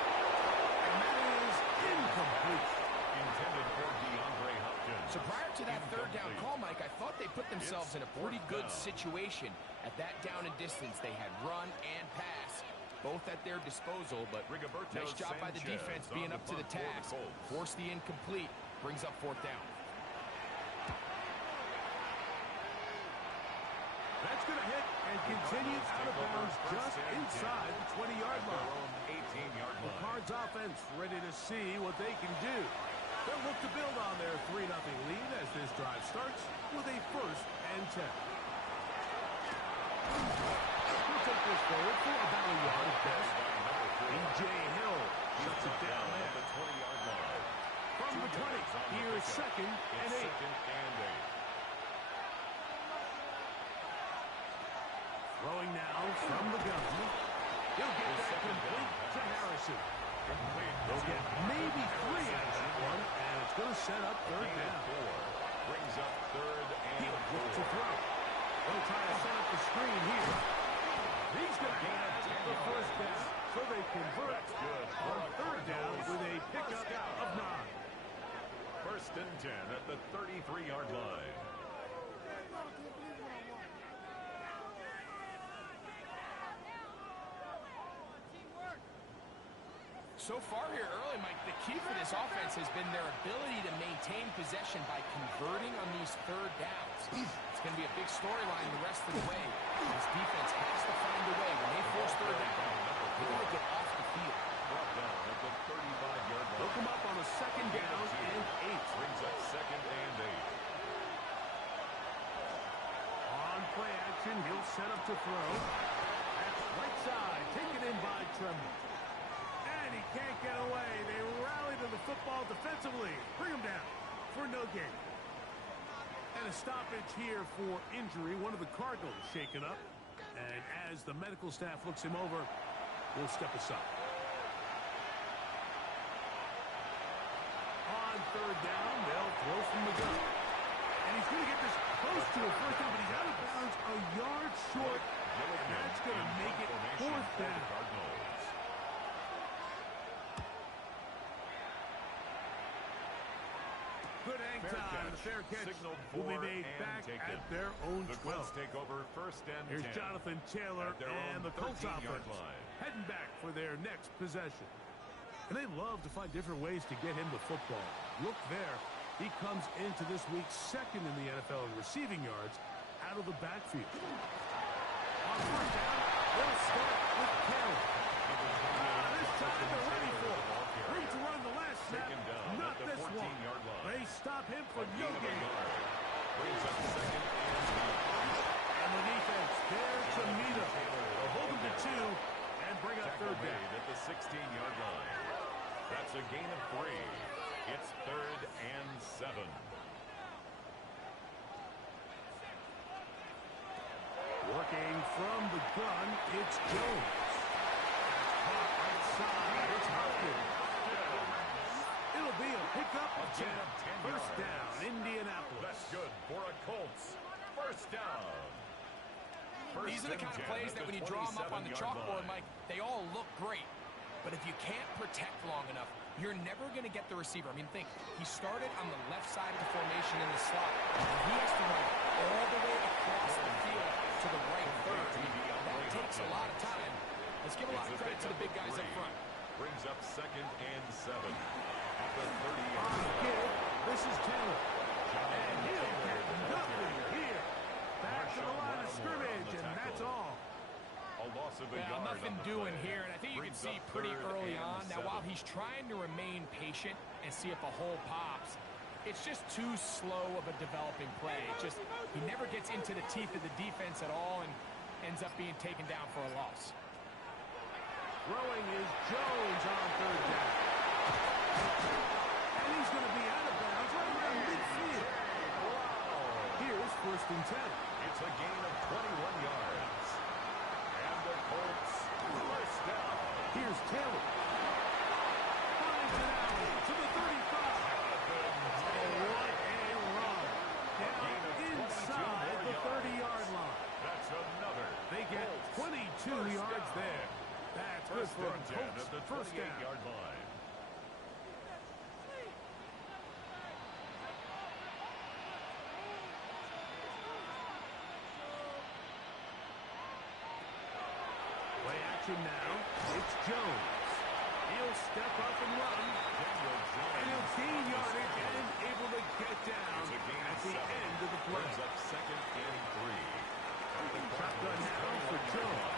And that is incomplete. Intended for DeAndre Hopkins. So prior to that third down call, Mike, I thought they put themselves in a pretty good situation at that down and distance. They had run and pass, both at their disposal, but nice job by the defense being up to the task. Force the incomplete, brings up 4th down. That's going to hit and continue out of bounds just inside the 20-yard line. 18-yard The line. Cards offense ready to see what they can do. They'll look to build on their 3-0 lead as this drive starts with a 1st and 10. We'll take this forward for about a yard at best. E.J. Hill shuts it down there. The 20-yard line. From the 20, here's 2nd and 8. Throwing now from the gun. He'll get that complete to Harrison. They'll get maybe 3 out of that one, and it's going to set up 3rd down. Brings up 3rd and He'll look to throw. They'll try to set up the screen here. He's going to have the 1st down, so they convert on 3rd down with a pickup of 9. 1st and 10 at the 33-yard line. So far here early, Mike, the key for this offense has been their ability to maintain possession by converting on these 3rd downs. It's going to be a big storyline the rest of the way. This defense has to find a way. When they force 3rd down, they got to get off the field. Brought down at the 35-yard line. They'll come up on a 2nd down and 8. Brings up 2nd and 8. On play action, he'll set up to throw. That's right side, taken in by Tremble. And he can't get away. They rally to the football defensively. Bring him down for no gain. And a stoppage here for injury. One of the Cardinals shaken up. And as the medical staff looks him over, we'll step aside. On 3rd down, they'll throw from the gun. And he's going to get this close to a 1st down, but he's out of bounds a yard short. And that's going to make it 4th down. Good hang time. The fair catch will be made back at their own 12. The Colts take over 1st and 10. Here's Jonathan Taylor and the Colts offense heading back for their next possession. And they love to find different ways to get him the football. Look there. He comes into this week 2nd in the NFL in receiving yards out of the backfield. On 3rd down, they'll start with Taylor. This time they're ready for it. Room to run the last snap. Not this one. They stop him for no gain. Brings up 2nd and 9. And the defense there to meet him. They'll hold him to 2 and bring up 3rd down. At the 16-yard line. That's a gain of 3. It's 3rd and 7. Working from the gun, it's Jones. Caught right side, it's Hopkins. It'll be a pickup of 10. 1st down, Indianapolis. That's good for a Colts 1st down. These are the kind of plays that when you draw them up on the chalkboard, Mike, they all look great. But if you can't protect long enough, you're never going to get the receiver. I mean, think, he started on the left side of the formation in the slot. He has to run all the way across the field to the right third. I mean, that takes a lot of time. Let's give a lot of credit to the big guys up front. Brings up 2nd and 7 at the 30. This is Taylor. And he'll get nothing here. Back to the line of scrimmage, and that's all. A loss of a yard nothing doing here, and I think you can see pretty early on. Now, while he's trying to remain patient and see if a hole pops, it's just too slow of a developing play. He never gets into the teeth of the defense at all and ends up being taken down for a loss. Throwing is Jones on 3rd down. And he's going to be out of bounds right around midfield. Here's 1st and 10. It's a gain of 21 yards. And the Colts first down. Here's Taylor. Finds an alley to the 35. What a run. Down inside the 30-yard line. That's another. They get 22 yards there. That's good for a Colts at the first down. 28-yard line. Play action now. It's Jones. He'll step up and run. And he'll gain yardage and able to get down at the end of the play. Up 2nd and 3. Shotgun now for Jones.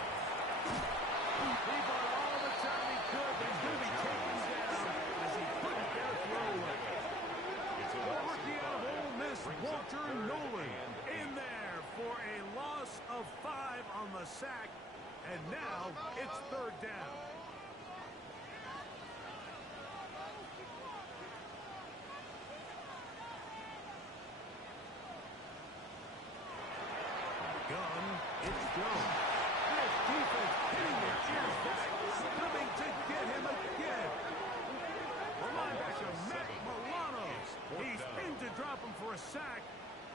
He bought all the time he could, but he's going to be taken down as he couldn't get a throw away. The rookie out of Ole Miss, Walter Nolan, in there for a loss of 5 on the sack. And now it's 3rd down. Gun, it's Jones. This defense hitting their ears back, coming to get him again. The linebacker, Matt Milano. He's in to drop him for a sack,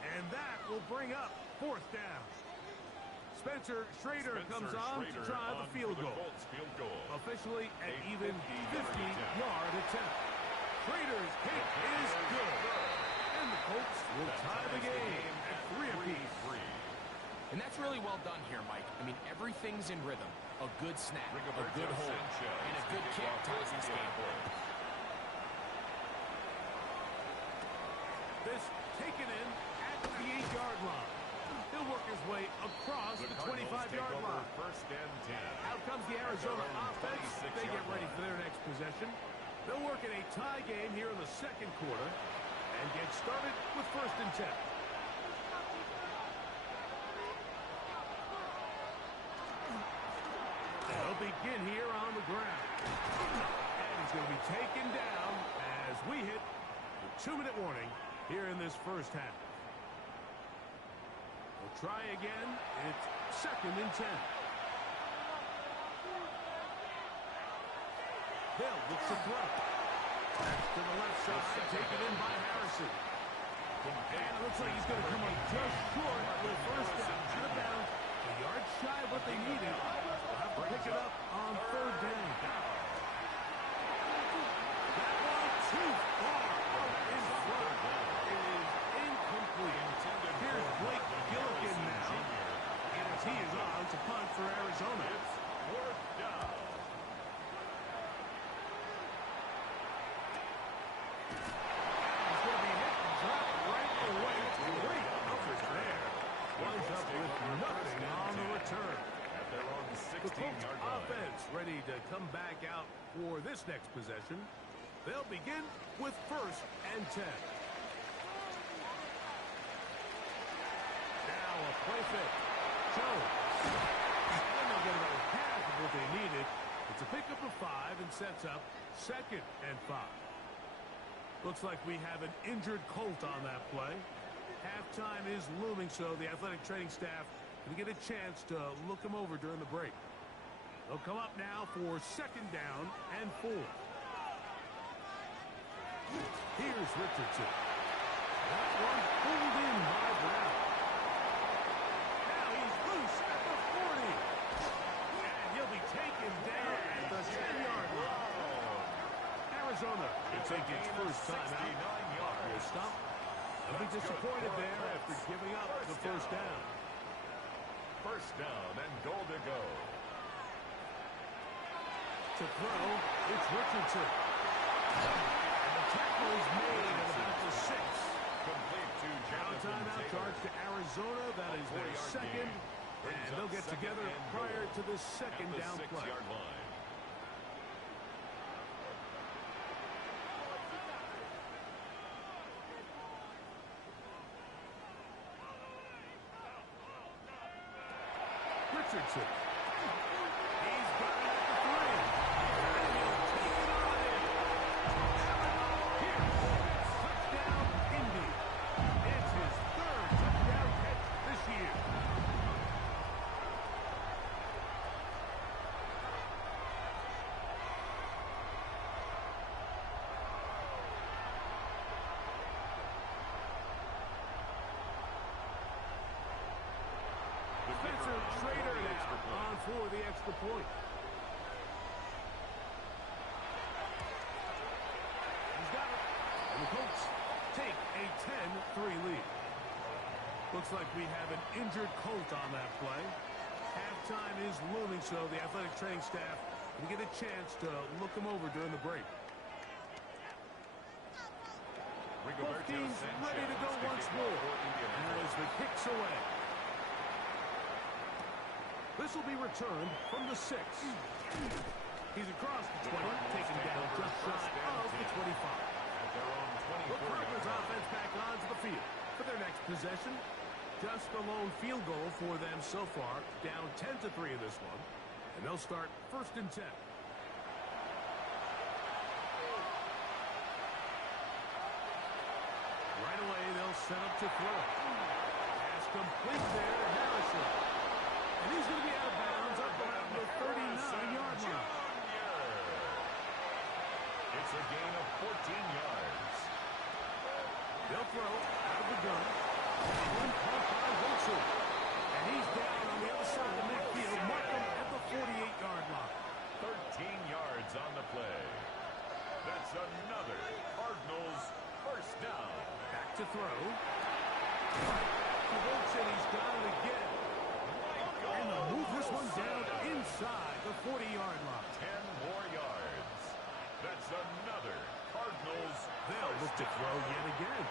and that will bring up 4th down. Spencer Schrader comes on to try the field goal. Officially an even 50-yard attempt. Schrader's kick is good. And the Colts will tie the game at 3 apiece. And that's really well done here, Mike. I mean, everything's in rhythm. A good snap, a good hold, and a good kick ties this game. This taken in at the 8-yard line. He'll work his way across the 25-yard line. 1st and 10. Out comes the Arizona offense. They get ready for their next possession. They'll work in a tie game here in the 2nd quarter and get started with 1st and 10. They'll begin here on the ground. And he's going to be taken down as we hit the 2-minute warning here in this first half. We'll try again. It's 2nd and 10. Hill looks to throw. That's to the left side, taken in by Harrison. And it looks like he's going to come up just short with 1st down. Out of bounds, a yard shy of what they needed. They'll have to pick it up on 3rd down. That one too far out in front. It is incomplete. Here's Blake Gilligan now. And as he is on to punt for Arizona. It's 4th down. He's going to be hit and dropped right away. Great coverage there. Winds up with nothing on the return. At their own The Colts 16-yard line. offense ready to come back out for this next possession. They'll begin with 1st and 10. Now a play fake. Jones. And they'll get about half of what they needed. It's a pickup of 5 and sets up 2nd and 5. Looks like we have an injured Colt on that play. Halftime is looming, so the athletic training staff can get a chance to look him over during the break. They'll come up now for 2nd down and 4. Here's Richardson. That one pulled in by Brown. Now he's loose at the taken down at the 10-yard line. Arizona will take its first time out. Will stop. They'll be disappointed there after giving up the first down. First down and goal to go. To throw, it's Richardson. And the tackle is made at about the 6. Complete to Jonathan timeout Taylor. charge to Arizona. That is their second. And they'll get together prior to the second down play. 6-yard line. Richardson. He's got it at the 3. And he'll take it on in. Here. Touchdown, Indy. It's his 3rd touchdown catch this year. Spencer Trader now on for the extra point. He's got it. And the Colts take a 10-3 lead. Looks like we have an injured Colt on that play. Halftime is looming, so the athletic training staff will get a chance to look him over during the break. Both teams ready to go once more. As the kick's away. This will be returned from the 6. He's across the 20, taken down just shy of the 25. The Cardinals offense back onto the field for their next possession. Just a lone field goal for them so far, down 10-3 in this one. And they'll start 1st and 10. Right away, they'll set up to throw. Pass complete there to Harrison. And he's going to be out of bounds up around the 39-yard line. It's a gain of 14 yards. They'll throw out of the gun. One caught by Wilson. And he's down on the other side of midfield. Mark him at the 48-yard line. 13 yards on the play. That's another Cardinals first down. Back to throw. Wilson, he's got it again. And they'll move this one down inside the 40-yard line. 10 more yards. That's another Cardinals. They'll look to throw yet again.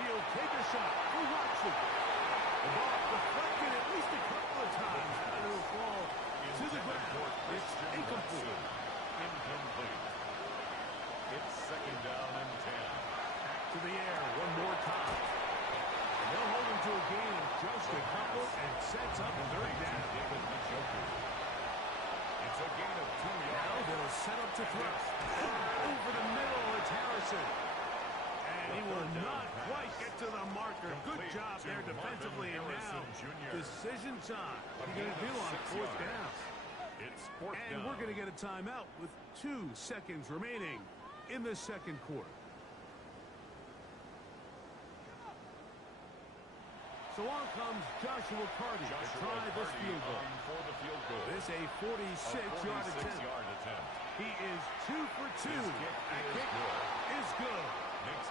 He'll take a shot for Watson. The ball deflected at least a couple of times. And it'll fall to the ground. It's incomplete. Incomplete. It's 2nd down and 10. Back to the air one more time. And they'll hold him to a gain of just a couple and sets up 3rd down. It's a gain of 2 yards. Now they'll set up to throw. Over the middle, it's Harrison. And he will not quite get to the marker. Good job there defensively. And now, decision time. What are you going to do on 4th down? It's 4th down. And we're going to get a timeout with 2 seconds remaining in the 2nd quarter. So on comes Joshua Carty to try this field goal. For the field goal. This a 46-yard attempt. He is 2 for 2. That kick is good.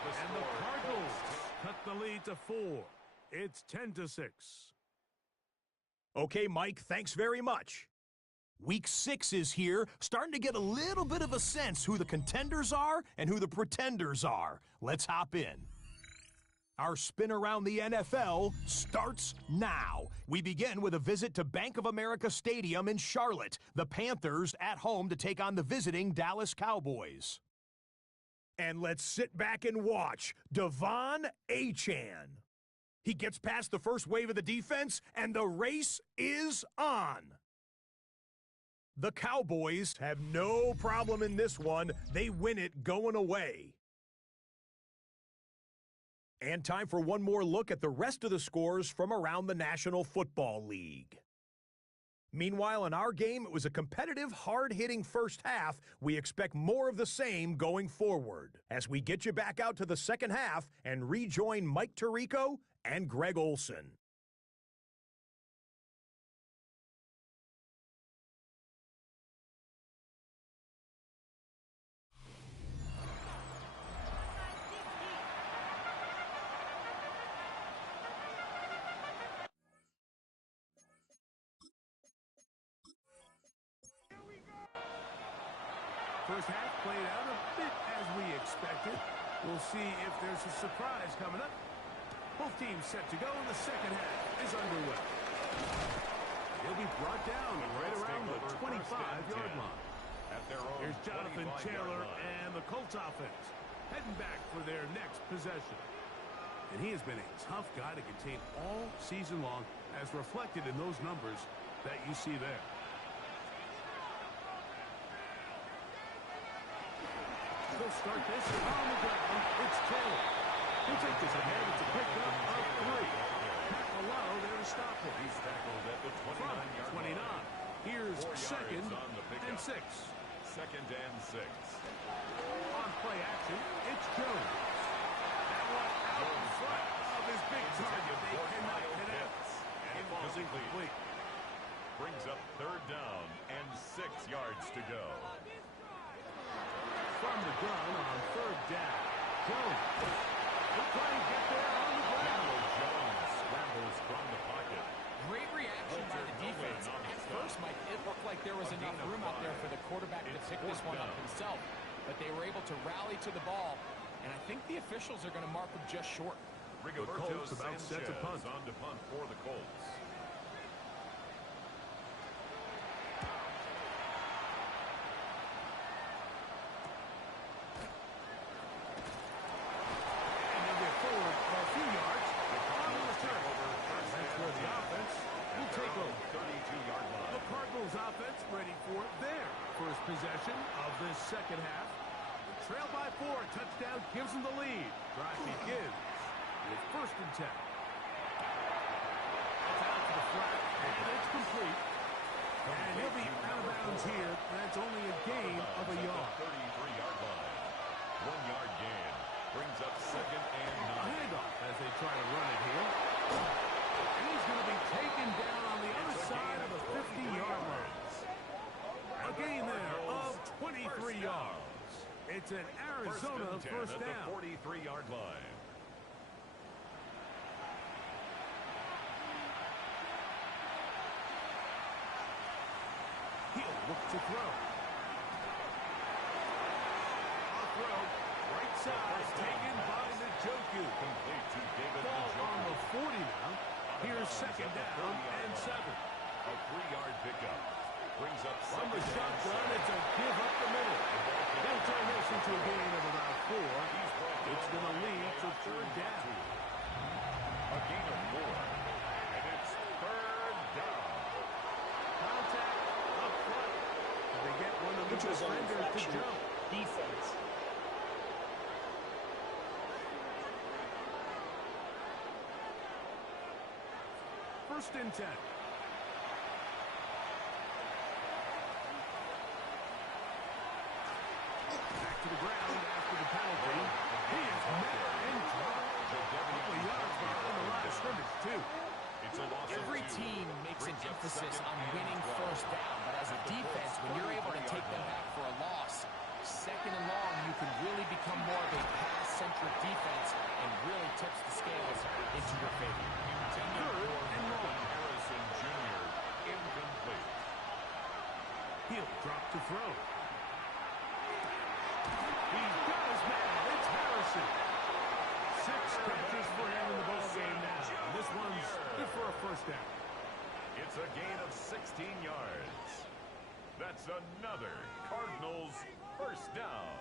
And the Cardinals cut the lead to 4. It's 10-6. Okay, Mike, thanks very much. Week 6 is here, starting to get a little bit of a sense who the contenders are and who the pretenders are. Let's hop in. Our spin around the NFL starts now. We begin with a visit to Bank of America Stadium in Charlotte. The Panthers at home to take on the visiting Dallas Cowboys. And let's sit back and watch Devon Achane. He gets past the first wave of the defense, and the race is on. The Cowboys have no problem in this one. They win it going away. And time for one more look at the rest of the scores from around the National Football League. Meanwhile, in our game, it was a competitive, hard-hitting first half. We expect more of the same going forward as we get you back out to the second half and rejoin Mike Tirico and Greg Olson. First half played out a bit as we expected. We'll see if there's a surprise coming up. Both teams set to go, and the second half is underway. He'll be brought down right around the 25-yard line. Here's Jonathan Taylor and the Colts offense heading back for their next possession. And he has been a tough guy to contain all season long, as reflected in those numbers that you see there. They'll start this on the ground. It's Taylor. He'll take this ahead. It's a pickup of 3. Below there to stop it. He's tackled at the 29-yard 29. line. Here's second and 6. Second and 6. On play action, it's Jones. That one out in front of his big target. They cannot connect. And it falls incomplete. Brings up third down and 6 yards to go. From the gun on third down. Jones. He'll try and get there on the ground. Jones scrambles from the pocket. Great reaction by the defense. At first, Mike, it looked like there was enough room out there for the quarterback to pick this one up himself. But they were able to rally to the ball. And I think the officials are going to mark him just short. Rigoberto Colts about set to punt. on to punt for the Colts. Offense ready for their first possession of this second half. Trail by 4. Touchdown gives them the lead. Drive begins with 1st and 10. It's out to the flat, and it's complete. And he'll be out of bounds here. That's only a gain of a yard. 33-yard line. 1-yard gain. Brings up second and 9. A handoff as they try to run it here. And he's going to be taken down on the other side of the 50-yard line. A gain there of 23 yards. It's an Arizona first down. At the 43-yard line. He'll look to throw. Off road, right side, taken by Njoku. Complete to David Ball Njoku. on the 40 now. Here's second down and 7. A 3-yard pickup. Brings up From the second shotgun, it's a give up the middle. They'll turn this into a gain of about 4. It's going to lead to third down. A gain of 4. And it's third down. Contact up front. They get one of the defenders to jump. Defense. First and 10. Back to the ground after the penalty. He is met in trouble. A couple of yards behind the line of scrimmage, too. It's a loss of Every 2. team makes an Brings up emphasis second on and winning 12. first down, but as a defense, when you're able to take them back for a loss, second and long, you can really become more of a pass-centric defense and really tips the scales into your favor. Third and long. Harrison Jr. incomplete. He'll drop to throw. He's got his man. It's Harrison. 6 catches for him in the ball game now. And this one's good for a first down. It's a gain of 16 yards. That's another Cardinals first down.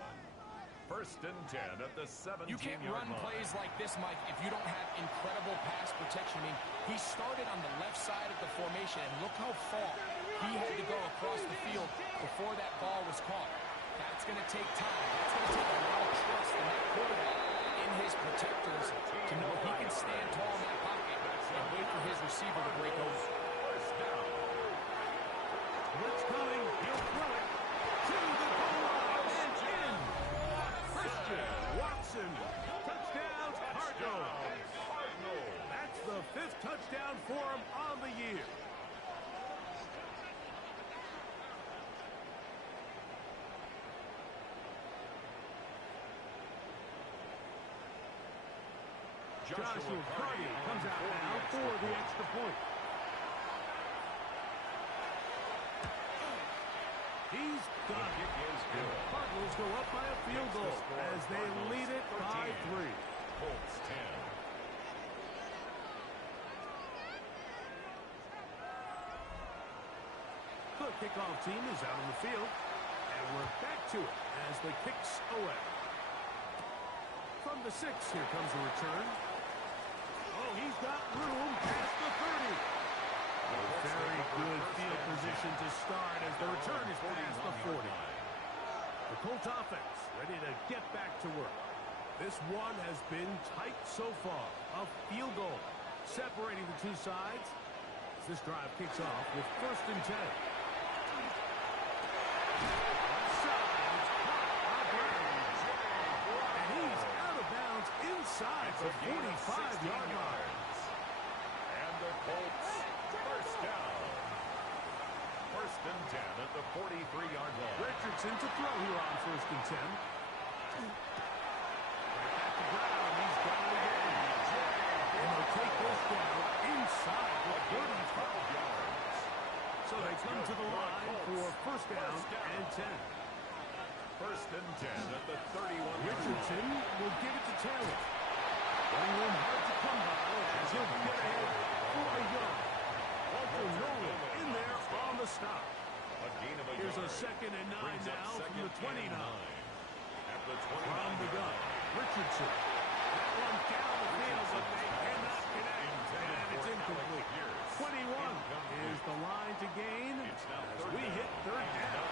First and 10 at the 17-yard line. You can't run plays like this, Mike, if you don't have incredible pass protection. I mean, he started on the left side of the formation, and look how far he had to go across the field before that ball was caught. That's going to take time. That's going to take a lot of trust in that quarterback, in his protectors, to know he can stand tall in that pocket and wait for his receiver to break over. First down. Blitz coming. He'll throw it to the goal line and in. Christian Watson. Touchdown, Cardinals. That's the 5th touchdown for him on the year. Joshua Carty comes out now for the extra point. He's got it. Kick is And the good. Cardinals go up by a field goal as they lead it by 3. Colts 10. The kickoff team is out on the field. And we're back to it as the kick's away. From the 6, here comes the return. Oh, he's got room past the 30. A very good field position to start as the return is past the 40. The Colts offense ready to get back to work. This one has been tight so far. A field goal separating the two sides. This drive kicks off with 1st and 10. And he's out of bounds inside the 45-yard line. And the Colts first down. 1st and 10 at the 43-yard line. Richardson to throw here on 1st and 10. Right back to Brown. He's down again. And they'll take this down inside the 35 yards. So they come to the line for 1st down and 10. 1st and 10 at the 31. Richardson will give it to Taylor. Running room hard to come by as he'll get ahead for a yard. Uncle Nolan in there on the stop. Here's a 2nd and 9 now from the 29. At the 29. From the gun, Richardson. That one down the field, but they cannot connect. And it's incomplete. 21 is the line to gain as we hit 3rd down.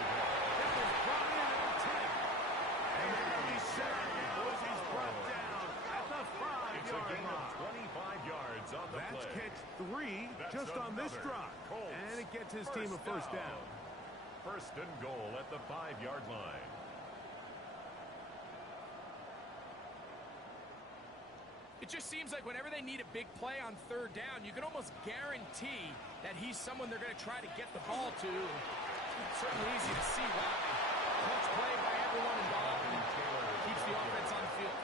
That was brought in at 10. And they're going to be set now as he's brought down at the 5-yard line. 25 yards on the That's play. catch 3 just on this drive. And it gets his team a 1st down. 1st and goal at the 5-yard line. It just seems like whenever they need a big play on 3rd down, you can almost guarantee that he's someone they're going to try to get the ball to. It's certainly easy to see why. Clutch play by everyone involved and keeps the offense on the field.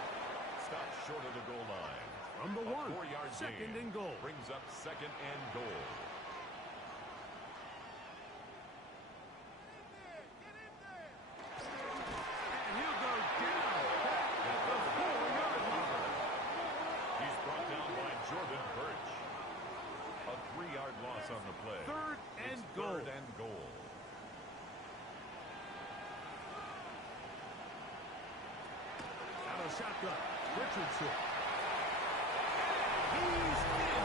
Stop short of the goal line. From the 1, 4-yard 2nd gain and goal. Brings up 2nd and goal. And he'll go down back at the 4-yard line. He's brought down by Jordan Birch. A 3-yard loss on the play. 3rd and goal. 3rd and goal. Out of shotgun, Richardson. He's in.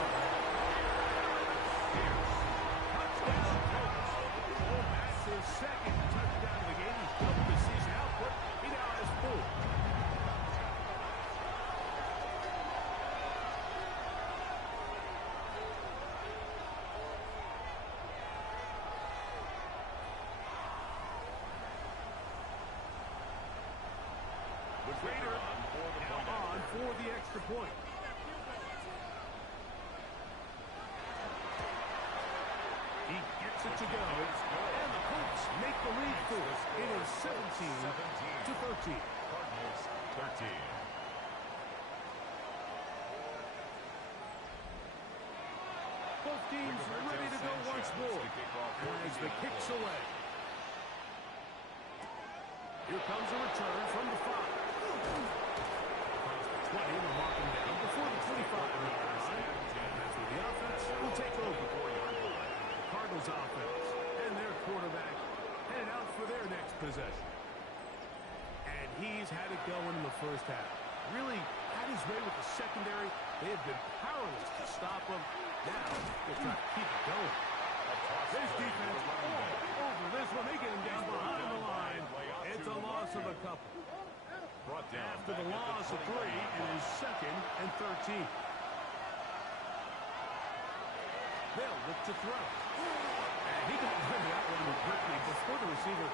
Touchdown, Colts. Oh, that's his 2nd touchdown of the game. He's doubled the season output. He now has 4. The Raider On for the extra point. He gets it to go. And the Colts make the lead for us. It is 17-13. Cardinals 13. Both teams ready to go once more as the kick's away. Here comes a return from the 5. Across the 20, they'll mark him down before the 25-yard line. And that's where the offense will take over. The Cardinals offense and their quarterback headed out for their next possession. And he's had it going in the first half. Really had his way with the secondary. They have been powerless to stop him. Now they'll try to keep it going. This defense all over this one. They get him down behind the line. It's a loss of a couple. After the loss of 3, it is 2nd and 13. They'll look to throw. And he got rid of that one quickly before the receiver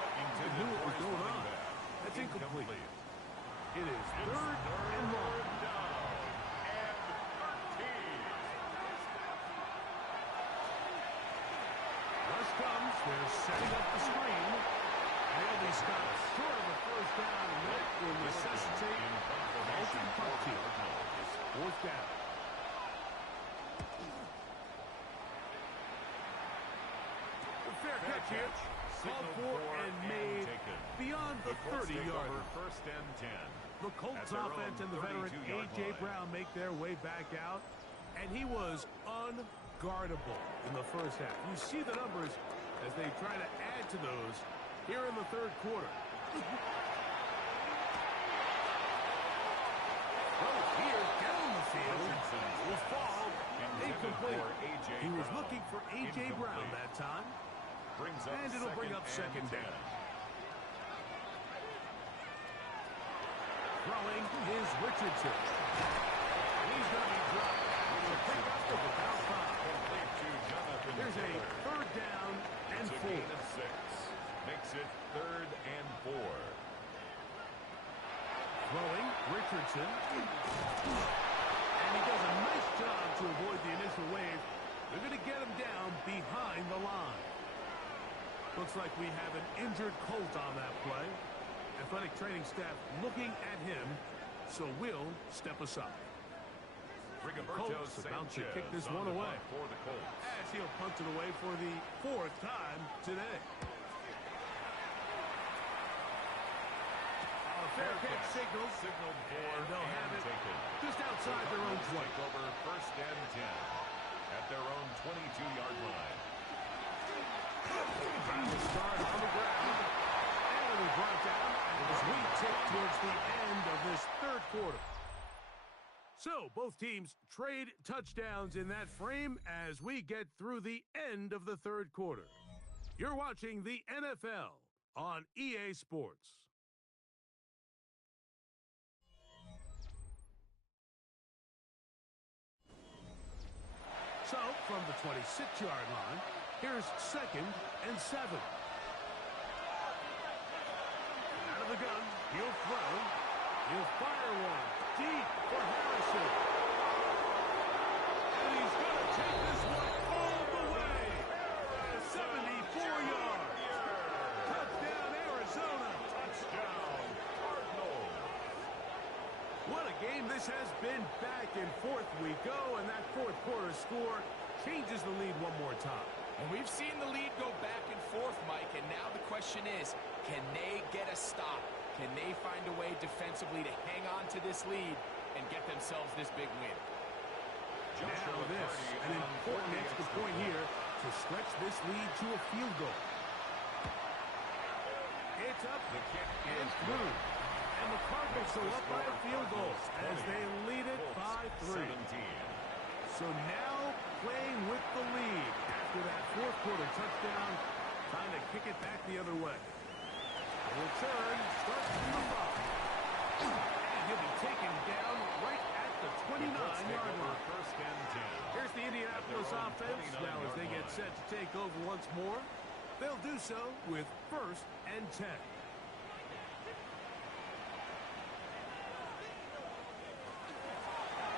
knew what was going on. That's incomplete. It is 3rd and long. Rush comes. They're setting up the screen. And they'll be stopped short of a 1st down, and that will necessitate a motion punt here. It's 4th down. A fair catch here. called for and made beyond the 30-yard line. First and 10. The Colts offense and the veteran A.J. Brown make their way back out, and he was unguardable in the first half. You see the numbers as they try to add to those here in the third quarter. Here down the field will fall incomplete. He was looking for A.J. Brown that time, and it'll bring up second down. Throwing is Richardson. He's going to be dropped. It's a pickup of about 5. Here's a third down and 4. Makes it third and 4. Throwing Richardson. And he does a nice job to avoid the initial wave. They're going to get him down behind the line. Looks like we have an injured Colt on that play. Athletic training staff looking at him, so we'll step aside. Colts about to kick this one away as he'll punt it away for the 4th time today. Fair catch signaled for, and they'll have it just outside their own 20. Over first and 10 at their own 22-yard line. Trying to start on the ground. And he brought down as we tick towards the end of this third quarter. So, both teams trade touchdowns in that frame as we get through the end of the third quarter. You're watching the NFL on EA Sports. So, from the 26-yard line, here's second and 7. Out of the gun, he'll throw. He'll fire one deep for Harrison. And he's going to take this one all the way. 74 yards. Touchdown, Arizona. Touchdown, Cardinals. What a game this has been. Back and forth we go, and that fourth quarter score changes the lead one more time. And we've seen the lead go back and forth, Mike, and now the question is, can they get a stop? Can they find a way defensively to hang on to this lead and get themselves this big win? Now this, an important extra point here to stretch this lead to a field goal. It's up and through. And the Cardinals go up by a field goal as they lead it by 3. So now playing with the lead after that fourth quarter touchdown, trying to kick it back the other way. The return starts from the 5. And he'll be taken down right at the 29-yard line. Here's the Indianapolis offense. Now as they get set to take over once more, they'll do so with first and 10.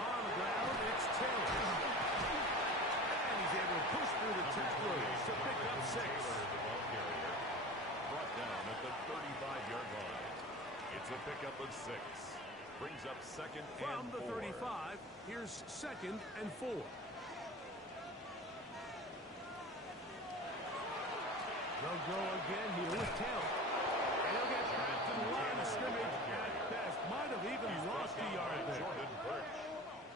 On the ground, it's Taylor. And he's able to push through the tacklers to pick up 6. Brought down at the 35-yard line. It's a pickup of 6. Brings up second and 4. From the 35, here's second and 4. They'll go again here with Taylor. And he'll get back to the line of scrimmage at best. Might have even lost a yard there.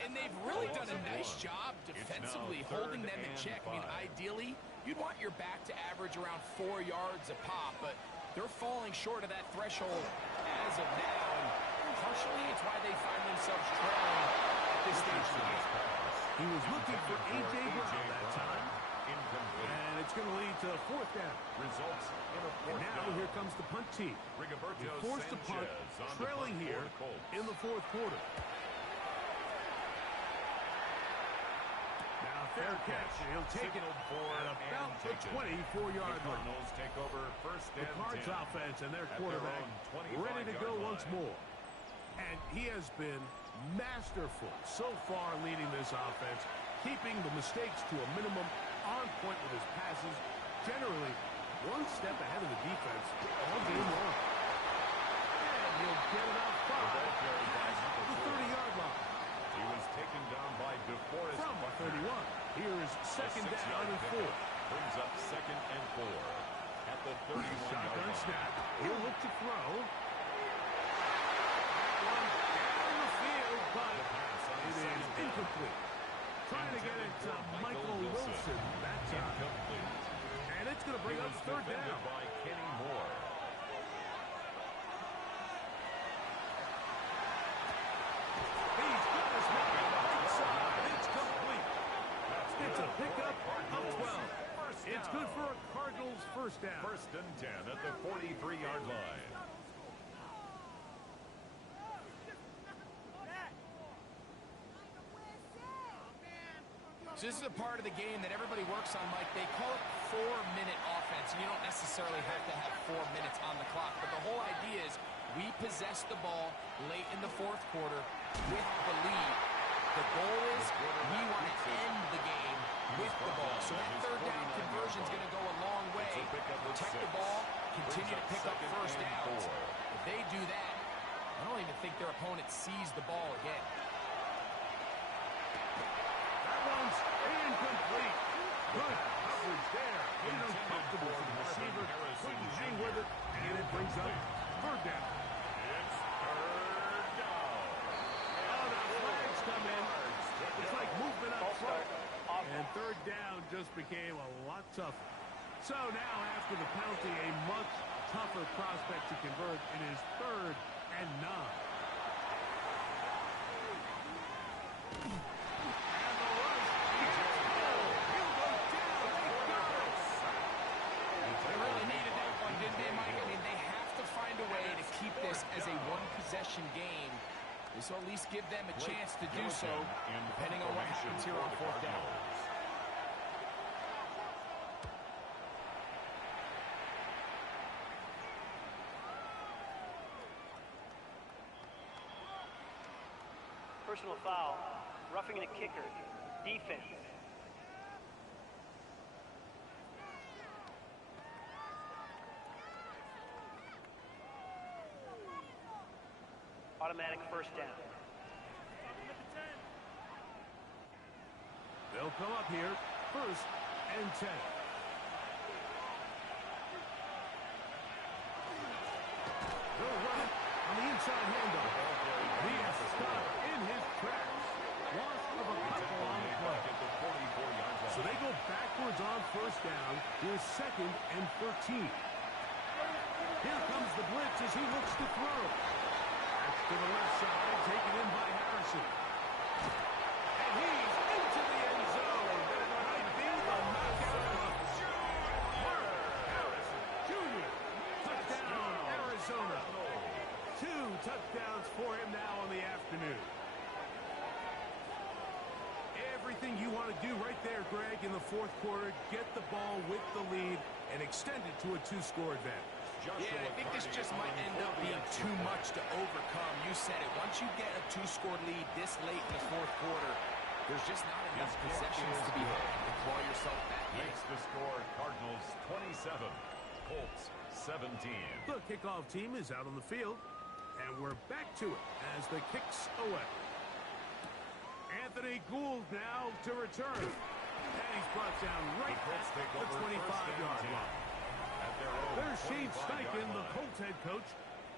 And they've really done a nice job defensively holding them in check. I mean, ideally, you'd want your back to average around 4 yards a pop, but they're falling short of that threshold as of now. And partially, it's why they find themselves trailing at this stage of the game. He was looking for A.J. Brown that time. And it's going to lead to a fourth down. Results in a fourth and now down. Here comes the punt team. They're forced to punt, trailing here in the fourth quarter. Now fair catch. He'll take it at about the 24-yard line. Take over first the Cards offense and their quarterback ready to go once more. And he has been masterful so far leading this offense, keeping the mistakes to a minimum, on point with his passes, generally one step ahead of the defense all game long. And he'll get it out 5 past the 30-yard line. He was taken down by DeForest from the 31. Here's second down and 4. Brings up second and 4 at the 31-yard line. Snap. He'll look to throw. One down the field, but it is incomplete. Trying to get it to Michael Wilson. That's incomplete. And it's going to bring up third down. By Kenny Moore. He's got his man on the right side. It's complete. It's a pickup of 12. It's good for a Cardinals first down. First and 10 at the 43-yard line. So this is a part of the game that everybody works on, Mike. They call it 4-minute offense, and you don't necessarily have to have 4 minutes on the clock. But the whole idea is we possess the ball late in the fourth quarter with the lead. The goal is we want to end the game with the ball. So that third down conversion is going to go a long way. Protect the ball, continue to pick up first downs. If they do that, I don't even think their opponent sees the ball again. That one's incomplete. Good coverage there. It was comfortable for the receiver. Couldn't hang with it, and it brings up third down. It's third down. Oh, the flags come in. It's like movement up front. And third down just became a lot tougher. So now, after the penalty, a much tougher prospect to convert. It is 3rd and 9. And the rush. He'll go down. They got it. They really needed that one, didn't they, Mike? I mean, they have to find a way to keep this as a one-possession game. This will at least give them a chance to do so, depending on what happens here on fourth down. Personal foul. Roughing the kicker. Defense. Automatic first down. They'll come up here. 1st and 10. They'll run it on the inside handoff. He is stopped in his tracks. Loss of a couple on the play. So they go backwards on first down. Here's 2nd and 13. Here comes the blitz as he looks to throw. That's to the left side, taken in by Harrison. And he's into the end zone. That might be the knockout. Mark Harrison Jr. Touchdown, Arizona. 2 touchdowns for him now on the afternoon. Everything you want to do right there, Greg, in the fourth quarter, get the ball with the lead and extend it to a 2-score advantage. Yeah, I think this just might end up being too much to overcome. You said it. Once you get a 2-score lead this late in the fourth quarter, there's just not enough possessions to be had to claw yourself back in. Makes the score Cardinals 27, Colts 17. The kickoff team is out on the field, and we're back to it as the kicks away. Anthony Gould now to return. And he's brought down right at the 25-yard line. There's Shane Steichen, the Colts head coach.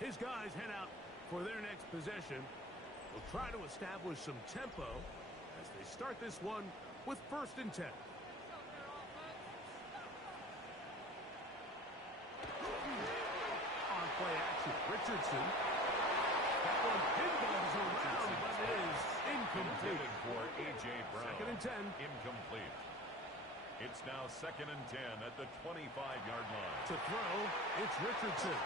His guys head out for their next possession. Will try to establish some tempo as they start this one with 1st and 10. On play action, Richardson. That one pinballs around, but it is incomplete. For A.J. Brown. 2nd and 10. Incomplete. It's now 2nd and 10 at the 25-yard line. To throw, it's Richardson.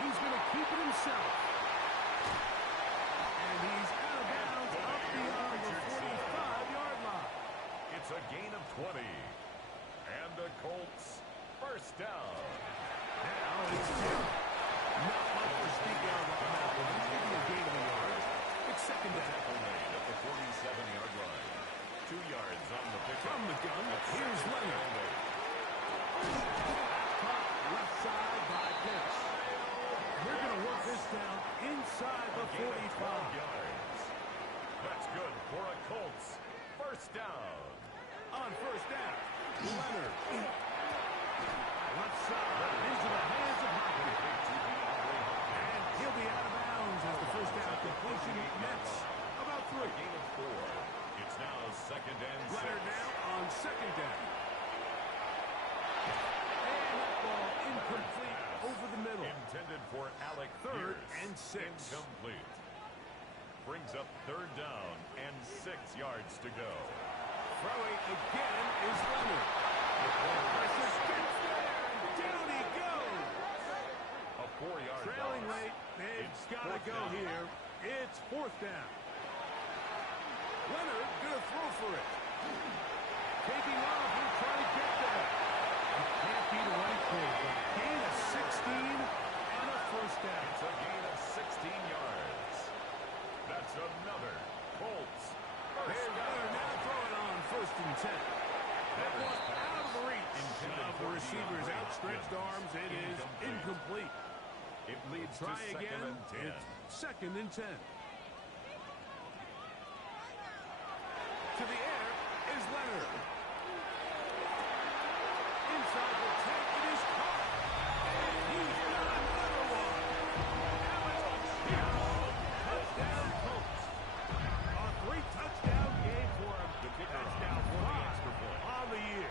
He's going to keep it himself. And he's out of bounds up beyond the 45-yard line. It's a gain of 20. And the Colts first down. Now it's 10. Not much to speak of on that one. Maybe a gain of a yard. It's 2nd down. At the 47-yard line. 2 yards on the pick. From the gun, here's Leonard. Caught left side by Pitts. They're going to work this down inside the 45. Yards. That's good for a Colts first down. On first down, Leonard. Left side. point. A gain of 4. It's now second and 6. Leonard now on second down. And that ball incomplete over the middle. Intended for Alec Third Pierce. and 6. Incomplete. Brings up third down and 6 yards to go. Throwing again is Leonard. Pressure gets there, and down he goes. A 4-yard Trailing loss. late, they've It's got to fourth go down. here. It's fourth down. Leonard going to throw for it. Taking off, he'll try to get there. He can't beat a right play, but gain of 16 and a first down. It's a gain of 16 yards. That's another Colts. There's Leonard now throwing on first and 10. That one out of the reach of the receiver's outstretched arms. It is incomplete. It leads Try to second again. and 10. It's second and 10. To the air is Leonard. Inside the 10, it is caught. And he's got another one. Alex Pierce. Touchdown Colts. A 3-touchdown game for him. The kicker That's on now for the 5 extra point. on the year.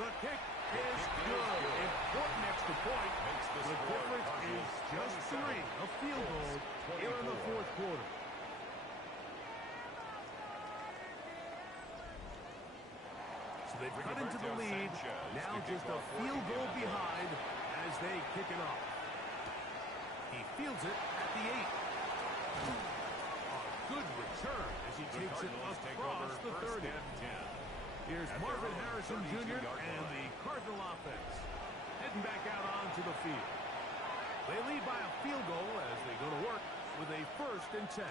The kick is good. Important extra point. Makes the The score difference is just 3. A field goal here in the fourth quarter. So they've cut into the lead. Now just a field goal behind as they kick it off. He fields it at the 8. A good return as he takes it across the 30. Here's Marvin Harrison Jr. and the Cardinal offense heading back out onto the field. They lead by a field goal as they go to work with a first and 10.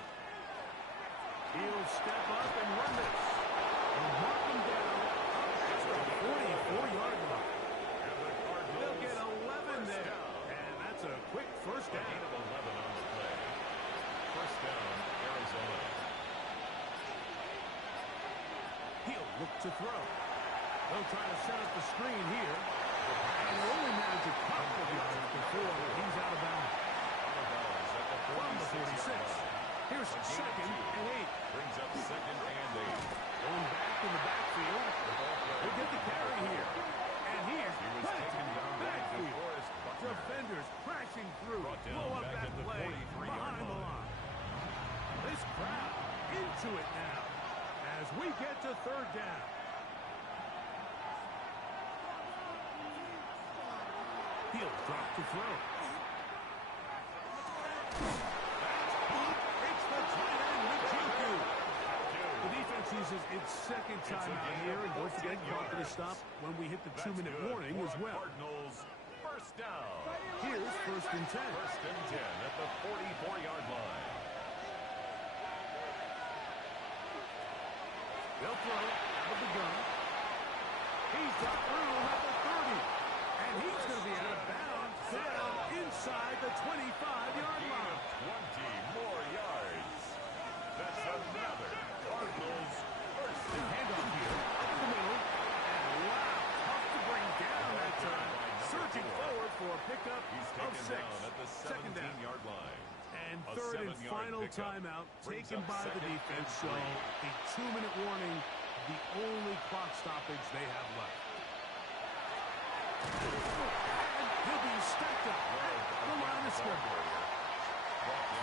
He'll step up and run this. And mark him down at the 44-yard line. They'll get 11 there. And that's a quick first down. Gain of 11 on the play. First down, Arizona. He'll look to throw. They'll try to set up the screen here. And will only manage a couple of yards before he's out of bounds. From the 46. Here's second and 8. Brings up second and 8. Going back in the backfield. He'll get the carry here. And here's taken down by backfield. DeForest Buckner. Defenders crashing through. Brought down Blow up back that at the play 43-yard behind the line. line. This crowd into it now as we get to third down. He'll drop to throw. It's the tight end, Pt2. The defense uses its second time out here, and don't forget, clock to stop when we hit the 2-minute warning as well. Cardinals, first down. Here's first and 10. First and 10 at the 44-yard line. They'll throw out of the gun. He's got room at the 30. And he's going to be out of bounds down inside the 25-yard line. 20 more yards. That's another Cardinals first down. Handoff here up the middle. And wow, tough to bring down that time. Surging forward for a pickup He's of taken 6. down at the Second down. 17-yard line. And A third and 7-yard final pickup. timeout Brings taken up by the second and defense. So 3. the 2-minute warning, the only clock stoppage they have left. And he'll be stacked up at the line of scrimmage.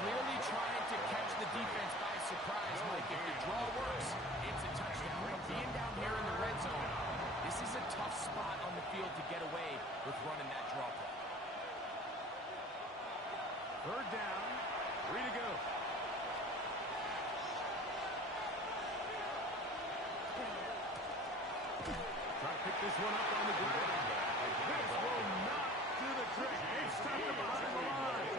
Clearly trying to catch the defense by surprise, Mike. If the draw works, it's a touchdown. But being down here in the red zone, this is a tough spot on the field to get away with running that draw play. Third down, 3 to go. Try to pick this one up on the ground. This will not do the trick. They've stopped him behind the line.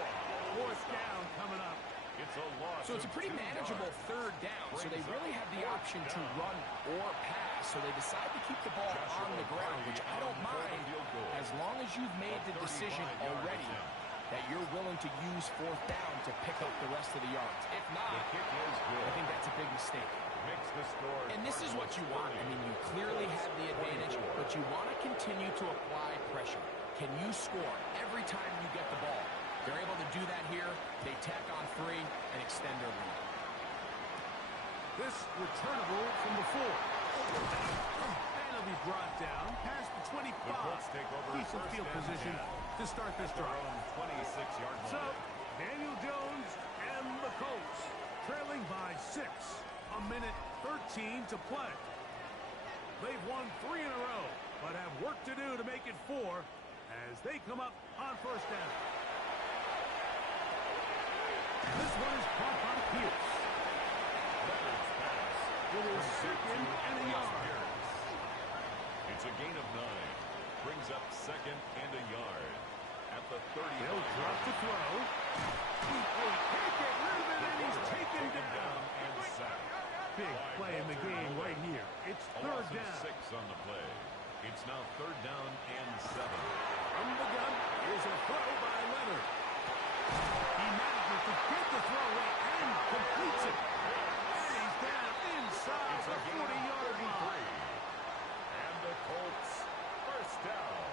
Fourth down coming up. It's a loss. So it's a pretty manageable third down. So they really have the option to run or pass. So they decide to keep the ball on the ground, which I don't mind as long as you've made the decision already that you're willing to use fourth down to pick up the rest of the yards. If not, I think that's a big mistake. Makes the score. And this is what you want. I mean, you clearly have the advantage, but you want to continue to apply pressure. Can you score every time you get the ball? They're able to do that here. They tack on 3 and extend their lead. This returnable from the 4. And it'll be brought down past the 25. Decent field position to start this drive. 26-yard line. So, Daniel Jones and the Colts trailing by 6. A minute 13 to play. They've won 3 in a row, but have work to do to make it 4 as they come up on first down. This one is caught by Pierce. It is second and a yard. It's a gain of 9. Brings up second and a yard. At the 30. They'll drop to throw. He can't get rid of it, and he's taken down. And sacked. Big play in the game right here. It's third down. 6 on the play. It's now third down and 7. From the gun is a throw by Leonard. He manages to get the throw away and completes it. And he's down inside the 40-yard line. And the Colts first down.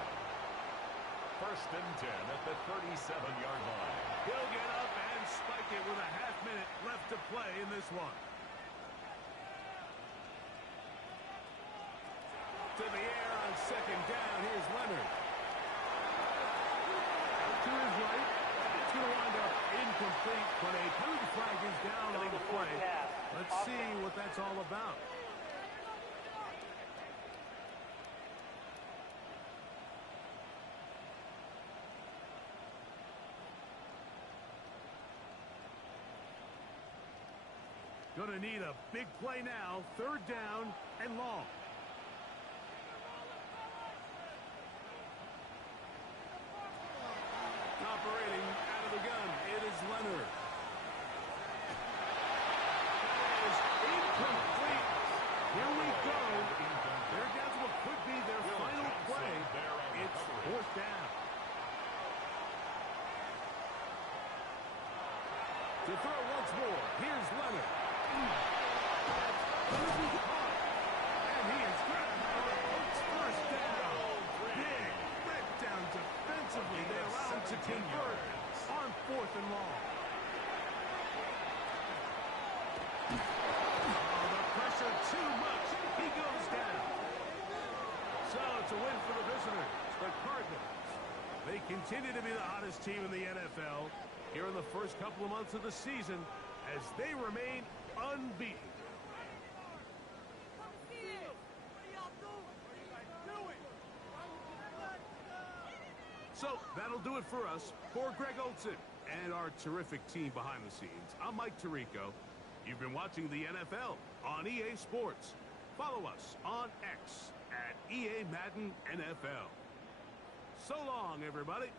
First and 10 at the 37-yard line. He'll get up and spike it with a half minute left to play in this one. To the air on second down. Here's Leonard. Out to his right. It's going to wind up incomplete, but a penalty flag is down on the play. Let's see what that's all about. Going to need a big play now. Third down and long. Operating out of the gun, it is Leonard. That is incomplete. Here we go. They're down to what could be their final play. It's fourth down. To throw once more, here's Leonard. And he is grabbed by the Colts first down. Big breakdown defensively. They allow him to convert on fourth and long. Oh, the pressure too much. He goes down. So it's a win for the visitors, the Cardinals. They continue to be the hottest team in the NFL here in the first couple of months of the season as they remain unbeaten. So that'll do it for us. For Greg Olsen and our terrific team behind the scenes, I'm Mike Tirico. You've been watching the NFL on EA Sports. Follow us on X at EA Madden NFL. So long, everybody.